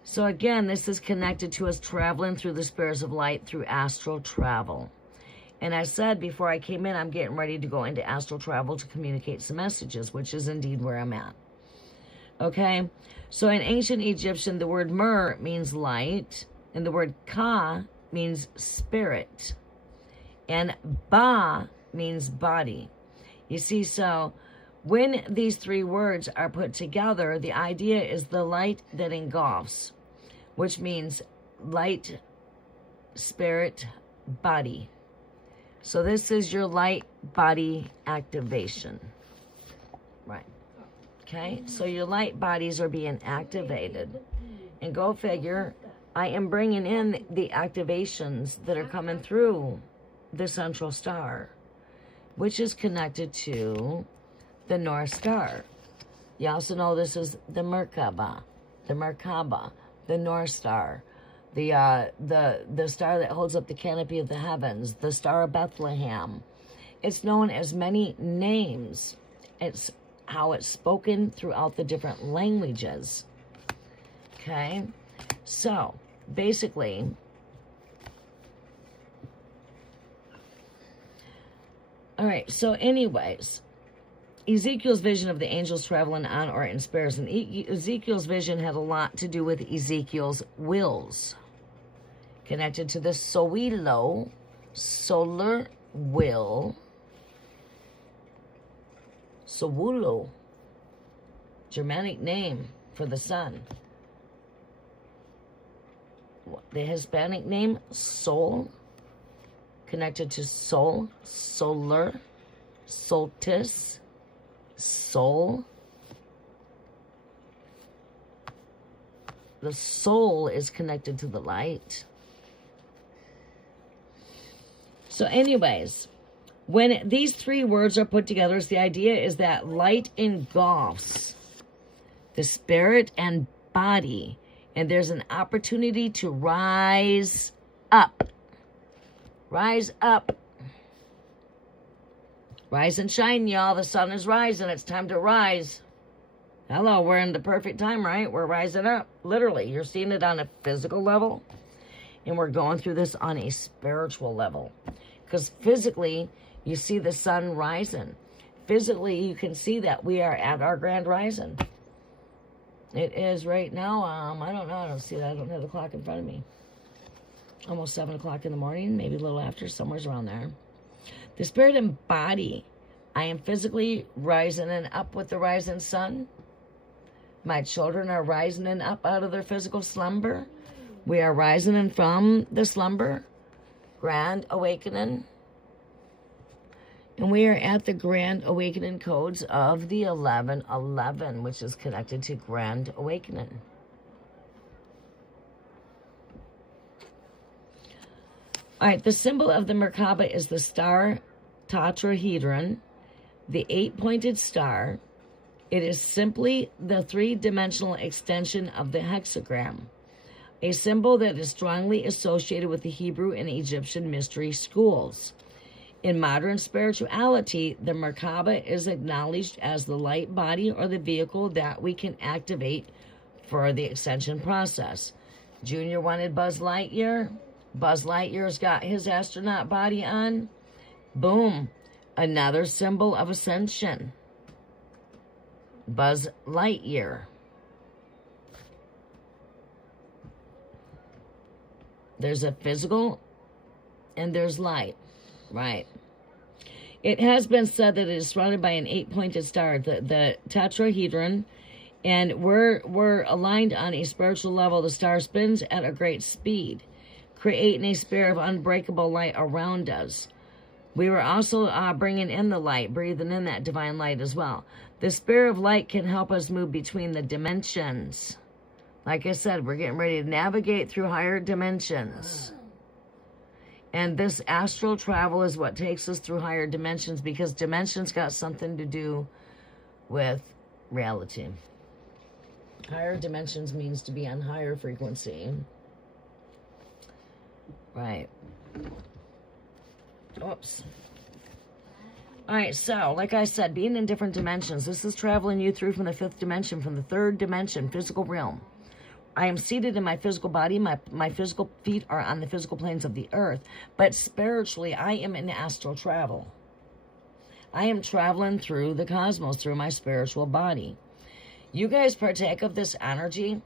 So again, this is connected to us traveling through the spears of light through astral travel. And I said before I came in, I'm getting ready to go into astral travel to communicate some messages, which is indeed where I'm at. Okay? So in ancient Egyptian, the word Mer means light, and the word Ka means spirit, and Ba means body. You see, so when these three words are put together, the idea is the light that engulfs, which means light, spirit, body. So this is your light body activation. Right. Okay, so your light bodies are being activated. And go figure, I am bringing in the activations that are coming through the central star, which is connected to the North Star. You also know this is the Merkaba, the North Star, the star that holds up the canopy of the heavens, the Star of Bethlehem. It's known as many names. It's how it's spoken throughout the different languages. Okay, so basically, all right, so anyways, Ezekiel's vision of the angels traveling on or in spears, and Ezekiel's vision had a lot to do with Ezekiel's wills, connected to the Soilo, solar will, Sowulo, Germanic name for the sun. The Hispanic name, Sol, connected to Sol, solar, solstice, soul, The soul is connected to the light. So anyways, when these three words are put together, the idea is that light engulfs the spirit and body, and there's an opportunity to rise up. Rise up. Rise and shine, y'all. The sun is rising. It's time to rise. Hello, we're in the perfect time, right? We're rising up. Literally, you're seeing it on a physical level, and we're going through this on a spiritual level. Because physically, you see the sun rising. Physically, you can see that we are at our grand rising. It is right now, I don't know, I don't see that. I don't have the clock in front of me. Almost 7 o'clock in the morning, maybe a little after, somewhere around there. The spirit and body. I am physically rising and up with the rising sun. My children are rising and up out of their physical slumber. We are rising and from the slumber. Grand awakening. And we are at the grand awakening codes of the 1111, which is connected to grand awakening. All right, the symbol of the Merkaba is the star tetrahedron, the 8-pointed star. It is simply the 3-dimensional extension of the hexagram, a symbol that is strongly associated with the Hebrew and Egyptian mystery schools. In modern spirituality, the Merkaba is acknowledged as the light body or the vehicle that we can activate for the ascension process. Junior wanted Buzz Lightyear. Buzz Lightyear's got his astronaut body on. Boom. Another symbol of ascension. Buzz Lightyear. There's a physical and there's light. Right. It has been said that it is surrounded by an 8-pointed star, the tetrahedron, and we're aligned on a spiritual level. The star spins at a great speed, creating a sphere of unbreakable light around us. We were also bringing in the light, breathing in that divine light as well. The sphere of light can help us move between the dimensions. Like I said, we're getting ready to navigate through higher dimensions. And this astral travel is what takes us through higher dimensions, because dimensions got something to do with reality. Higher dimensions means to be on higher frequency. Right. Oops. All right, so like I said, being in different dimensions, this is traveling you through from the 5th dimension, from the 3rd dimension, physical realm. I am seated in my physical body. My physical feet are on the physical planes of the earth. But spiritually, I am in astral travel. I am traveling through the cosmos, through my spiritual body. You guys partake of this energy.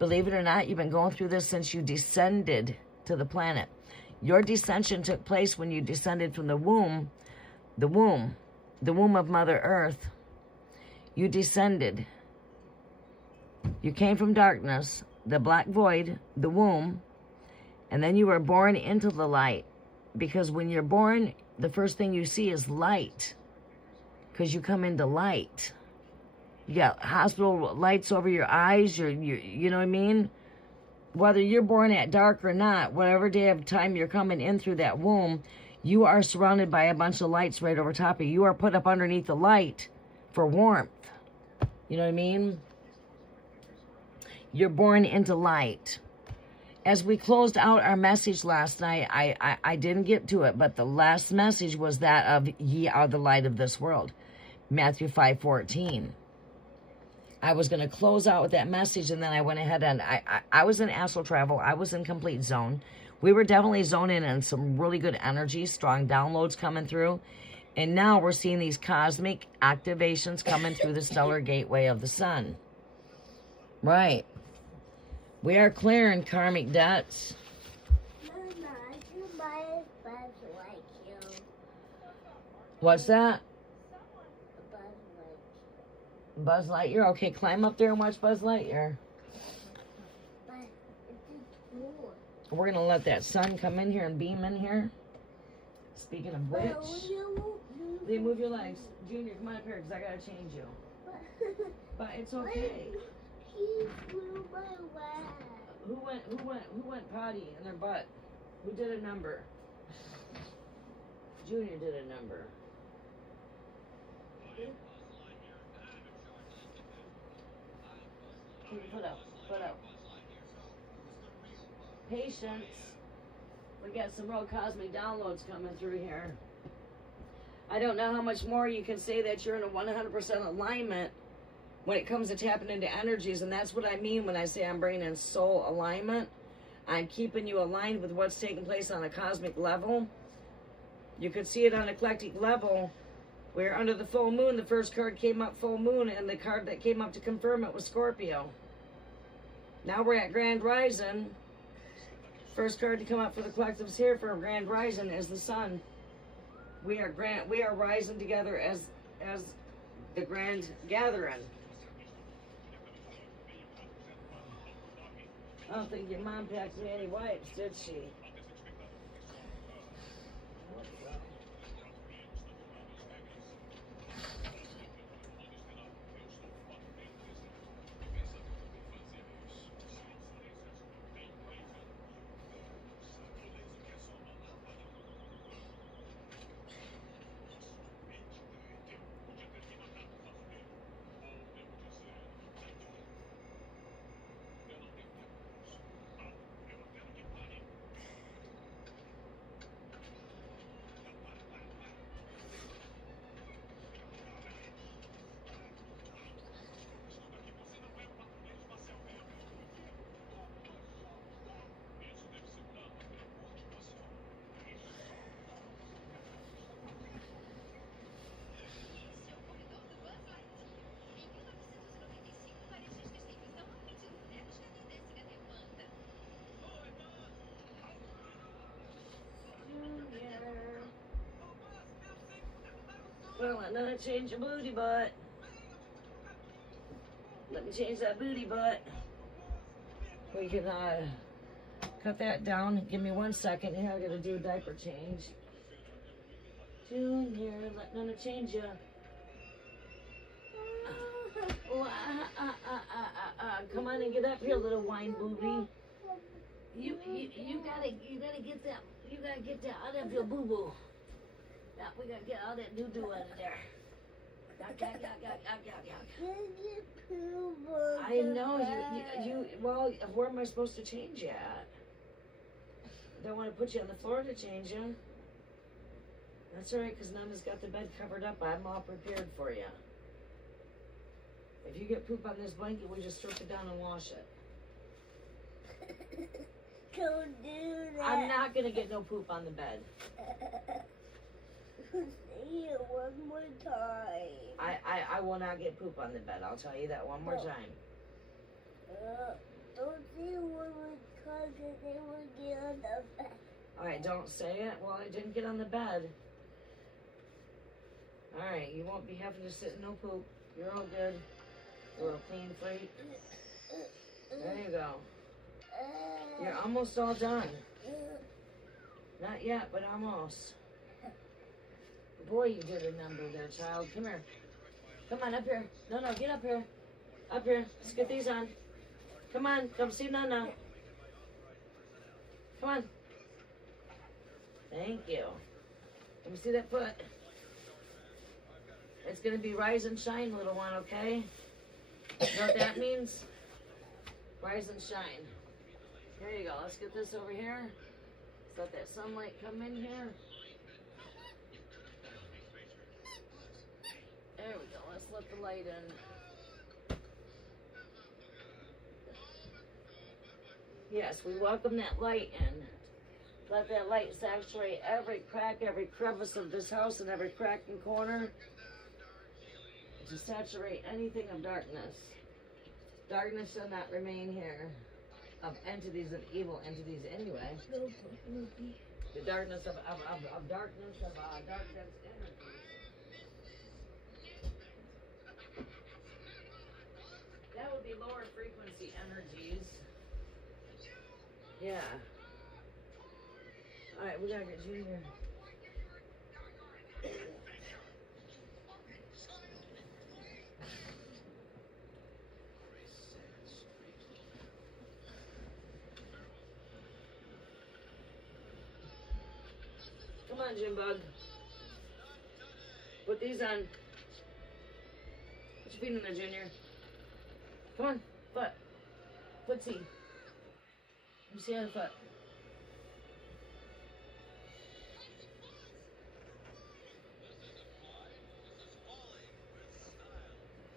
Believe it or not, you've been going through this since you descended to the planet. Your descension took place when you descended from the womb of Mother Earth. You descended. You came from darkness, the black void, the womb, and then you were born into the light. Because when you're born, the first thing you see is light, because you come into light. You got hospital lights over your eyes, you know what I mean? Whether you're born at dark or not, whatever day of time you're coming in through that womb, you are surrounded by a bunch of lights right over top of you. You are put up underneath the light for warmth. You know what I mean? You're born into light. As we closed out our message last night, I didn't get to it, but the last message was that of ye are the light of this world. Matthew 5:14. I was going to close out with that message, and then I went ahead and I was in astral travel. I was in complete zone. We were definitely zoning in some really good energy, strong downloads coming through. And now we're seeing these cosmic activations coming through the stellar gateway of the sun. Right. We are clearing karmic debts. Mama, I can buy a Buzz Lightyear. What's that? A Buzz Lightyear. Buzz Lightyear? Okay, climb up there and watch Buzz Lightyear. But it's more. We're going to let that sun come in here and beam in here. Speaking of which, they move your legs. Junior, come on up here because I got to change you. But it's okay. He blew my web. Who went potty in their butt? Who did a number? Junior did a number. Put up. Patience. We got some real cosmic downloads coming through here. I don't know how much more you can say that you're in a 100% alignment when it comes to tapping into energies, and that's what I mean when I say I'm bringing in soul alignment. I'm keeping you aligned with what's taking place on a cosmic level. You could see it on a eclectic level. We're under the full moon. The first card came up full moon, and the card that came up to confirm it was Scorpio. Now we're at Grand Rising. First card to come up for the collectives here for Grand Rising is the Sun. We are rising together as the Grand Gathering. I don't think your mom packed me any wipes, did she? Well, I'm gonna change your booty butt. Let me change that booty butt. We can cut that down. Give me 1 second here. I gotta do a diaper change. Junior, let Nana change you. Come on and get up here, little wine booby. You gotta get that. You gotta get that out of your boo boo. Yeah, we gotta get all that doo doo out of there. I know you. Well, where am I supposed to change you at? Don't want to put you on the floor to change you. That's all right, because Nana's got the bed covered up. I'm all prepared for you. If you get poop on this blanket, we just strip it down and wash it. Don't do that. I'm not gonna get no poop on the bed. Say it one more time. I will not get poop on the bed. I'll tell you that one more time. Don't say it one more time because they will get on the bed. Alright, don't say it. Well, I didn't get on the bed. Alright, you won't be having to sit in no poop. You're all good. You're a clean slate. There you go. You're almost all done. Not yet, but almost. Boy, you did a number there, child. Come here. Come on, up here. No, get up here. Up here. Let's get these on. Come on, come see Nana. Come on. Thank you. Let me see that foot. It's going to be rise and shine, little one, okay? You know what that means? Rise and shine. Here you go. Let's get this over here. Let's let that sunlight come in here. There we go. Let's let the light in. Yes, we welcome that light in. Let that light saturate every crack, every crevice of this house and every crack and corner. To saturate anything of darkness. Darkness shall not remain here. Of entities, of evil entities anyway. The darkness of darkness, of darkness energies. That would be lower frequency energies. Yeah. Alright, we gotta get Junior. on, Jimbug. Put these on. Put your feet in there, Junior. Come on, foot. Footsie. Let me see the other foot.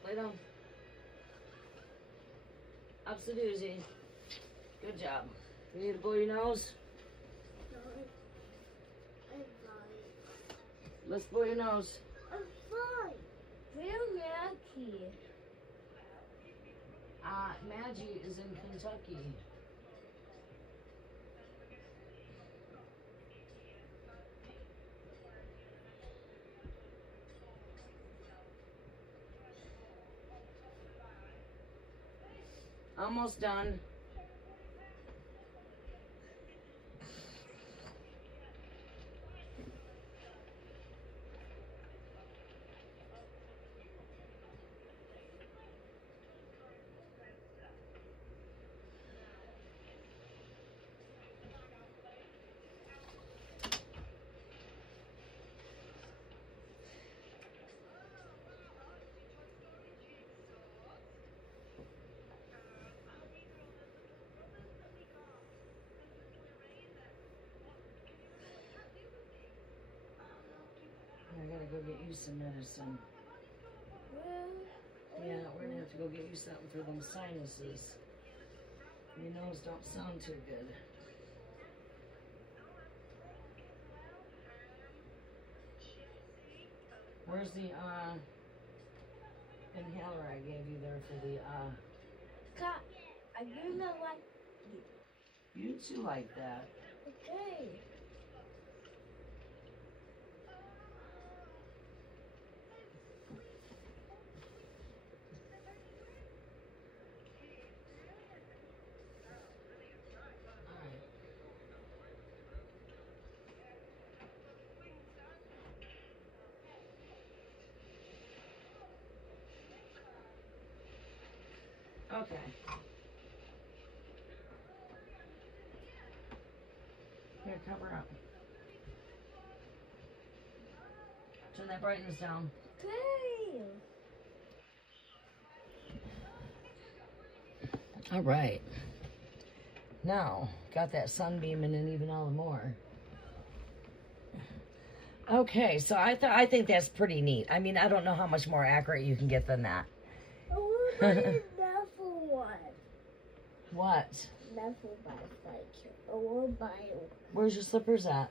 Lay down. Ups the doozy. Good job. You need to blow your nose? I'm fine. Let's blow your nose. I'm fine. We're lucky. Maggie is in Kentucky. Almost done. I gotta go get you some medicine. Yeah, we're gonna have to go get you something for them sinuses. Your nose don't sound too good. Where's the inhaler I gave you there for the Cut. I do not like it. You too like that. Okay. Okay. Here, cover up. Turn that brightness down. Okay. All right. Now, got that sunbeam in and even all the more. Okay, so I think that's pretty neat. I mean, I don't know how much more accurate you can get than that. I want to buy a Nuffle one. What? Nuffle by Fike. I want to buy one. Where's your slippers at?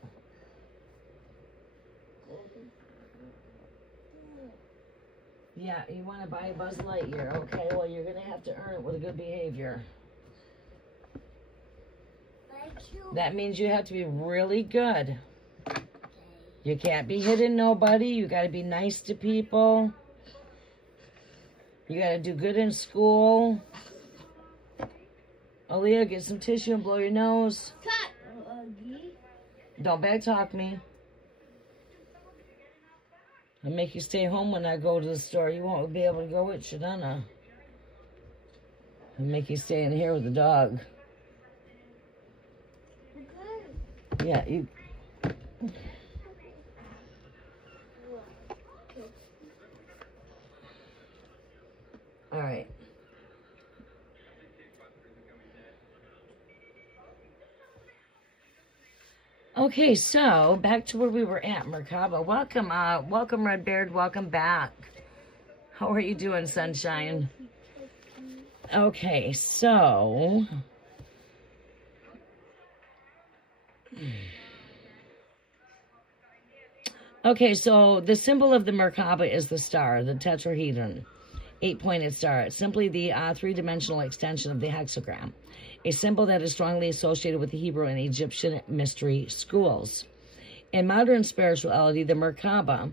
Yeah, you want to buy a Buzz Lightyear. Okay, well, you're going to have to earn it with a good behavior. That means you have to be really good. You can't be hitting nobody. You got to be nice to people. You got to do good in school. Aaliyah, get some tissue and blow your nose. Cut. Don't back talk me. I'll make you stay home when I go to the store. You won't be able to go with Shadana. I'll make you stay in here with the dog. Okay. Yeah, you... All right. Okay, so back to where we were at, Merkaba. Welcome, welcome, Redbeard. Welcome back. How are you doing, Sunshine? Okay, so the symbol of the Merkaba is the star, the tetrahedron, 8-pointed star. It's simply the three-dimensional extension of the hexagram, a symbol that is strongly associated with the Hebrew and Egyptian mystery schools. In modern spirituality, the Merkaba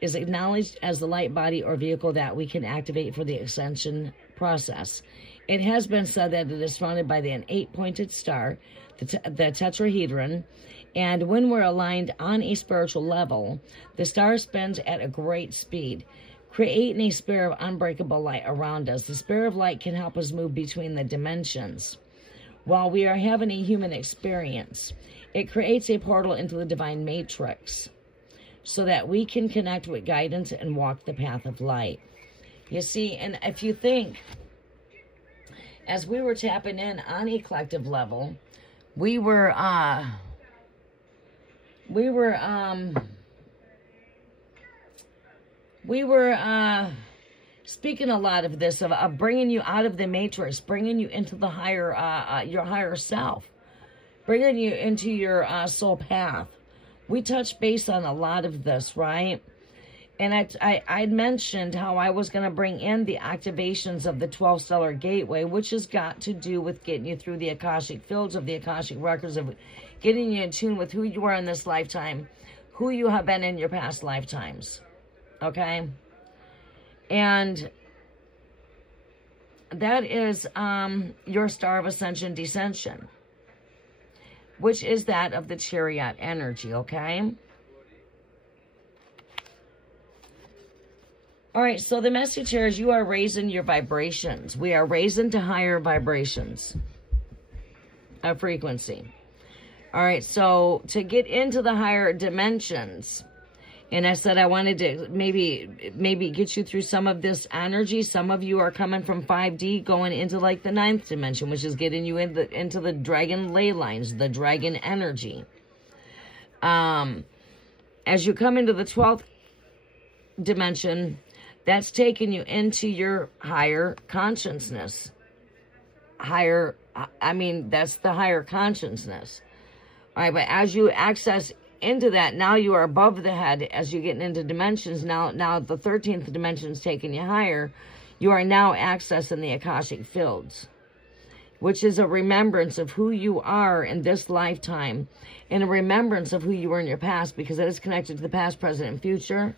is acknowledged as the light body or vehicle that we can activate for the ascension process. It has been said that it is surrounded by an 8-pointed star, the tetrahedron, and when we're aligned on a spiritual level, the star spins at a great speed, creating a sphere of unbreakable light around us. The sphere of light can help us move between the dimensions while we are having a human experience. It creates a portal into the divine matrix so that we can connect with guidance and walk the path of light. You see, and if you think, as we were tapping in on a collective level, we were speaking a lot of this, of bringing you out of the matrix, bringing you into the higher, your higher self, bringing you into your soul path. We touched base on a lot of this, right? And I'd mentioned how I was going to bring in the activations of the 12 stellar gateway, which has got to do with getting you through the Akashic fields of the Akashic records, of getting you in tune with who you are in this lifetime, who you have been in your past lifetimes. Okay? And that is your star of ascension, descension, which is that of the chariot energy, okay? All right, so the message here is you are raising your vibrations. We are raising to higher vibrations of frequency. All right, so to get into the higher dimensions, and I said I wanted to maybe get you through some of this energy. Some of you are coming from 5D going into like the 9th dimension, which is getting you into the dragon ley lines, the dragon energy. As you come into the 12th dimension, that's taking you into your higher consciousness. That's the higher consciousness. All right, but as you access into that, now you are above the head as you get into dimensions. Now the 13th dimension is taking you higher. You are now accessing the Akashic fields, which is a remembrance of who you are in this lifetime and a remembrance of who you were in your past, because it is connected to the past, present, and future.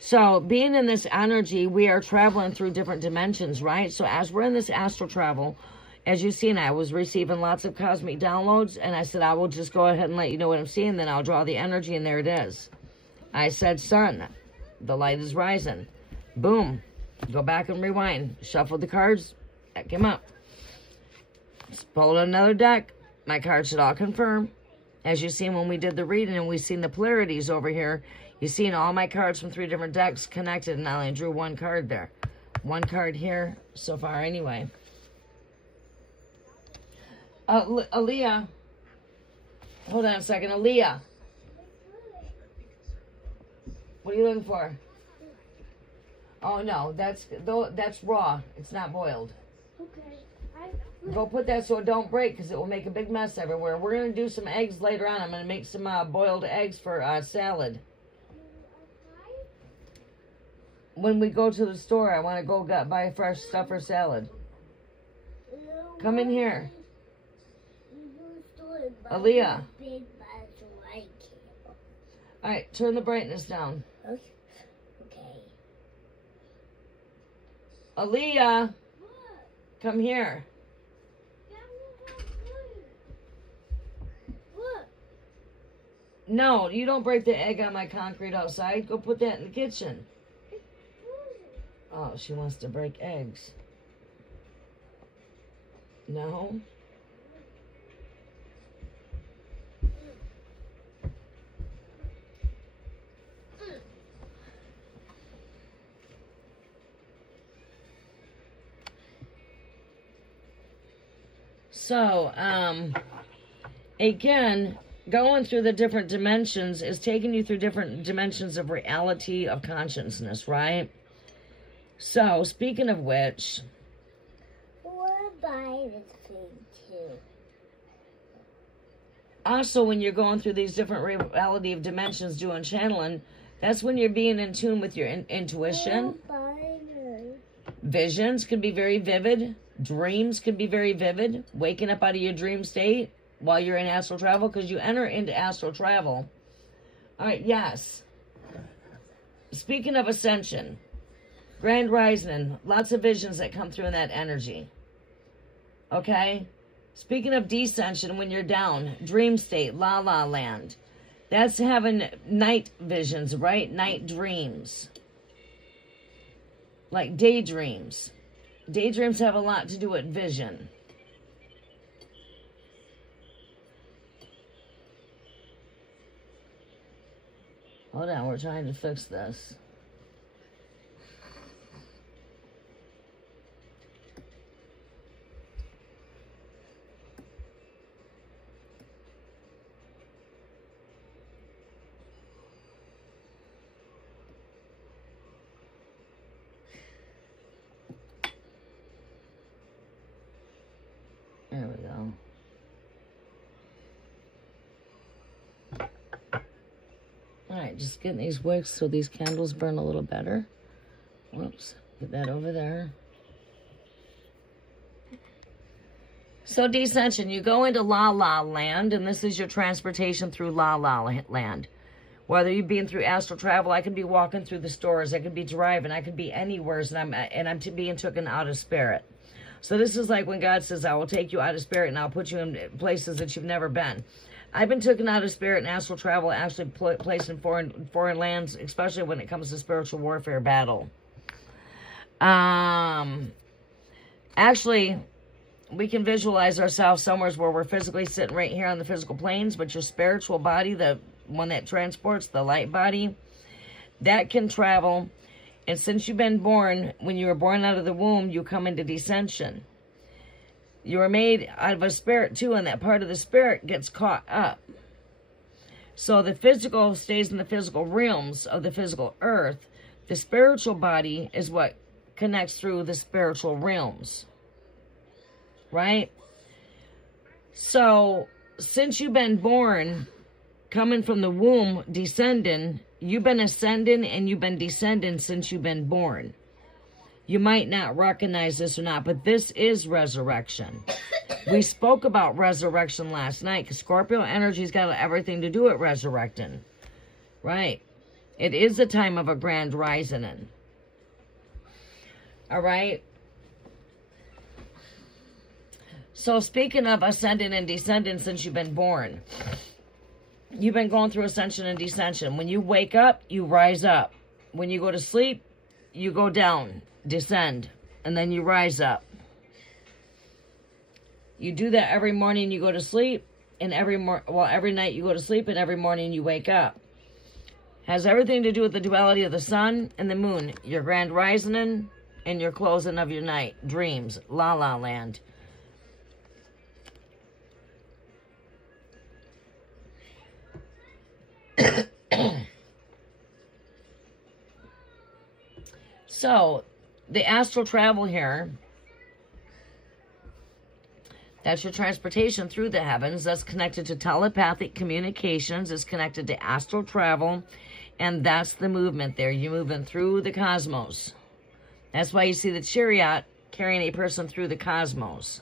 So being in this energy, we are traveling through different dimensions, right? So as we're in this astral travel, as you've seen, I was receiving lots of cosmic downloads, and I said, I will just go ahead and let you know what I'm seeing, then I'll draw the energy, and there it is. I said, sun, the light is rising. Boom. Go back and rewind. Shuffle the cards. That came up. Just pulled another deck. My cards should all confirm. As you've seen when we did the reading, and we've seen the polarities over here, you've seen all my cards from 3 different decks connected, and I only drew 1 card there. 1 card here so far anyway. Aaliyah. Hold on a second. Aaliyah. What are you looking for? Oh, no. That's raw. It's not boiled. Okay. Go put that so it don't break, because it will make a big mess everywhere. We're going to do some eggs later on. I'm going to make some boiled eggs for salad. When we go to the store, I want to go buy fresh stuff for salad. Come in here. Aaliyah. Alright, turn the brightness down. Okay. Aaliyah. Come here. No, you don't break the egg on my concrete outside. Go put that in the kitchen. Oh, she wants to break eggs. No? So, again, going through the different dimensions is taking you through different dimensions of reality, of consciousness, right? So, speaking of which, What buy this thing too? also when you're going through these different reality of dimensions doing channeling, that's when you're being in tune with your intuition. Visions can be very vivid. Dreams can be very vivid. Waking up out of your dream state while you're in astral travel, because you enter into astral travel. All right, yes. Speaking of ascension, grand rising, lots of visions that come through in that energy. Okay? Speaking of descension, when you're down, dream state, la la land. That's having night visions, right? Night dreams. Like daydreams. Daydreams have a lot to do with vision. Hold on, we're trying to fix this. There we go. Alright, just getting these wicks so these candles burn a little better. Whoops, get that over there. So, Descension, you go into La La Land, and this is your transportation through La La Land. Whether you've been through astral travel, I could be walking through the stores, I could be driving, I could be anywhere, and I'm being taken out of spirit. So this is like when God says, I will take you out of spirit and I'll put you in places that you've never been. I've been taken out of spirit and astral travel, actually placed in foreign lands, especially when it comes to spiritual warfare battle. Actually, we can visualize ourselves somewhere where we're physically sitting right here on the physical planes, but your spiritual body, the one that transports, the light body, that can travel. And since you've been born, when you were born out of the womb, you come into descension. You were made out of a spirit too, and that part of the spirit gets caught up. So the physical stays in the physical realms of the physical earth. The spiritual body is what connects through the spiritual realms. Right? So, since you've been born, coming from the womb, descending, you've been ascending and you've been descending since you've been born. You might not recognize this or not, but this is resurrection. We spoke about resurrection last night because Scorpio energy's got everything to do with resurrecting. Right? It is a time of a grand rising. All right? So speaking of ascending and descending since you've been born, you've been going through ascension and descension. When you wake up, you rise up. When you go to sleep, you go down, descend, and then you rise up. You do that every morning you go to sleep, and every night you go to sleep, and every morning you wake up. Has everything to do with the duality of the sun and the moon, your grand rising and your closing of your night, dreams, La La Land. So, the astral travel here, that's your transportation through the heavens. That's connected to telepathic communications. It's connected to astral travel. And that's the movement there. You're moving through the cosmos. That's why you see the chariot carrying a person through the cosmos.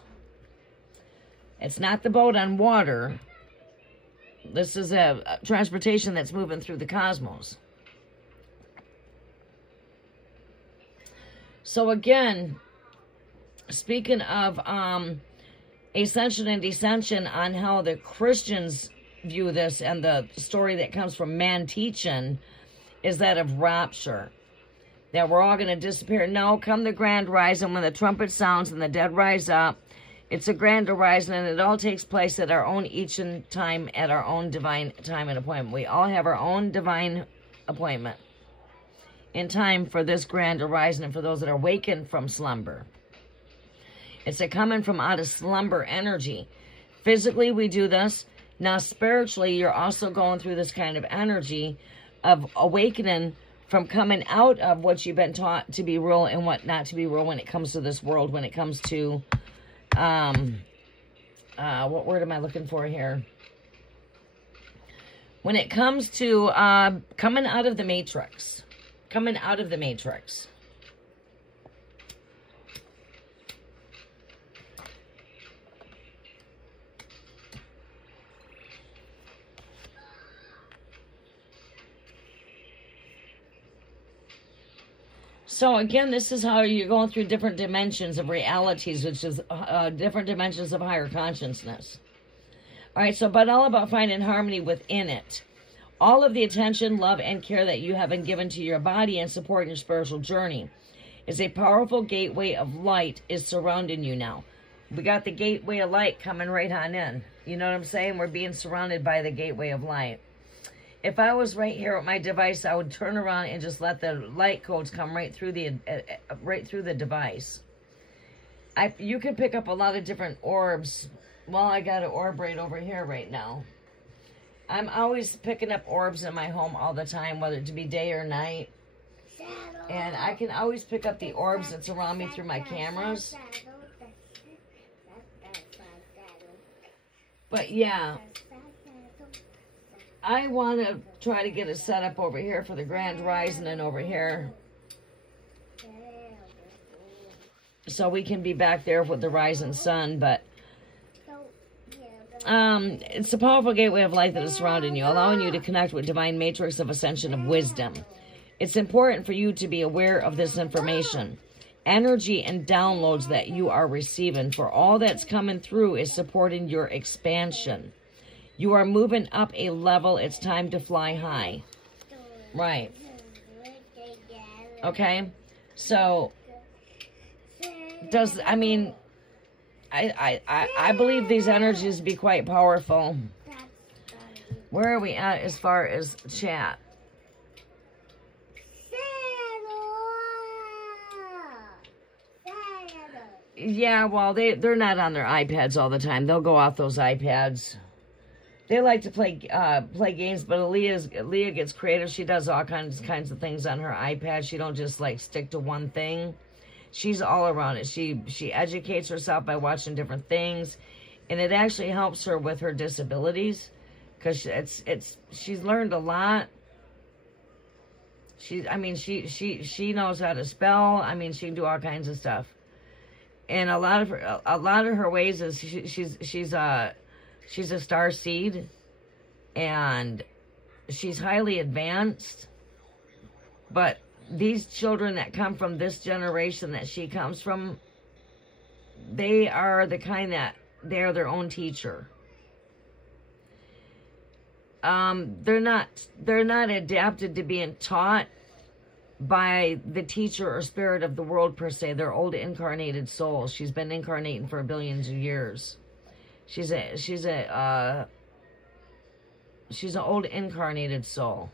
It's not the boat on water. This is a transportation that's moving through the cosmos. So again, speaking of ascension and descension on how the Christians view this, and the story that comes from man teaching is that of rapture. That we're all going to disappear. No, come the grand rising, when the trumpet sounds and the dead rise up. It's a grand rising, and it all takes place at our own each and time, at our own divine time and appointment. We all have our own divine appointment in time for this grand arising, and for those that are wakened from slumber. It's a coming from out of slumber energy. Physically, we do this. Now, spiritually, you're also going through this kind of energy of awakening from coming out of what you've been taught to be real and what not to be real when it comes to this world, when it comes to, what word am I looking for here? When it comes to coming out of the matrix. Coming out of the matrix. So again, this is how you're going through different dimensions of realities, which is different dimensions of higher consciousness. All right, so but all about finding harmony within it. All of the attention, love, and care that you have been given to your body and supporting your spiritual journey is a powerful gateway of light is surrounding you now. We got the gateway of light coming right on in. You know what I'm saying? We're being surrounded by the gateway of light. If I was right here with my device, I would turn around and just let the light codes come right through the device. You can pick up a lot of different orbs. Well, I got an orb right over here right now. I'm always picking up orbs in my home all the time, whether it to be day or night. And I can always pick up the orbs that's around me through my cameras. But yeah, I want to try to get a setup over here for the Grand Rising and over here. So we can be back there with the rising sun, but it's a powerful gateway of light that is surrounding you, allowing you to connect with divine matrix of ascension of wisdom. It's important for you to be aware of this information. Energy and downloads that you are receiving for all that's coming through is supporting your expansion. You are moving up a level. It's time to fly high. Right. Okay. So, I believe these energies to be quite powerful. Where are we at as far as chat? Yeah, well, they're not on their iPads all the time. They'll go off those iPads. They like to play games, but Leah gets creative. She does all kinds of things on her iPad. She don't just like stick to one thing. She's all around it. She educates herself by watching different things, and it actually helps her with her disabilities, because she's learned a lot. She knows how to spell. I mean, she can do all kinds of stuff. And a lot of her ways is she's a star seed, and she's highly advanced. But these children that come from this generation that she comes from, they are the kind that they are their own teacher. They're not adapted to being taught by the teacher or spirit of the world per se. They're old incarnated souls. She's been incarnating for billions of years. She's an old incarnated soul.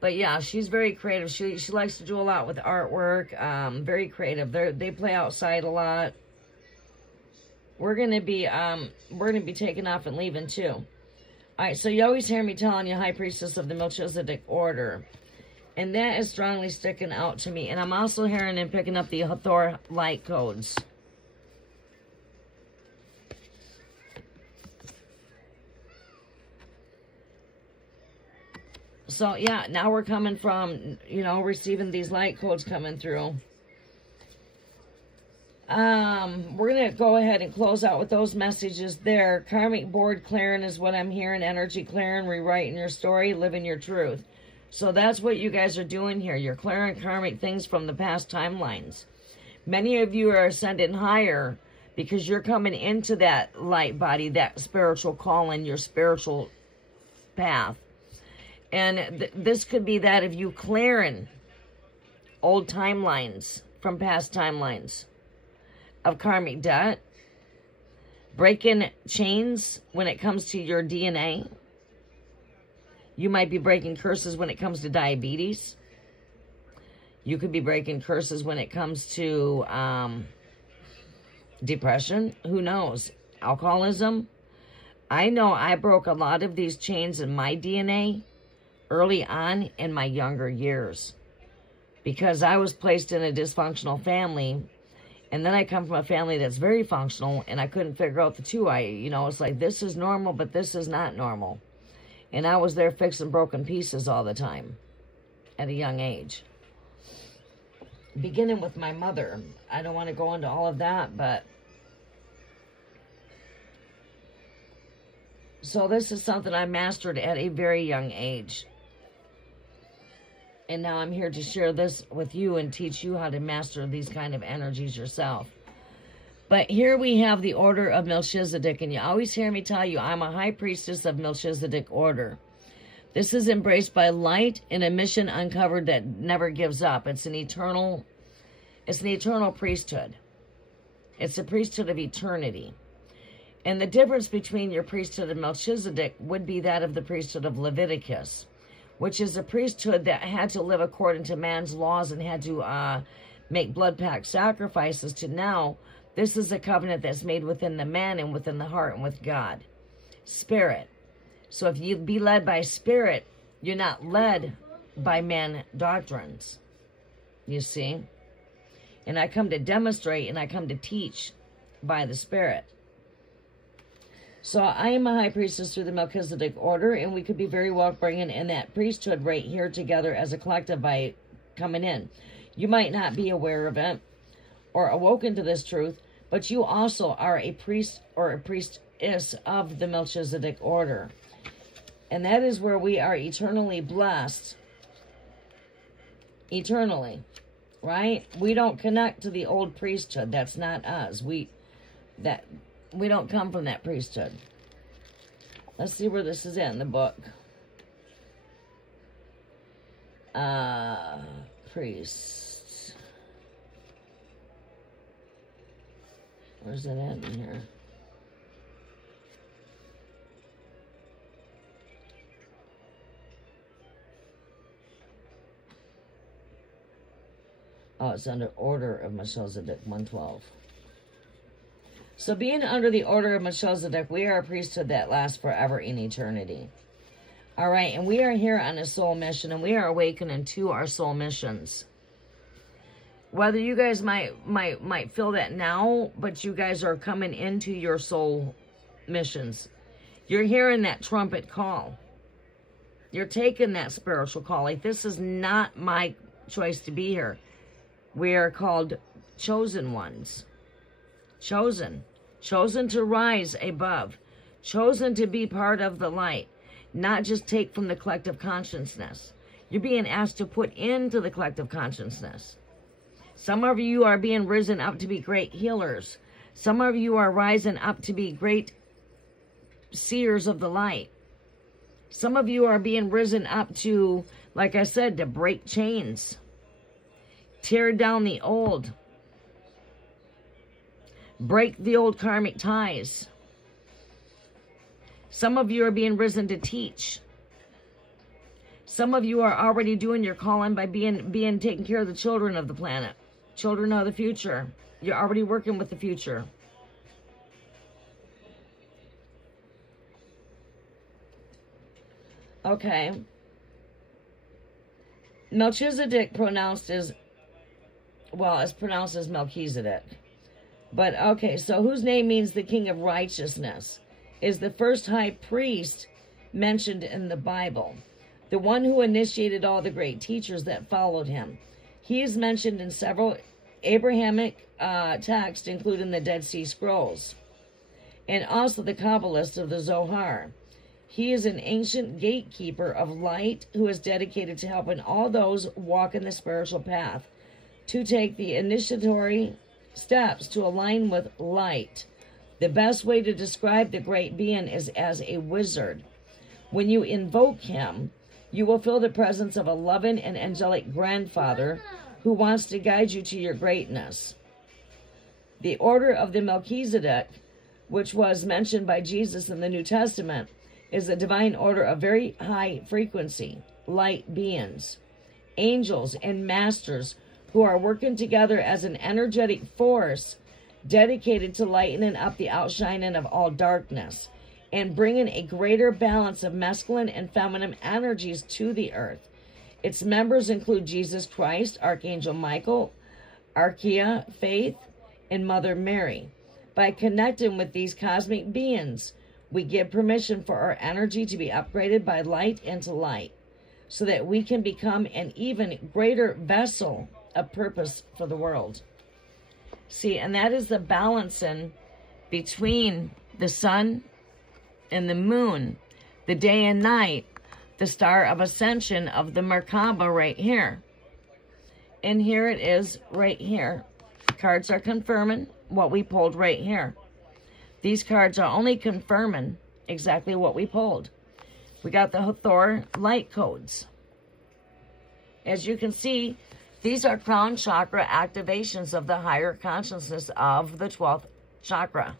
But yeah, she's very creative. She likes to do a lot with artwork. Very creative. They play outside a lot. We're gonna be taking off and leaving too. All right, so you always hear me telling you, High Priestess of the Melchizedek Order, and that is strongly sticking out to me. And I'm also hearing and picking up the Hathor light codes. So yeah, now we're coming from, receiving these light codes coming through. We're going to go ahead and close out with those messages there. Karmic board clearing is what I'm hearing. Energy clearing, rewriting your story, living your truth. So that's what you guys are doing here. You're clearing karmic things from the past timelines. Many of you are ascending higher because you're coming into that light body, that spiritual calling, your spiritual path. And this could be that of you clearing old timelines from past timelines of karmic debt, breaking chains when it comes to your DNA. You might be breaking curses when it comes to diabetes. You could be breaking curses when it comes to depression. Who knows? Alcoholism. I know I broke a lot of these chains in my DNA early on in my younger years, because I was placed in a dysfunctional family. And then I come from a family that's very functional, and I couldn't figure out the two. It's like, this is normal, but this is not normal. And I was there fixing broken pieces all the time at a young age. Beginning with my mother. I don't want to go into all of that, but... So this is something I mastered at a very young age. And now I'm here to share this with you and teach you how to master these kind of energies yourself. But here we have the Order of Melchizedek. And you always hear me tell you, I'm a High Priestess of Melchizedek Order. This is embraced by light and a mission uncovered that never gives up. It's an eternal priesthood. It's the priesthood of eternity. And the difference between your priesthood of Melchizedek would be that of the priesthood of Leviticus, which is a priesthood that had to live according to man's laws and had to make blood pact sacrifices, to now, this is a covenant that's made within the man and within the heart and with God. Spirit. So if you be led by spirit, you're not led by man doctrines. You see? And I come to demonstrate and I come to teach by the Spirit. So I am a high priestess through the Melchizedek order, and we could be very well bringing in that priesthood right here together as a collective by coming in. You might not be aware of it or awoken to this truth, but you also are a priest or a priestess of the Melchizedek order. And that is where we are eternally blessed. Eternally. Right? We don't connect to the old priesthood. That's not us. We don't come from that priesthood. Let's see where this is in the book. Priest. Where's it in here? Oh, it's under Order of Melchizedek, 112. So being under the Order of Melchizedek, we are a priesthood that lasts forever in eternity. All right, and we are here on a soul mission, and we are awakening to our soul missions. Whether you guys might feel that now, but you guys are coming into your soul missions. You're hearing that trumpet call. You're taking that spiritual call. Like, this is not my choice to be here. We are called chosen ones. Chosen to rise above, chosen to be part of the light, not just take from the collective consciousness. You're being asked to put into the collective consciousness. Some of you are being risen up to be great healers. Some of you are rising up to be great seers of the light. Some of you are being risen up to, like I said, to break chains, tear down the old, break the old karmic ties. Some of you are being risen to teach. Some of you are already doing your calling by being taking care of the children of the planet, children of the future. You're already working with the future. Okay. Melchizedek pronounced as, well, it's pronounced as Melchizedek. But, okay, so whose name means the King of Righteousness is the first high priest mentioned in the Bible, the one who initiated all the great teachers that followed him. He is mentioned in several Abrahamic texts, including the Dead Sea Scrolls, and also the Kabbalists of the Zohar. He is an ancient gatekeeper of light who is dedicated to helping all those walk in the spiritual path to take the initiatory steps to align with light. The best way to describe the great being is as a wizard. When you invoke him, you will feel the presence of a loving and angelic grandfather who wants to guide you to your greatness. The order of the Melchizedek, which was mentioned by Jesus in the New Testament, is a divine order of very high frequency, light beings, angels, and masters who are working together as an energetic force dedicated to lightening up the outshining of all darkness and bringing a greater balance of masculine and feminine energies to the earth. Its members include Jesus Christ, Archangel Michael, Archaea, Faith, and Mother Mary. By connecting with these cosmic beings, we give permission for our energy to be upgraded by light into light, so that we can become an even greater vessel of purpose for the world. See, and that is the balancing between the sun and the moon, the day and night, the star of ascension of the Merkaba right here. And here it is right here. Cards are confirming what we pulled right here. These cards are only confirming exactly what we pulled. We got the Hathor light codes. As you can see, These are crown chakra activations of the higher consciousness of the 12th chakra.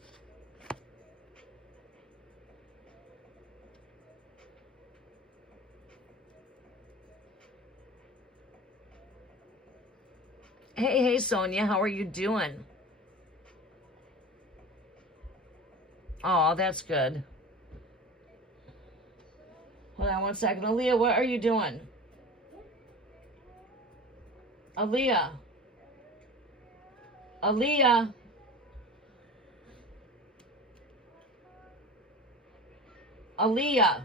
Hey, Sonia, how are you doing? Oh, that's good. Hold on one second. Aaliyah, what are you doing? Aaliyah. Aaliyah. Aaliyah.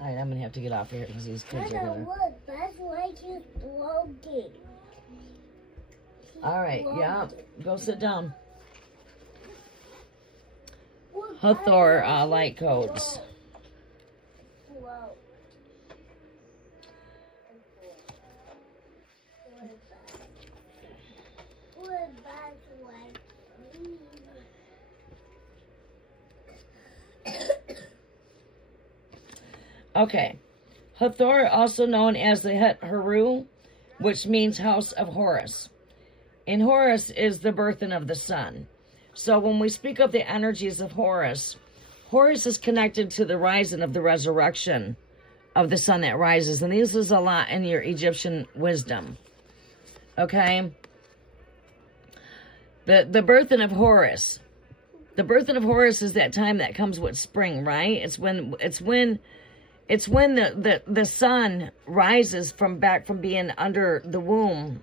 All right, I'm going to have to get off here because these kids are going to... Look, that's like he's floating. All right, yeah. Go sit down. Hathor light codes. Okay. Hathor, also known as the Het Heru, which means house of Horus. And Horus is the birthing of the sun. So when we speak of the energies of Horus, Horus is connected to the rising of the resurrection of the sun that rises. And this is a lot in your Egyptian wisdom. Okay? The birthing of Horus. The birthing of Horus is that time that comes with spring, right? It's when the sun rises from being under the womb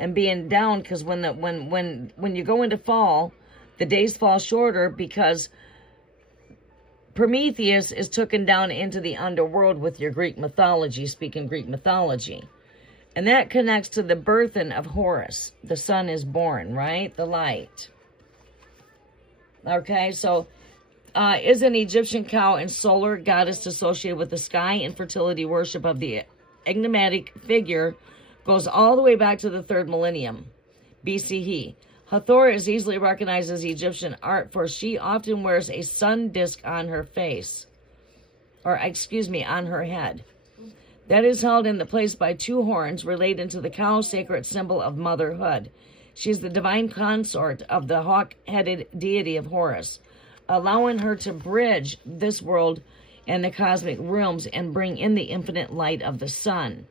and being down, because when you go into fall, the days fall shorter because Prometheus is taken down into the underworld with your Greek mythology, speaking Greek mythology. And that connects to the birthing of Horus. The sun is born, right? The light. Okay, so is an Egyptian cow and solar goddess associated with the sky and fertility worship of the enigmatic figure goes all the way back to the 3rd millennium BCE. Hathor is easily recognized as Egyptian art, for she often wears a sun disk on her face, on her head. That is held in the place by 2 horns related to the cow, sacred symbol of motherhood. She is the divine consort of the hawk-headed deity of Horus, allowing her to bridge this world and the cosmic realms and bring in the infinite light of the sun.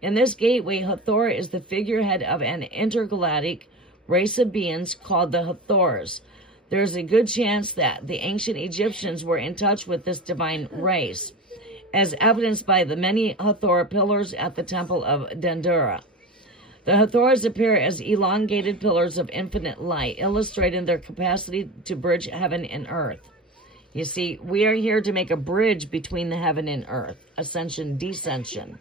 In this gateway, Hathor is the figurehead of an intergalactic race of beings called the Hathors. There's a good chance that the ancient Egyptians were in touch with this divine race, as evidenced by the many Hathor pillars at the temple of Dendera. The Hathors appear as elongated pillars of infinite light, illustrating their capacity to bridge heaven and earth. You see, we are here to make a bridge between the heaven and earth, ascension, descension.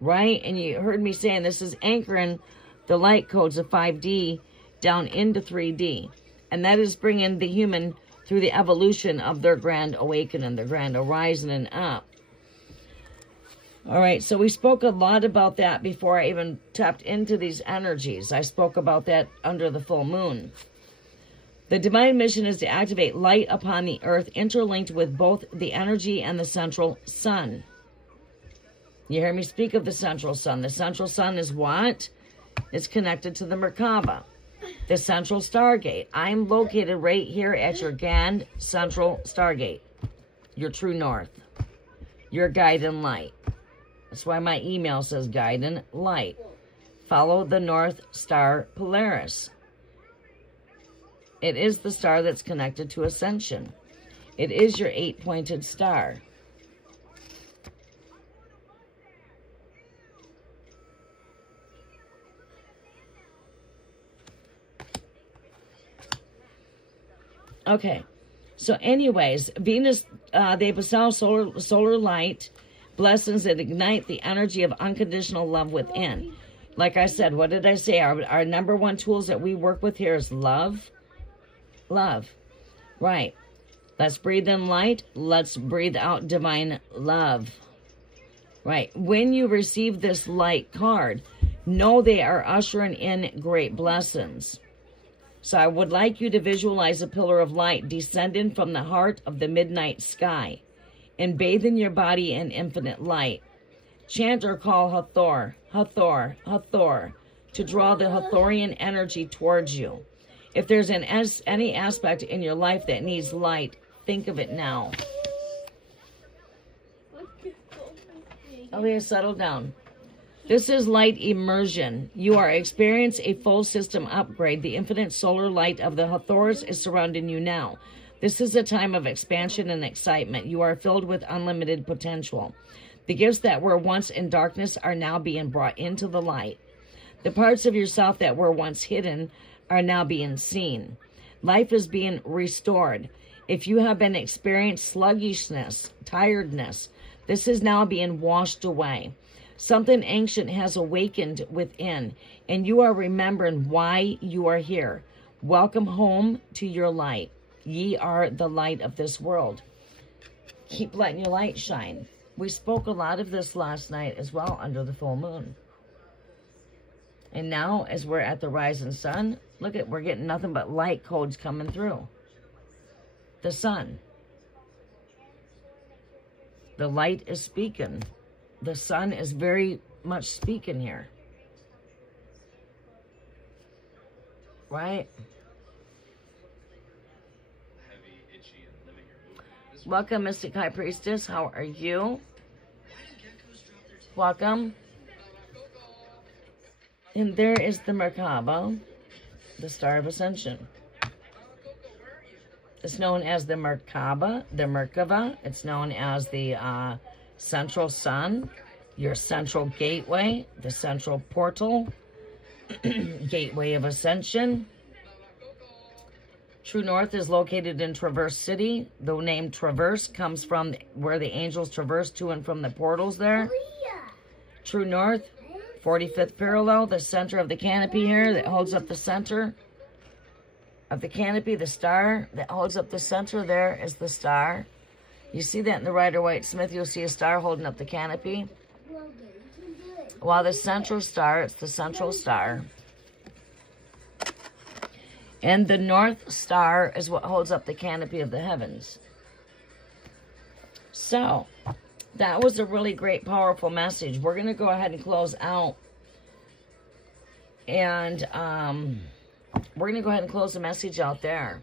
Right? And you heard me saying this is anchoring the light codes of 5D down into 3D. And that is bringing the human through the evolution of their grand awakening, their grand arising and up. All right, so we spoke a lot about that before I even tapped into these energies. I spoke about that under the full moon. The divine mission is to activate light upon the earth, interlinked with both the energy and the central sun. You hear me speak of the central sun. The central sun is what? It's connected to the Merkaba, the central stargate. I'm located right here at your Gand central stargate, your true north, your guide and light. That's why my email says guide and light. Follow the North Star Polaris. It is the star that's connected to Ascension. It is your 8-pointed star. Okay, so anyways, Venus, they bestow solar light, blessings that ignite the energy of unconditional love within. Like I said, what did I say? Our number one tools that we work with here is love. Love. Right. Let's breathe in light. Let's breathe out divine love. Right. When you receive this light card, know they are ushering in great blessings. So I would like you to visualize a pillar of light descending from the heart of the midnight sky. and bathe in your body in infinite light. Chant or call Hathor, Hathor, Hathor, to draw the Hathorian energy towards you. If there's any aspect in your life that needs light, think of it now. Okay, settle down. This is light immersion. You are experiencing a full system upgrade. The infinite solar light of the Hathors is surrounding you now. This is a time of expansion and excitement. You are filled with unlimited potential. The gifts that were once in darkness are now being brought into the light. The parts of yourself that were once hidden are now being seen. Life is being restored. If you have been experiencing sluggishness, tiredness, this is now being washed away. Something ancient has awakened within, and you are remembering why you are here. Welcome home to your light. Ye are the light of this world. Keep letting your light shine. We spoke a lot of this last night as well under the full moon. And now, as we're at the rising sun, look at, we're getting nothing but light codes coming through. The sun. The light is speaking. The sun is very much speaking here. Right? Welcome, Mystic High Priestess. How are you? Welcome. And there is the Merkaba, the Star of Ascension. It's known as the Merkaba, the Merkaba. It's known as the central sun, your central gateway, the central portal, gateway of ascension. True North is located in Traverse City. The name Traverse comes from where the angels traverse to and from the portals there. True North, 45th parallel, the center of the canopy here that holds up the center of the canopy, the star that holds up the center there is the star. You see that in the Rider-Waite-Smith, you'll see a star holding up the canopy. While the central star, it's the central star. And the North Star is what holds up the canopy of the heavens. So, that was a really great, powerful message. We're going to go ahead and close out. And we're going to go ahead and close the message out there.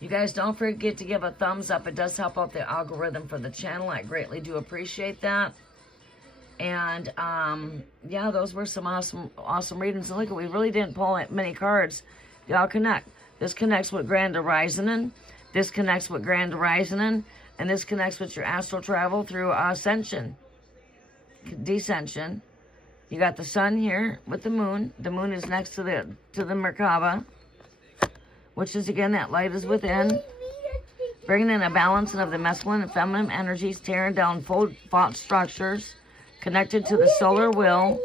You guys don't forget to give a thumbs up. It does help out the algorithm for the channel. I greatly do appreciate that. And, yeah, those were some awesome readings. And look, we really didn't pull many cards. Y'all connect. This connects with Grand Horizon. This connects with Grand Horizon. And this connects with your astral travel through Ascension. Descension. You got the sun here with the moon. The moon is next to the Merkaba. Which is, again, that light is within. Bringing in a balancing of the masculine and feminine energies. Tearing down fault structures. Connected to the solar will,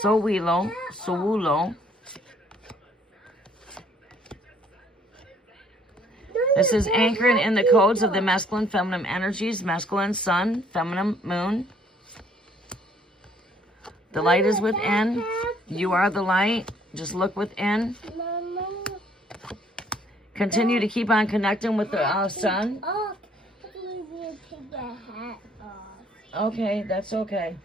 Sowulo. This is anchored in the codes of the masculine, feminine energies. Masculine, sun, feminine, moon. The light is within. You are the light. Just look within. Continue to keep on connecting with the sun. Okay, that's okay.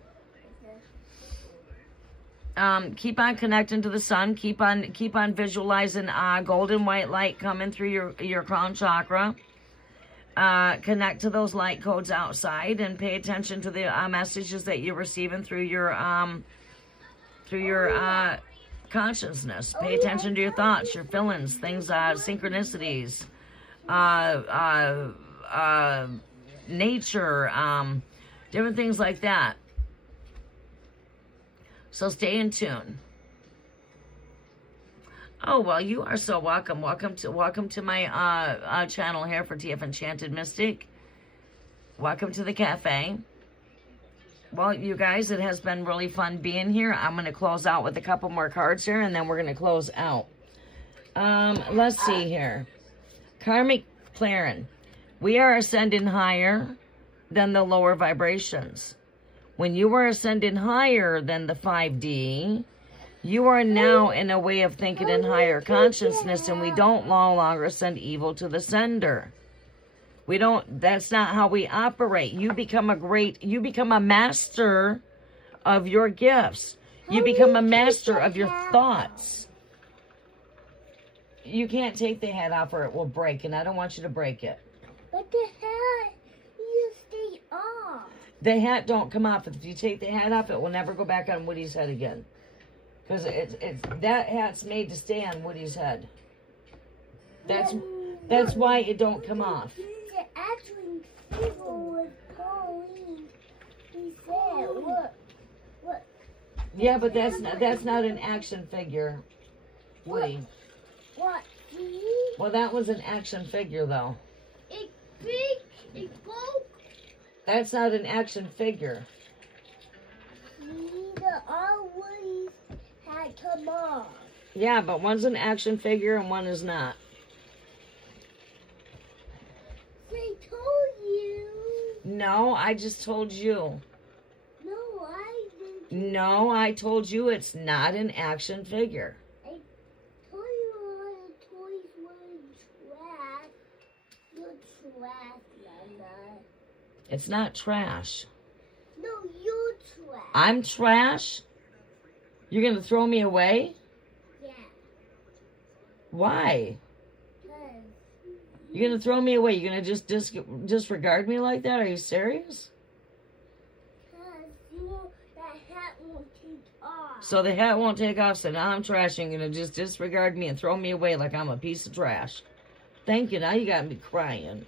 Keep on connecting to the sun. Keep on visualizing golden white light coming through your crown chakra. Connect to those light codes outside and pay attention to the messages that you're receiving through your consciousness. Pay attention to your thoughts, your feelings, things, synchronicities, nature, different things like that. So stay in tune. Oh, well, you are so welcome. Welcome to my channel here for TF Enchanted Mystic. Welcome to the cafe. Well, you guys, it has been really fun being here. I'm going to close out with a couple more cards here, and then we're going to close out. Let's see here. Karmic Clarin. We are ascending higher than the lower vibrations. When you are ascending higher than the 5D, you are now in a way of thinking in higher consciousness, and we don't no longer send evil to the sender. We don't, that's not how we operate. You become a master of your gifts. You become a master of your thoughts. You can't take the hat off or it will break, and I don't want you to break it. But the hat, you stay off. The hat don't come off. If you take the hat off, it will never go back on Woody's head again. Because that hat's made to stay on Woody's head. That's why it don't come off. Actually, people with Pauline, he said, look. Yeah, but that's not an action figure, Woody. What? See? Well, that was an action figure, though. It breaks. It broke. That's not an action figure. See, the all Woody's had come off. Yeah, but one's an action figure and one is not. They told you. No, I just told you. No, I didn't. No, I told you it's not an action figure. I told you all the toys were trash. You're trash, Mama. It's not trash. No, you're trash. I'm trash? You're going to throw me away? Yeah. Why? 'Cause You're going to throw me away? You're going to just disregard me like that? Are you serious? you know that hat won't take off. So the hat won't take off, so now I'm trash. You're going to just disregard me and throw me away like I'm a piece of trash. Thank you. Now you got me crying.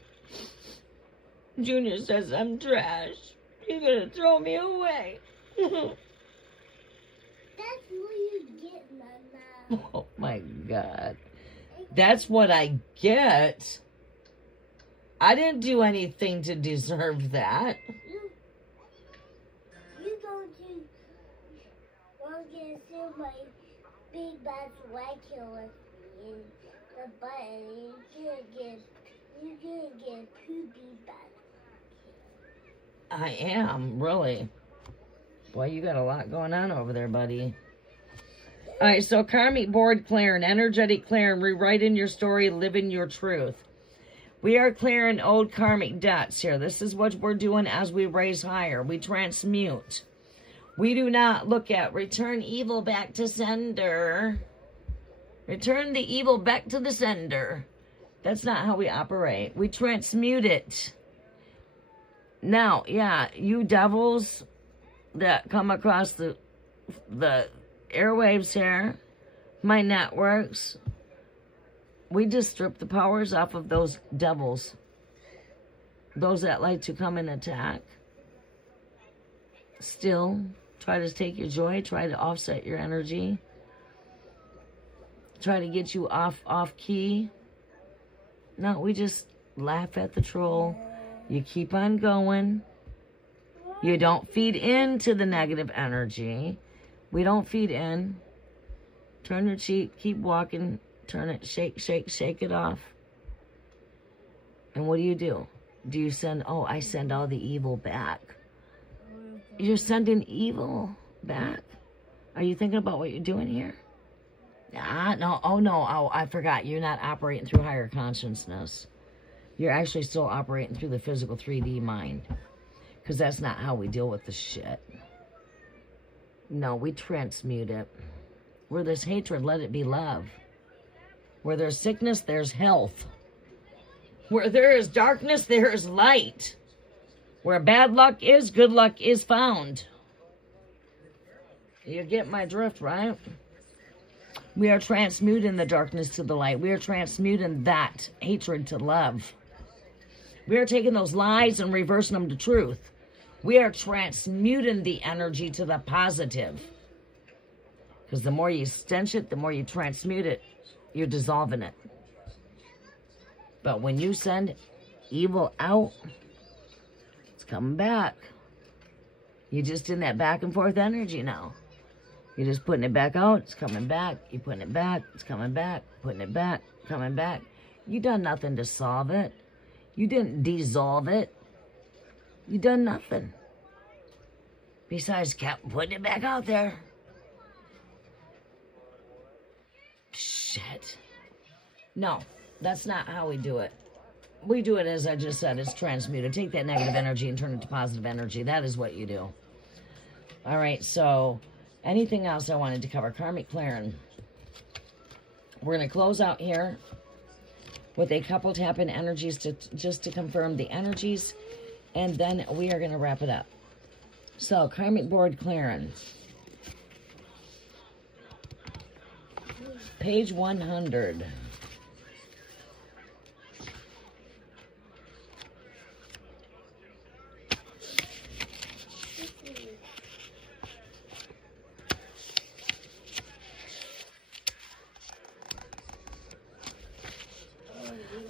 Junior says I'm trash. You're going to throw me away. That's what you get, Mama. Oh my God. That's what I get. I didn't do anything to deserve that. You don't do wrong and steal my big bad white killer in the button. You're gonna get poopy bad. I am, really. Boy, you got a lot going on over there, buddy. All right, so karmic board clearing, energetic clearing, rewriting your story, living your truth. We are clearing old karmic debts here. This is what we're doing as we raise higher. We transmute. We do not look at return evil back to sender. Return the evil back to the sender. That's not how we operate. We transmute it. Now, yeah, you devils that come across the airwaves here, my networks, we just strip the powers off of those devils. Those that like to come and attack. Still, try to take your joy, try to offset your energy. Try to get you off key. No, we just laugh at the troll. You keep on going. You don't feed into the negative energy. We don't feed in. Turn your cheek, keep walking, turn it, shake it off. And what do? Do you send, I send all the evil back. You're sending evil back? Are you thinking about what you're doing here? No, I forgot. You're not operating through higher consciousness. You're actually still operating through the physical 3D mind. Because that's not how we deal with the shit. No, we transmute it. Where there's hatred, let it be love. Where there's sickness, there's health. Where there is darkness, there is light. Where bad luck is, good luck is found. You get my drift, right? We are transmuting the darkness to the light. We are transmuting that hatred to love. We are taking those lies and reversing them to truth. We are transmuting the energy to the positive. Because the more you stench it, the more you transmute it, you're dissolving it. But when you send evil out, it's coming back. You're just in that back and forth energy now. You're just putting it back out, it's coming back. You're putting it back, it's coming back. Putting it back, coming back. You done nothing to solve it. You didn't dissolve it. You done nothing. Besides kept putting it back out there. Shit. No, that's not how we do it. we do it as I just said. It's transmuted. Take that negative energy and turn it to positive energy. That is what you do. All right, so anything else I wanted to cover? Karmic clearing. We're going to close out here with a couple tap-in energies just to confirm the energies, and then we are going to wrap it up. So, karmic board clearing. Page 100.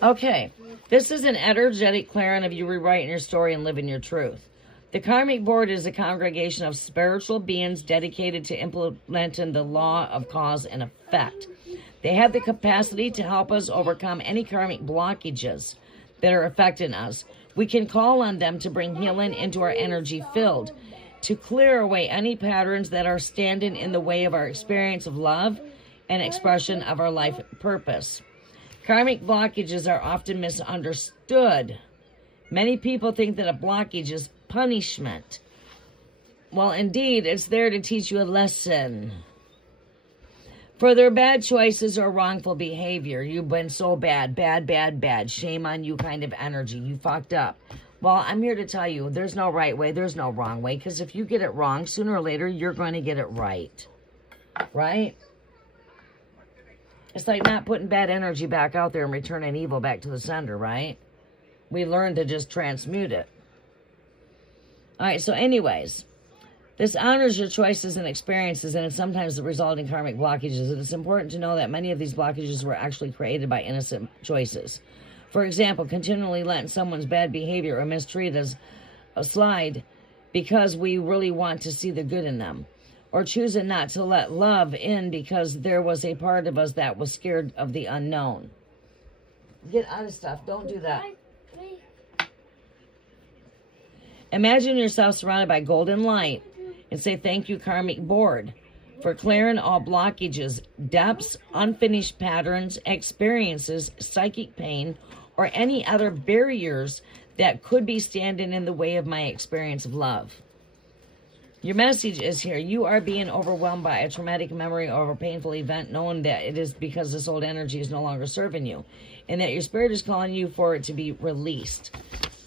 Okay, this is an energetic clearing of you rewriting your story and living your truth. The karmic board is a congregation of spiritual beings dedicated to implementing the law of cause and effect. They have the capacity to help us overcome any karmic blockages that are affecting us. We can call on them to bring healing into our energy field, to clear away any patterns that are standing in the way of our experience of love and expression of our life purpose. Karmic blockages are often misunderstood. Many people think that a blockage is punishment. Well, indeed, it's there to teach you a lesson. For their bad choices or wrongful behavior, you've been so bad, shame on you kind of energy. You fucked up. Well, I'm here to tell you, there's no right way, there's no wrong way, because if you get it wrong, sooner or later, you're going to get it right. Right? It's like not putting bad energy back out there and returning evil back to the sender, right? We learn to just transmute it. All right, so anyways, this honors your choices and experiences, and it's sometimes the result in karmic blockages. And it's important to know that many of these blockages were actually created by innocent choices. For example, continually letting someone's bad behavior or mistreat us slide because we really want to see the good in them. Or choosing not to let love in because there was a part of us that was scared of the unknown. Get out of stuff. Don't do that. Imagine yourself surrounded by golden light and say, thank you, karmic board, for clearing all blockages, depths, unfinished patterns, experiences, psychic pain, or any other barriers that could be standing in the way of my experience of love. Your message is here. You are being overwhelmed by a traumatic memory or a painful event, knowing that it is because this old energy is no longer serving you, and that your spirit is calling you for it to be released.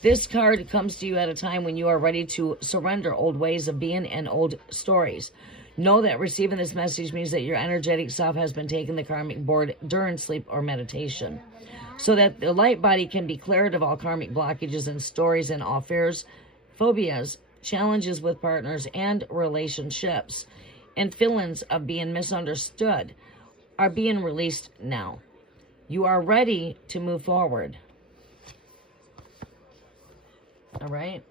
This card comes to you at a time when you are ready to surrender old ways of being and old stories. Know that receiving this message means that your energetic self has been taking the karmic board during sleep or meditation, so that the light body can be cleared of all karmic blockages and stories and all fears, phobias, challenges with partners and relationships, and feelings of being misunderstood are being released now. You are ready to move forward. All right.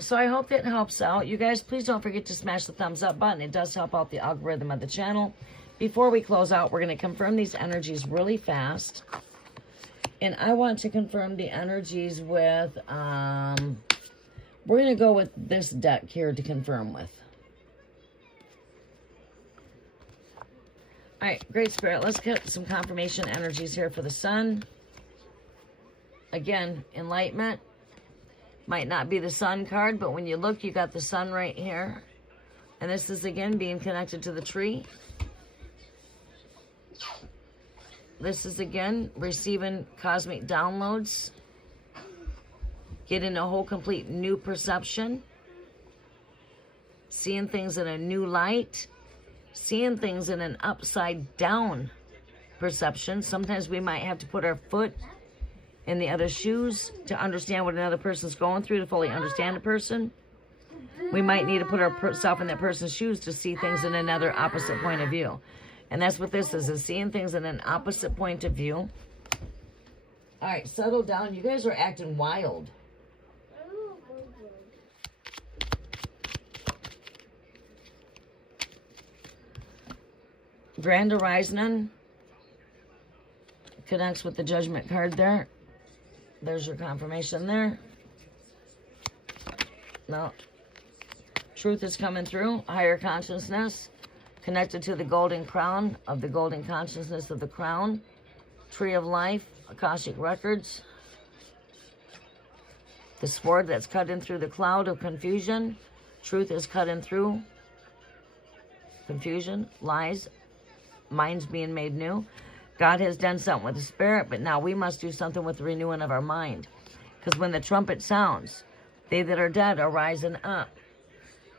So I hope that helps out. You guys, please don't forget to smash the thumbs up button. It does help out the algorithm of the channel. Before we close out, we're going to confirm these energies really fast. And I want to confirm the energies with, we're going to go with this deck here to confirm with. All right, Great Spirit, let's get some confirmation energies here for the Sun. Again, enlightenment. Might not be the Sun card, but when you look, you got the Sun right here. And this is, again, being connected to the tree. This is, again, receiving cosmic downloads. Getting a whole complete new perception. Seeing things in a new light. Seeing things in an upside down perception. Sometimes we might have to put our foot in the other shoes to understand what another person's going through, to fully understand a person. We might need to put ourselves in that person's shoes to see things in another opposite point of view. And that's what this is seeing things in an opposite point of view. All right, settle down. You guys are acting wild. Grand Horizon connects with the Judgment card there. There's your confirmation there. No. Truth is coming through. Higher consciousness. Connected to the golden crown of the golden consciousness of the crown. Tree of life, Akashic records. The sword that's cut in through the cloud of confusion. Truth is cut in through confusion, lies, minds being made new. God has done something with the spirit, but now we must do something with the renewing of our mind. Because when the trumpet sounds, they that are dead are rising up.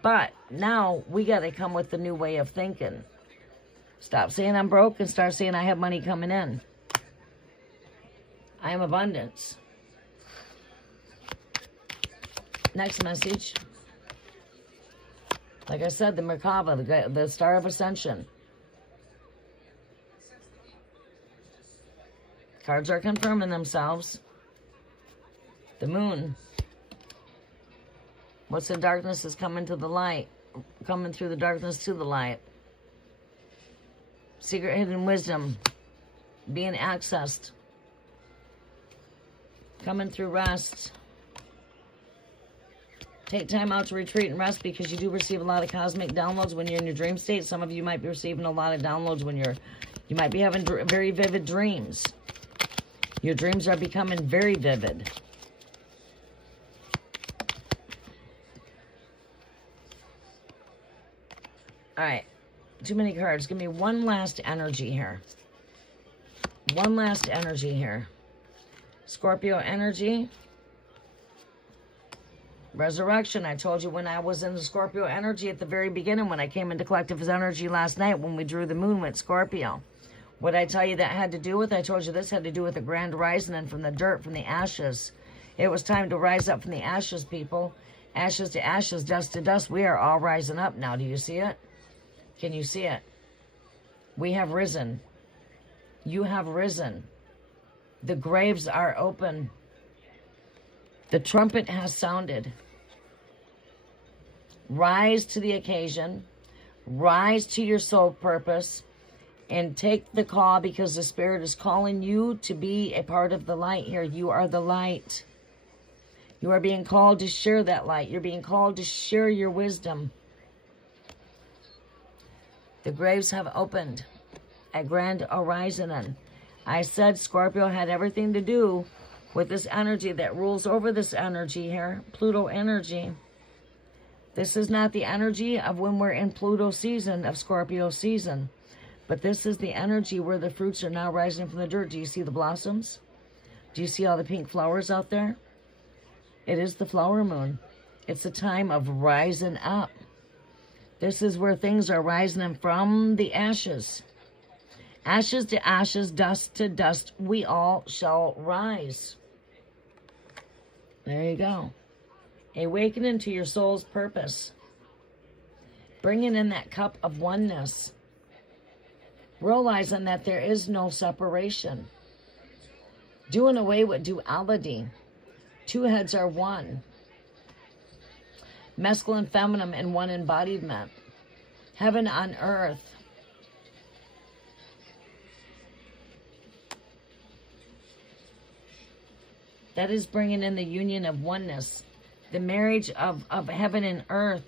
But now we got to come with the new way of thinking. Stop saying I'm broke and start saying I have money coming in. I am abundance. Next message. Like I said, the Merkaba, the star of Ascension. Cards are confirming themselves. The moon. What's in darkness is coming to the light. Coming through the darkness to the light. Secret hidden wisdom. Being accessed. Coming through rest. Take time out to retreat and rest because you do receive a lot of cosmic downloads when you're in your dream state. Some of you might be receiving a lot of downloads when you might be having very vivid dreams. Your dreams are becoming very vivid. All right. Too many cards. Give me one last energy here. One last energy here. Scorpio energy. Resurrection. I told you when I was in the Scorpio energy at the very beginning, when I came into collective energy last night, when we drew the moon with Scorpio. What I tell you that had to do with? I told you this had to do with the grand rising and from the dirt, from the ashes. It was time to rise up from the ashes, people. Ashes to ashes, dust to dust. We are all rising up now. Do you see it? Can you see it? We have risen. You have risen. The graves are open. The trumpet has sounded. Rise to the occasion. Rise to your soul purpose. And take the call because the Spirit is calling you to be a part of the light here. You are the light. You are being called to share that light. You're being called to share your wisdom. The graves have opened at Grand Horizon. I said Scorpio had everything to do with this energy that rules over this energy here, Pluto energy. This is not the energy of when we're in Pluto season, of Scorpio season. But this is the energy where the fruits are now rising from the dirt. Do you see the blossoms? Do you see all the pink flowers out there? It is the flower moon. It's a time of rising up. This is where things are rising from the ashes. Ashes to ashes, dust to dust, we all shall rise. There you go. Awakening to your soul's purpose. Bringing in that cup of oneness. Realizing that there is no separation. Doing away with duality. Two heads are one. Masculine, feminine, and one embodiment. Heaven on earth. That is bringing in the union of oneness. The marriage of heaven and earth.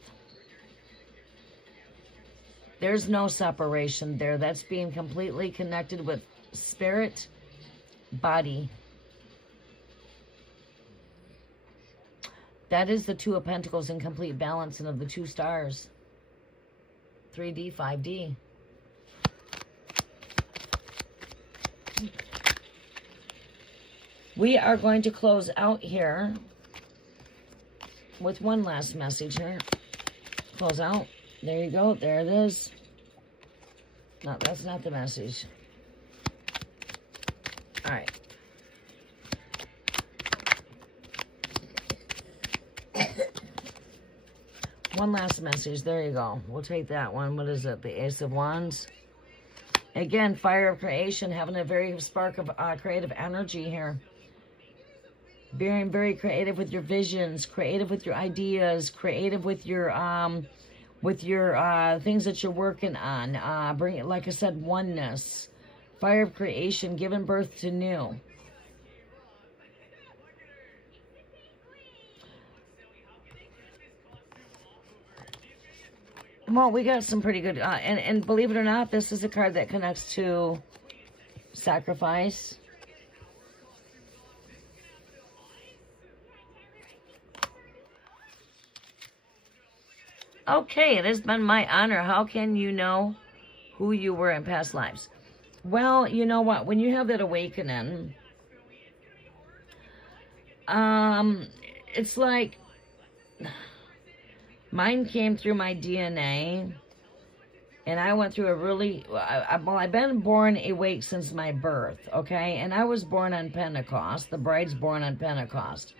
There's no separation there. That's being completely connected with spirit, body. That is the Two of Pentacles in complete balance and of the two stars. 3D, 5D. We are going to close out here with one last message here. Close out. There you go. There it is. No, that's not the message. All right. One last message. There you go. We'll take that one. What is it? The Ace of Wands. Again, fire of creation, having a very spark of creative energy here. Being very creative with your visions, creative with your ideas, creative with your things that you're working on. Bring it, like I said, oneness. Fire of creation, giving birth to new. Well, we got some pretty good, and believe it or not, this is a card that connects to sacrifice. Okay, it has been my honor. How can you know who you were in past lives? Well, you know what? When you have that awakening, it's like mine came through my DNA, and I went through a really, well, I've been born awake since my birth, okay? And I was born on Pentecost. The bride's born on Pentecost.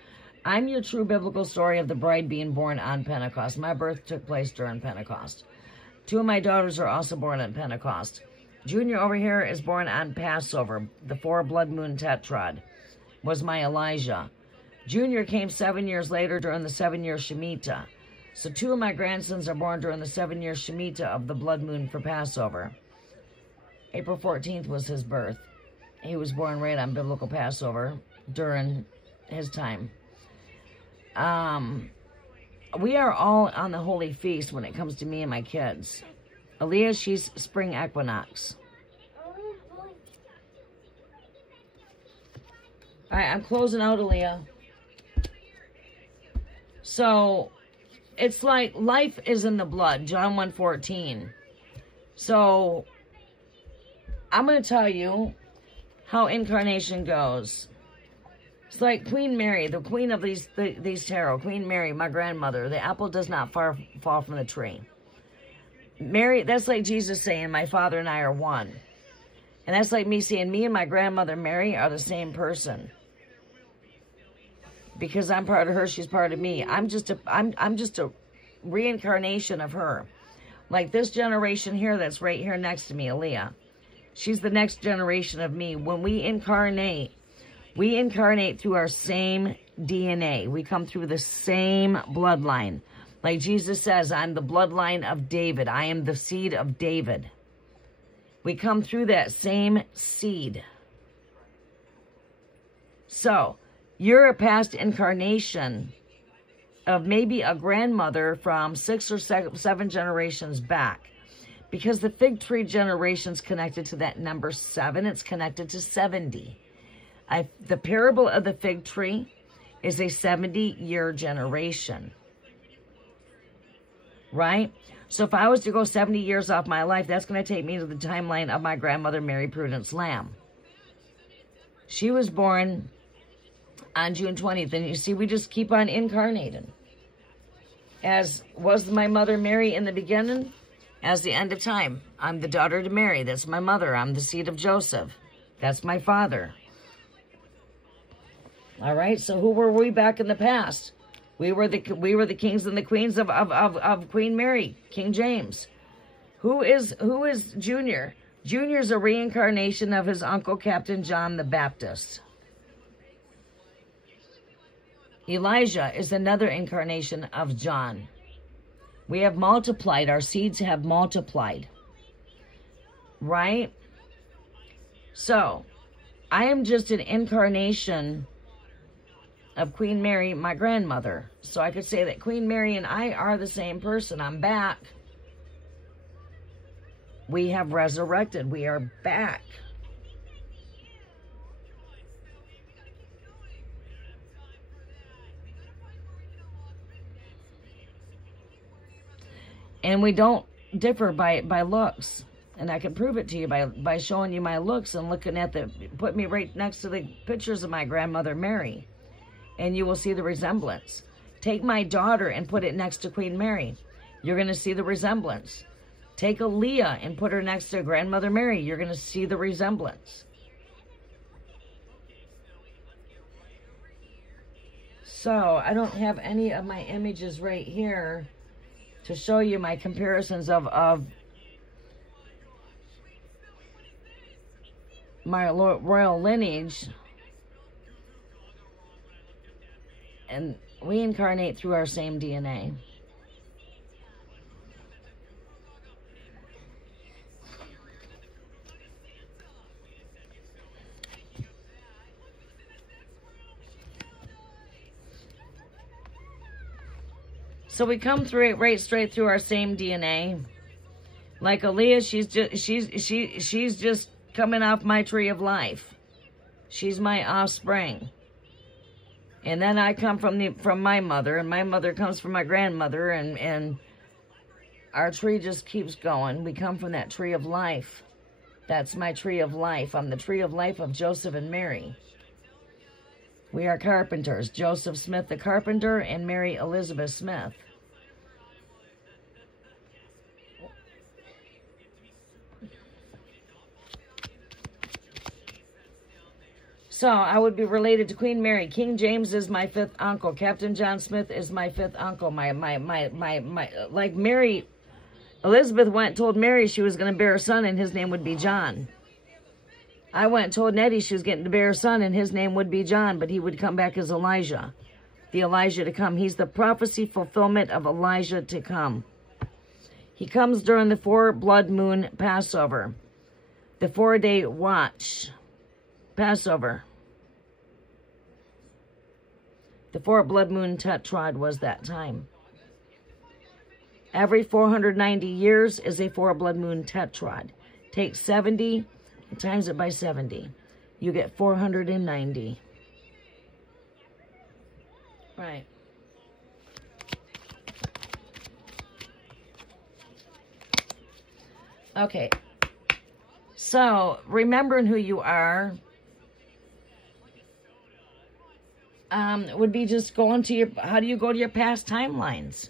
I'm your true biblical story of the bride being born on Pentecost. My birth took place during Pentecost. 2 of my daughters are also born on Pentecost. Junior over here is born on Passover. The 4 blood moon tetrad was my Elijah. Junior came 7 years later during the 7-year Shemitah. So 2 of my grandsons are born during the 7-year Shemitah of the blood moon for Passover. April 14th was his birth. He was born right on biblical Passover during his time. We are all on the holy feast when it comes to me and my kids. Aaliyah, she's spring equinox. All right, I'm closing out, Aaliyah. So, it's like life is in the blood, John 1:14. So, I'm going to tell you how incarnation goes. It's like Queen Mary, the queen of these tarot. Queen Mary, my grandmother. The apple does not fall from the tree. Mary, that's like Jesus saying, my father and I are one. And that's like me saying, me and my grandmother Mary are the same person. Because I'm part of her, she's part of me. I'm just a reincarnation of her. Like this generation here that's right here next to me, Aaliyah. She's the next generation of me. When we incarnate through our same DNA. We come through the same bloodline. Like Jesus says, I'm the bloodline of David. I am the seed of David. We come through that same seed. So, you're a past incarnation of maybe a grandmother from 6 or 7 generations back. Because the fig tree generation's connected to that number 7. It's connected to 70. The parable of the fig tree is a 70-year generation. Right? So if I was to go 70 years off my life, that's going to take me to the timeline of my grandmother, Mary Prudence Lamb. She was born on June 20th. And you see, we just keep on incarnating. As was my mother Mary in the beginning, as the end of time. I'm the daughter to Mary. That's my mother. I'm the seed of Joseph. That's my father. All right, so who were we back in the past? We were the kings and the queens of Queen Mary, King James. Who is Junior? Junior's a reincarnation of his uncle, Captain John the Baptist. Elijah is another incarnation of John. We have multiplied. Our seeds have multiplied. Right? So, I am just an incarnation of Queen Mary, my grandmother. So I could say that Queen Mary and I are the same person. I'm back. We have resurrected. We are back. And we don't differ by looks. And I can prove it to you by showing you my looks and looking at put me right next to the pictures of my grandmother Mary. And you will see the resemblance. Take my daughter and put it next to Queen Mary. You're going to see the resemblance. Take Aaliyah and put her next to Grandmother Mary. You're going to see the resemblance. So, I don't have any of my images right here to show you my comparisons of my royal lineage. And we incarnate through our same DNA. So we come through right straight through our same DNA. Like Aaliyah, she's just coming off my tree of life. She's my offspring. And then I come from my mother, and my mother comes from my grandmother, and our tree just keeps going. We come from that tree of life. That's my tree of life. I'm the tree of life of Joseph and Mary. We are carpenters. Joseph Smith the carpenter and Mary Elizabeth Smith. So I would be related to Queen Mary. King James is my fifth uncle. Captain John Smith is my fifth uncle. My like Mary, Elizabeth went and told Mary she was going to bear a son and his name would be John. I went and told Nettie she was getting to bear a son and his name would be John, but he would come back as Elijah. The Elijah to come. He's the prophecy fulfillment of Elijah to come. He comes during the 4 blood moon Passover. The 4-day watch. Passover. The 4 blood moon tetrad was that time. Every 490 years is a 4 blood moon tetrad. Take 70 and times it by 70. You get 490. Right. Okay. So, remembering who you are would be just going to your, how do you go to your past timelines?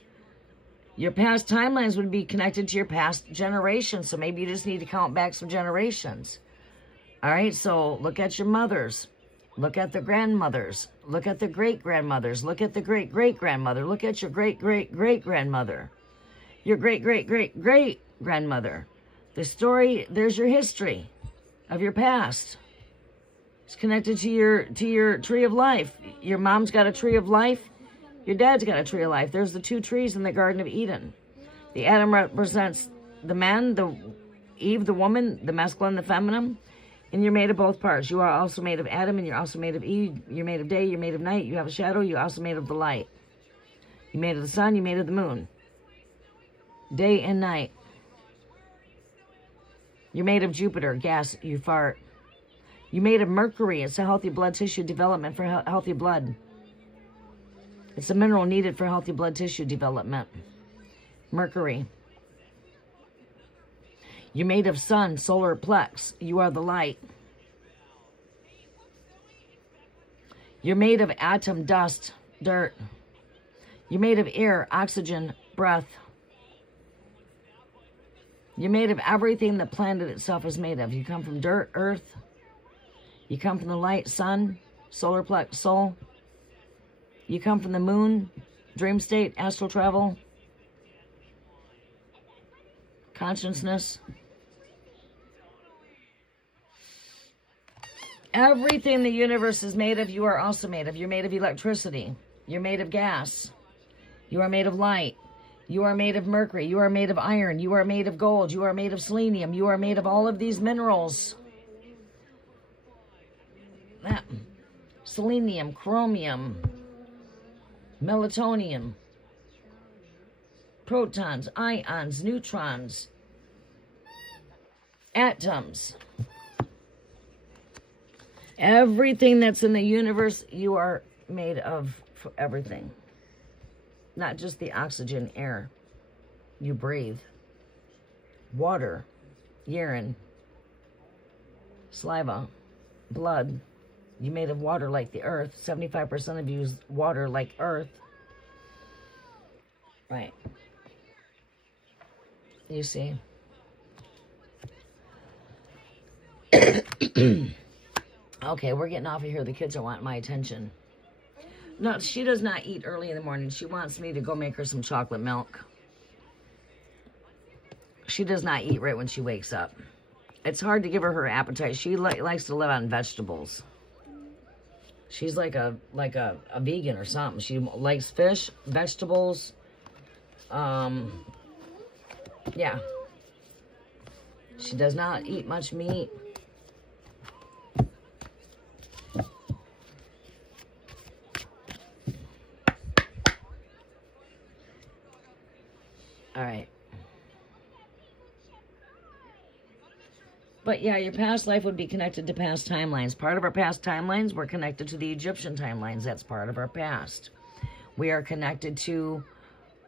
Your past timelines would be connected to your past generations. So maybe you just need to count back some generations. All right, so look at your mothers. Look at the grandmothers. Look at the great-grandmothers. Look at the great-great-grandmother. Look at your great-great-great-grandmother. Your great-great-great-great-grandmother. The story, there's your history of your past. It's connected to your tree of life. Your mom's got a tree of life. Your dad's got a tree of life. There's the 2 trees in the Garden of Eden. The Adam represents the man, the Eve, the woman, the masculine, the feminine. And you're made of both parts. You are also made of Adam and you're also made of Eve. You're made of day, you're made of night. You have a shadow, you're also made of the light. You're made of the sun, you're made of the moon. Day and night. You're made of Jupiter, gas, you fart. You're made of Mercury. It's a healthy blood tissue development for healthy blood. It's a mineral needed for healthy blood tissue development. Mercury. You're made of sun, solar plex. You are the light. You're made of atom, dust, dirt. You're made of air, oxygen, breath. You're made of everything the planet itself is made of. You come from dirt, earth. You come from the light, sun, solar plex, soul. You come from the moon, dream state, astral travel, consciousness. Everything the universe is made of, you are also made of. You're made of electricity. You're made of gas. You are made of light. You are made of mercury. You are made of iron. You are made of gold. You are made of selenium. You are made of all of these minerals. Selenium, chromium, melatonin, protons, ions, neutrons, atoms. Everything that's in the universe, you are made of everything. Not just the oxygen, air you breathe. Water, urine, saliva, blood. You're made of water like the earth. 75% of you is water like earth. Right. You see? Okay, we're getting off of here. The kids are wanting my attention. No, she does not eat early in the morning. She wants me to go make her some chocolate milk. She does not eat right when she wakes up. It's hard to give her appetite. She likes to live on vegetables. She's like a vegan or something. She likes fish, vegetables. Yeah. She does not eat much meat. Yeah, your past life would be connected to past timelines. Part of our past timelines, we're connected to the Egyptian timelines. That's part of our past. We are connected to,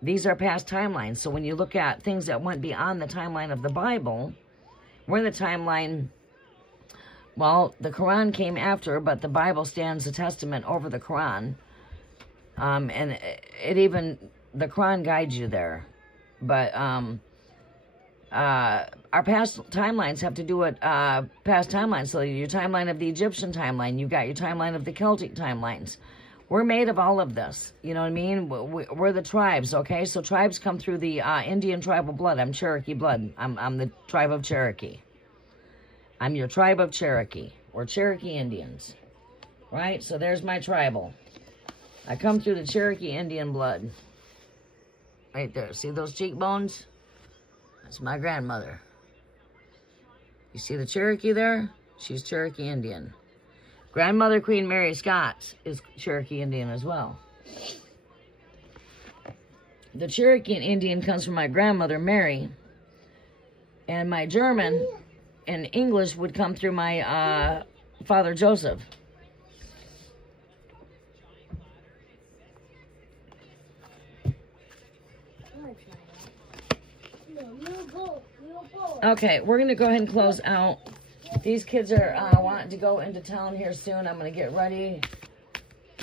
these are past timelines. So when you look at things that went beyond the timeline of the Bible, we're in the timeline, well, the Quran came after, but the Bible stands a testament over the Quran. And it even, the Quran guides you there. But our past timelines have to do with past timelines. So your timeline of the Egyptian timeline, you've got your timeline of the Celtic timelines. We're made of all of this. You know what I mean? We're the tribes, okay? So tribes come through the Indian tribal blood. I'm Cherokee blood. I'm the tribe of Cherokee. I'm your tribe of Cherokee. We're Cherokee Indians, right? So there's my tribal. I come through the Cherokee Indian blood. Right there. See those cheekbones? That's my grandmother. You see the Cherokee there? She's Cherokee Indian. Grandmother Queen Mary Scott is Cherokee Indian as well. The Cherokee Indian comes from my grandmother Mary. And my German and English would come through my father Joseph. Okay, we're going to go ahead and close out. These kids are wanting to go into town here soon. I'm going to get ready.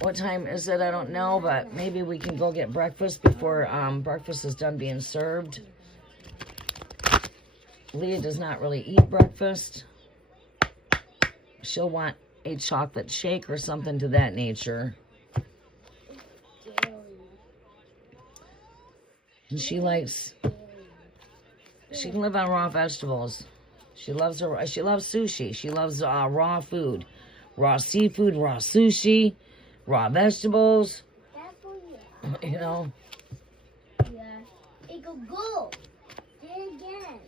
What time is it? I don't know, but maybe we can go get breakfast before breakfast is done being served. Leah does not really eat breakfast. She'll want a chocolate shake or something to that nature. And she likes... She can live on raw vegetables. She loves sushi. She loves raw food. Raw seafood, raw sushi, raw vegetables. You know. Yeah. It could go. And again.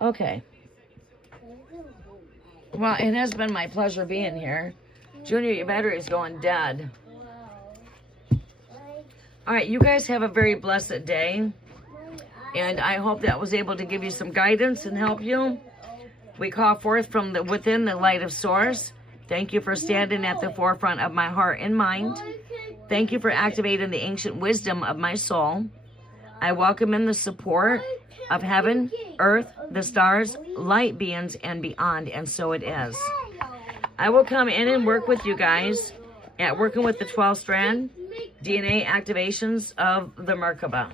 Okay. Well, it has been my pleasure being here. Junior, your battery is going dead. All right, you guys have a very blessed day, and I hope that was able to give you some guidance and help you. We call forth from within the light of source. Thank you for standing at the forefront of my heart and mind. Thank you for activating the ancient wisdom of my soul. I welcome in the support of heaven, earth, the stars, light beings, and beyond, and so it is. I will come in and work with you guys at working with the 12-strand DNA activations of the Merkaba,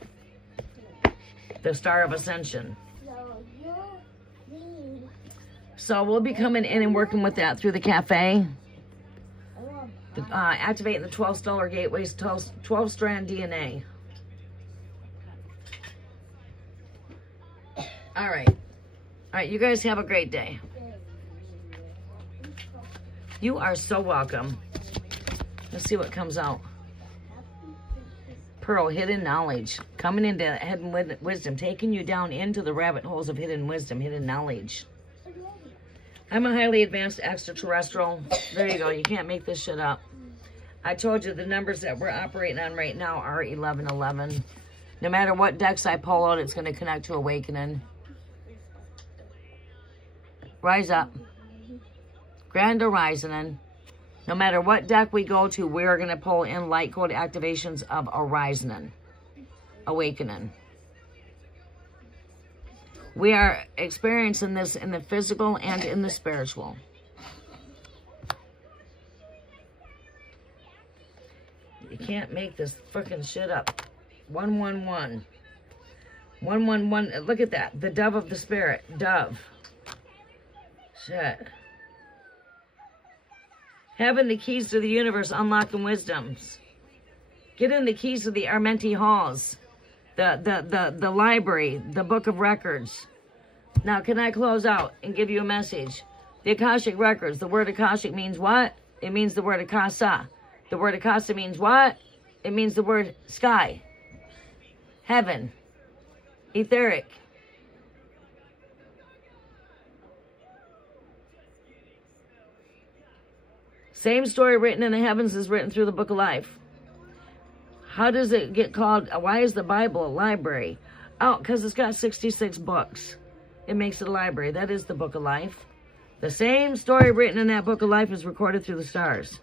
the Star of Ascension. So we'll be coming in and working with that through the cafe. Activating the 12 stellar gateways, 12-strand DNA. All right. All right, you guys have a great day. You are so welcome. Let's see what comes out. Pearl, hidden knowledge. Coming into hidden wisdom. Taking you down into the rabbit holes of hidden wisdom, hidden knowledge. I'm a highly advanced extraterrestrial. There you go. You can't make this shit up. I told you the numbers that we're operating on right now are 1111. No matter what decks I pull out, it's going to connect to awakening. Rise up. Grand Horizon. No matter what deck we go to, we're going to pull in light code activations of Horizon. Awakening. We are experiencing this in the physical and in the spiritual. You can't make this freaking shit up. 111. 111. Look at that. The dove of the spirit. Dove. Shit. Having the keys to the universe, unlocking wisdoms. Getting the keys to the Armenti halls. The library, the book of records. Now, can I close out and give you a message? The Akashic records. The word Akashic means what? It means the word Akasa. The word Akasa means what? It means the word sky. Heaven. Etheric. Same story written in the heavens is written through the book of life. How does it get called? Why is the Bible a library? Oh, because it's got 66 books. it makes it a library. That is the book of life. The same story written in that book of life is recorded through the stars.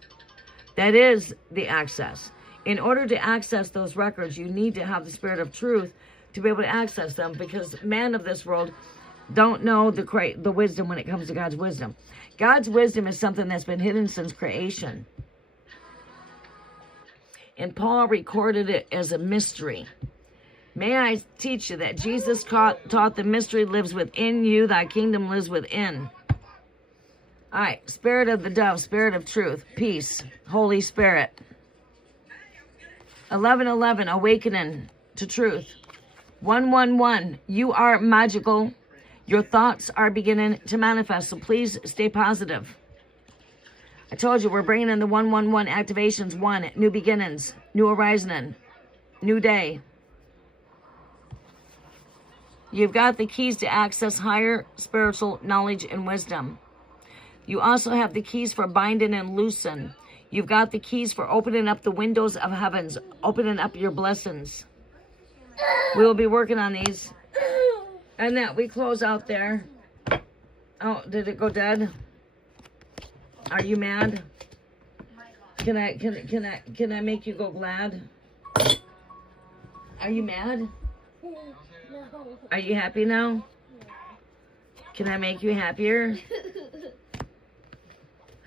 That is the access. In order to access those records, you need to have the spirit of truth to be able to access them, because man of this world don't know the wisdom when it comes to God's wisdom. God's wisdom is something that's been hidden since creation. And Paul recorded it as a mystery. May I teach you that Jesus taught the mystery lives within you, thy kingdom lives within. All right, spirit of the dove, spirit of truth, peace, Holy Spirit. 1111, awakening to truth. 111, you are magical. Your thoughts are beginning to manifest, so please stay positive. I told you we're bringing in the 111 activations. 1, new beginnings, new arising, new day. You've got the keys to access higher spiritual knowledge and wisdom. You also have the keys for binding and loosing. You've got the keys for opening up the windows of heavens, opening up your blessings. We will be working on these. And that we close out there. Oh, did it go dead? Are you mad? Can I make you go glad? Are you mad? No. Are you happy now? Can I make you happier?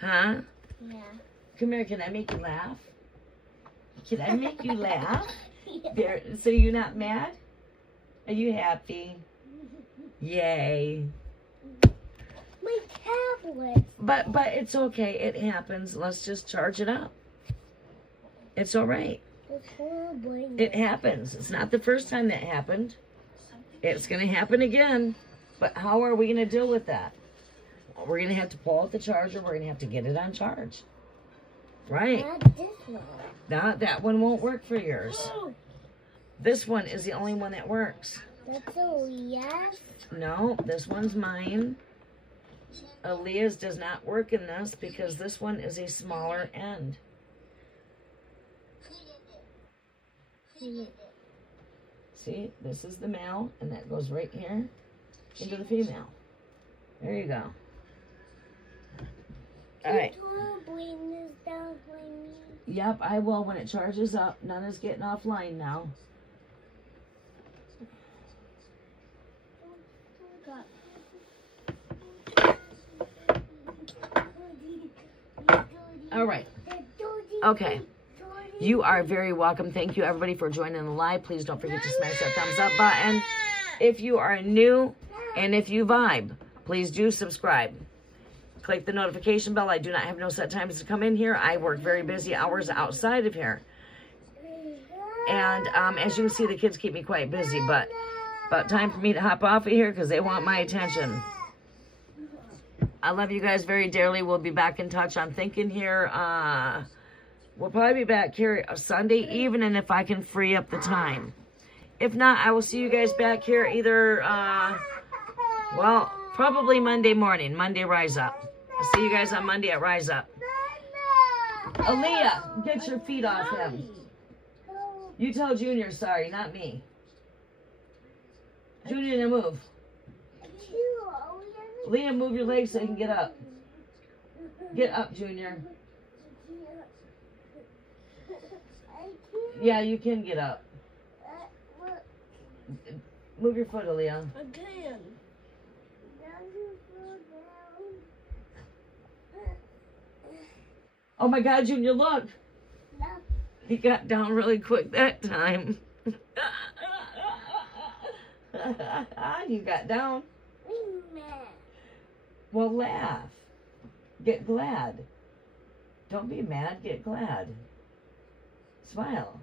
Huh? Yeah. Come here, can I make you laugh? Can I make you laugh? There, so you're not mad? Are you happy? Yay. My tablet. But it's okay. It happens. Let's just charge it up. It's all right. It's horrible. It happens. It's not the first time that happened. It's going to happen again. But how are we going to deal with that? We're going to have to pull out the charger. We're going to have to get it on charge. Right. Not this one. That one won't work for yours. This one is the only one that works. That's a yes. No, this one's mine. Aaliyah's does not work in this because this one is a smaller end. See, this is the male, and that goes right here into the female. There you go. All right. Bring this down for me. Yep, I will when it charges up. Nana's getting offline now. All right. Okay. You are very welcome. Thank you, everybody, for joining the live. Please don't forget to smash that thumbs up button. If you are new and if you vibe, please do subscribe. Click the notification bell. I do not have no set times to come in here. I work very busy hours outside of here. And as you can see, the kids keep me quite busy. But about time for me to hop off of here because they want my attention. I love you guys very dearly. We'll be back in touch. I'm thinking here, we'll probably be back here Sunday evening if I can free up the time. If not, I will see you guys back here either, well, probably Monday morning. Monday Rise Up. I'll see you guys on Monday at Rise Up. Aaliyah, get your feet off him. You tell Junior sorry, not me. Junior, now move. Liam, move your legs so you can get up. Get up, Junior. Yeah, you can get up. Move your foot, Aaliyah. I can. Oh my God, Junior, look. He got down really quick that time. You got down. Well, laugh. Get glad. Don't be mad, get glad. Smile.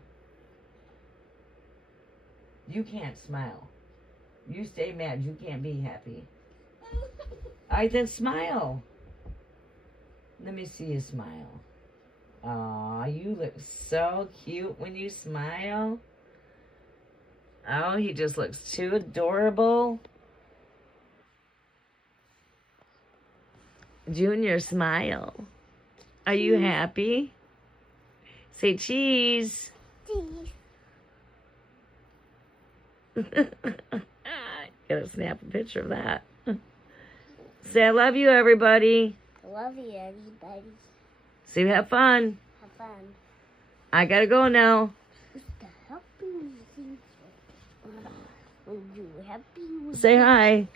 You can't smile. You stay mad, you can't be happy. All right, then smile. Let me see you smile. Aw, you look so cute when you smile. Oh, he just looks too adorable. Junior, smile. Are you happy? Say cheese. Cheese. Gotta snap a picture of that. Say I love you, everybody. I love you, everybody. See, have fun. Have fun. I gotta go now. The happy things when you happy. Say hi.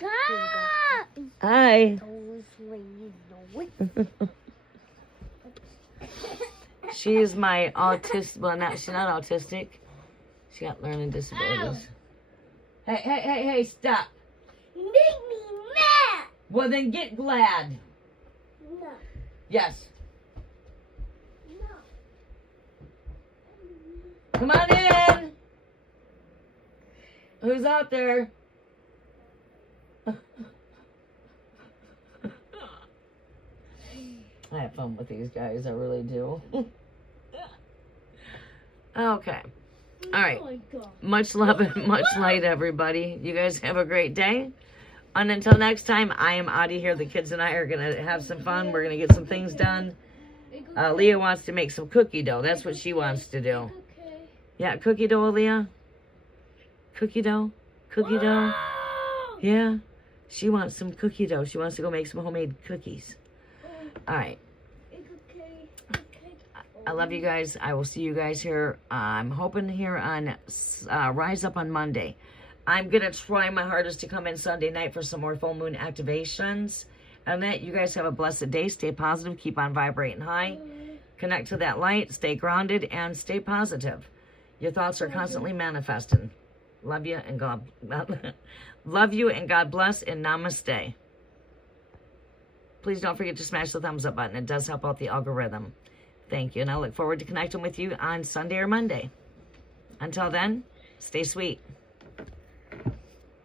Hi. She's my autistic. Well, she's not autistic. She got learning disabilities. Ow. Hey, stop. You make me mad. Well, then get glad. No. Yes. No. Come on in. Who's out there? I have fun with these guys. I really do. Okay. All right. Oh my God. Much love and much light, everybody. You guys have a great day. And until next time, I am out of here. The kids and I are going to have some fun. We're going to get some things done. Leah wants to make some cookie dough. That's what she wants to do. Yeah, cookie dough, Leah. Cookie dough. Cookie dough. Yeah. She wants some cookie dough. She wants to go make some homemade cookies. All right. I love you guys. I will see you guys here. I'm hoping here on Rise Up on Monday. I'm going to try my hardest to come in Sunday night for some more full moon activations. And that you guys have a blessed day. Stay positive. Keep on vibrating high. Connect to that light. Stay grounded and stay positive. Your thoughts are constantly manifesting. Love you and God love you and God bless and namaste. Please don't forget to smash the thumbs up button. It does help out the algorithm. Thank you. And I look forward to connecting with you on Sunday or Monday. Until then, stay sweet.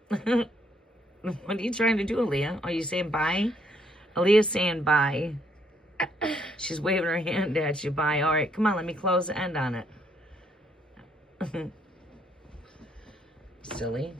What are you trying to do, Aaliyah? Are you saying bye? Aaliyah's saying bye. She's waving her hand at you. Bye. All right, come on. Let me close the end on it. Silly.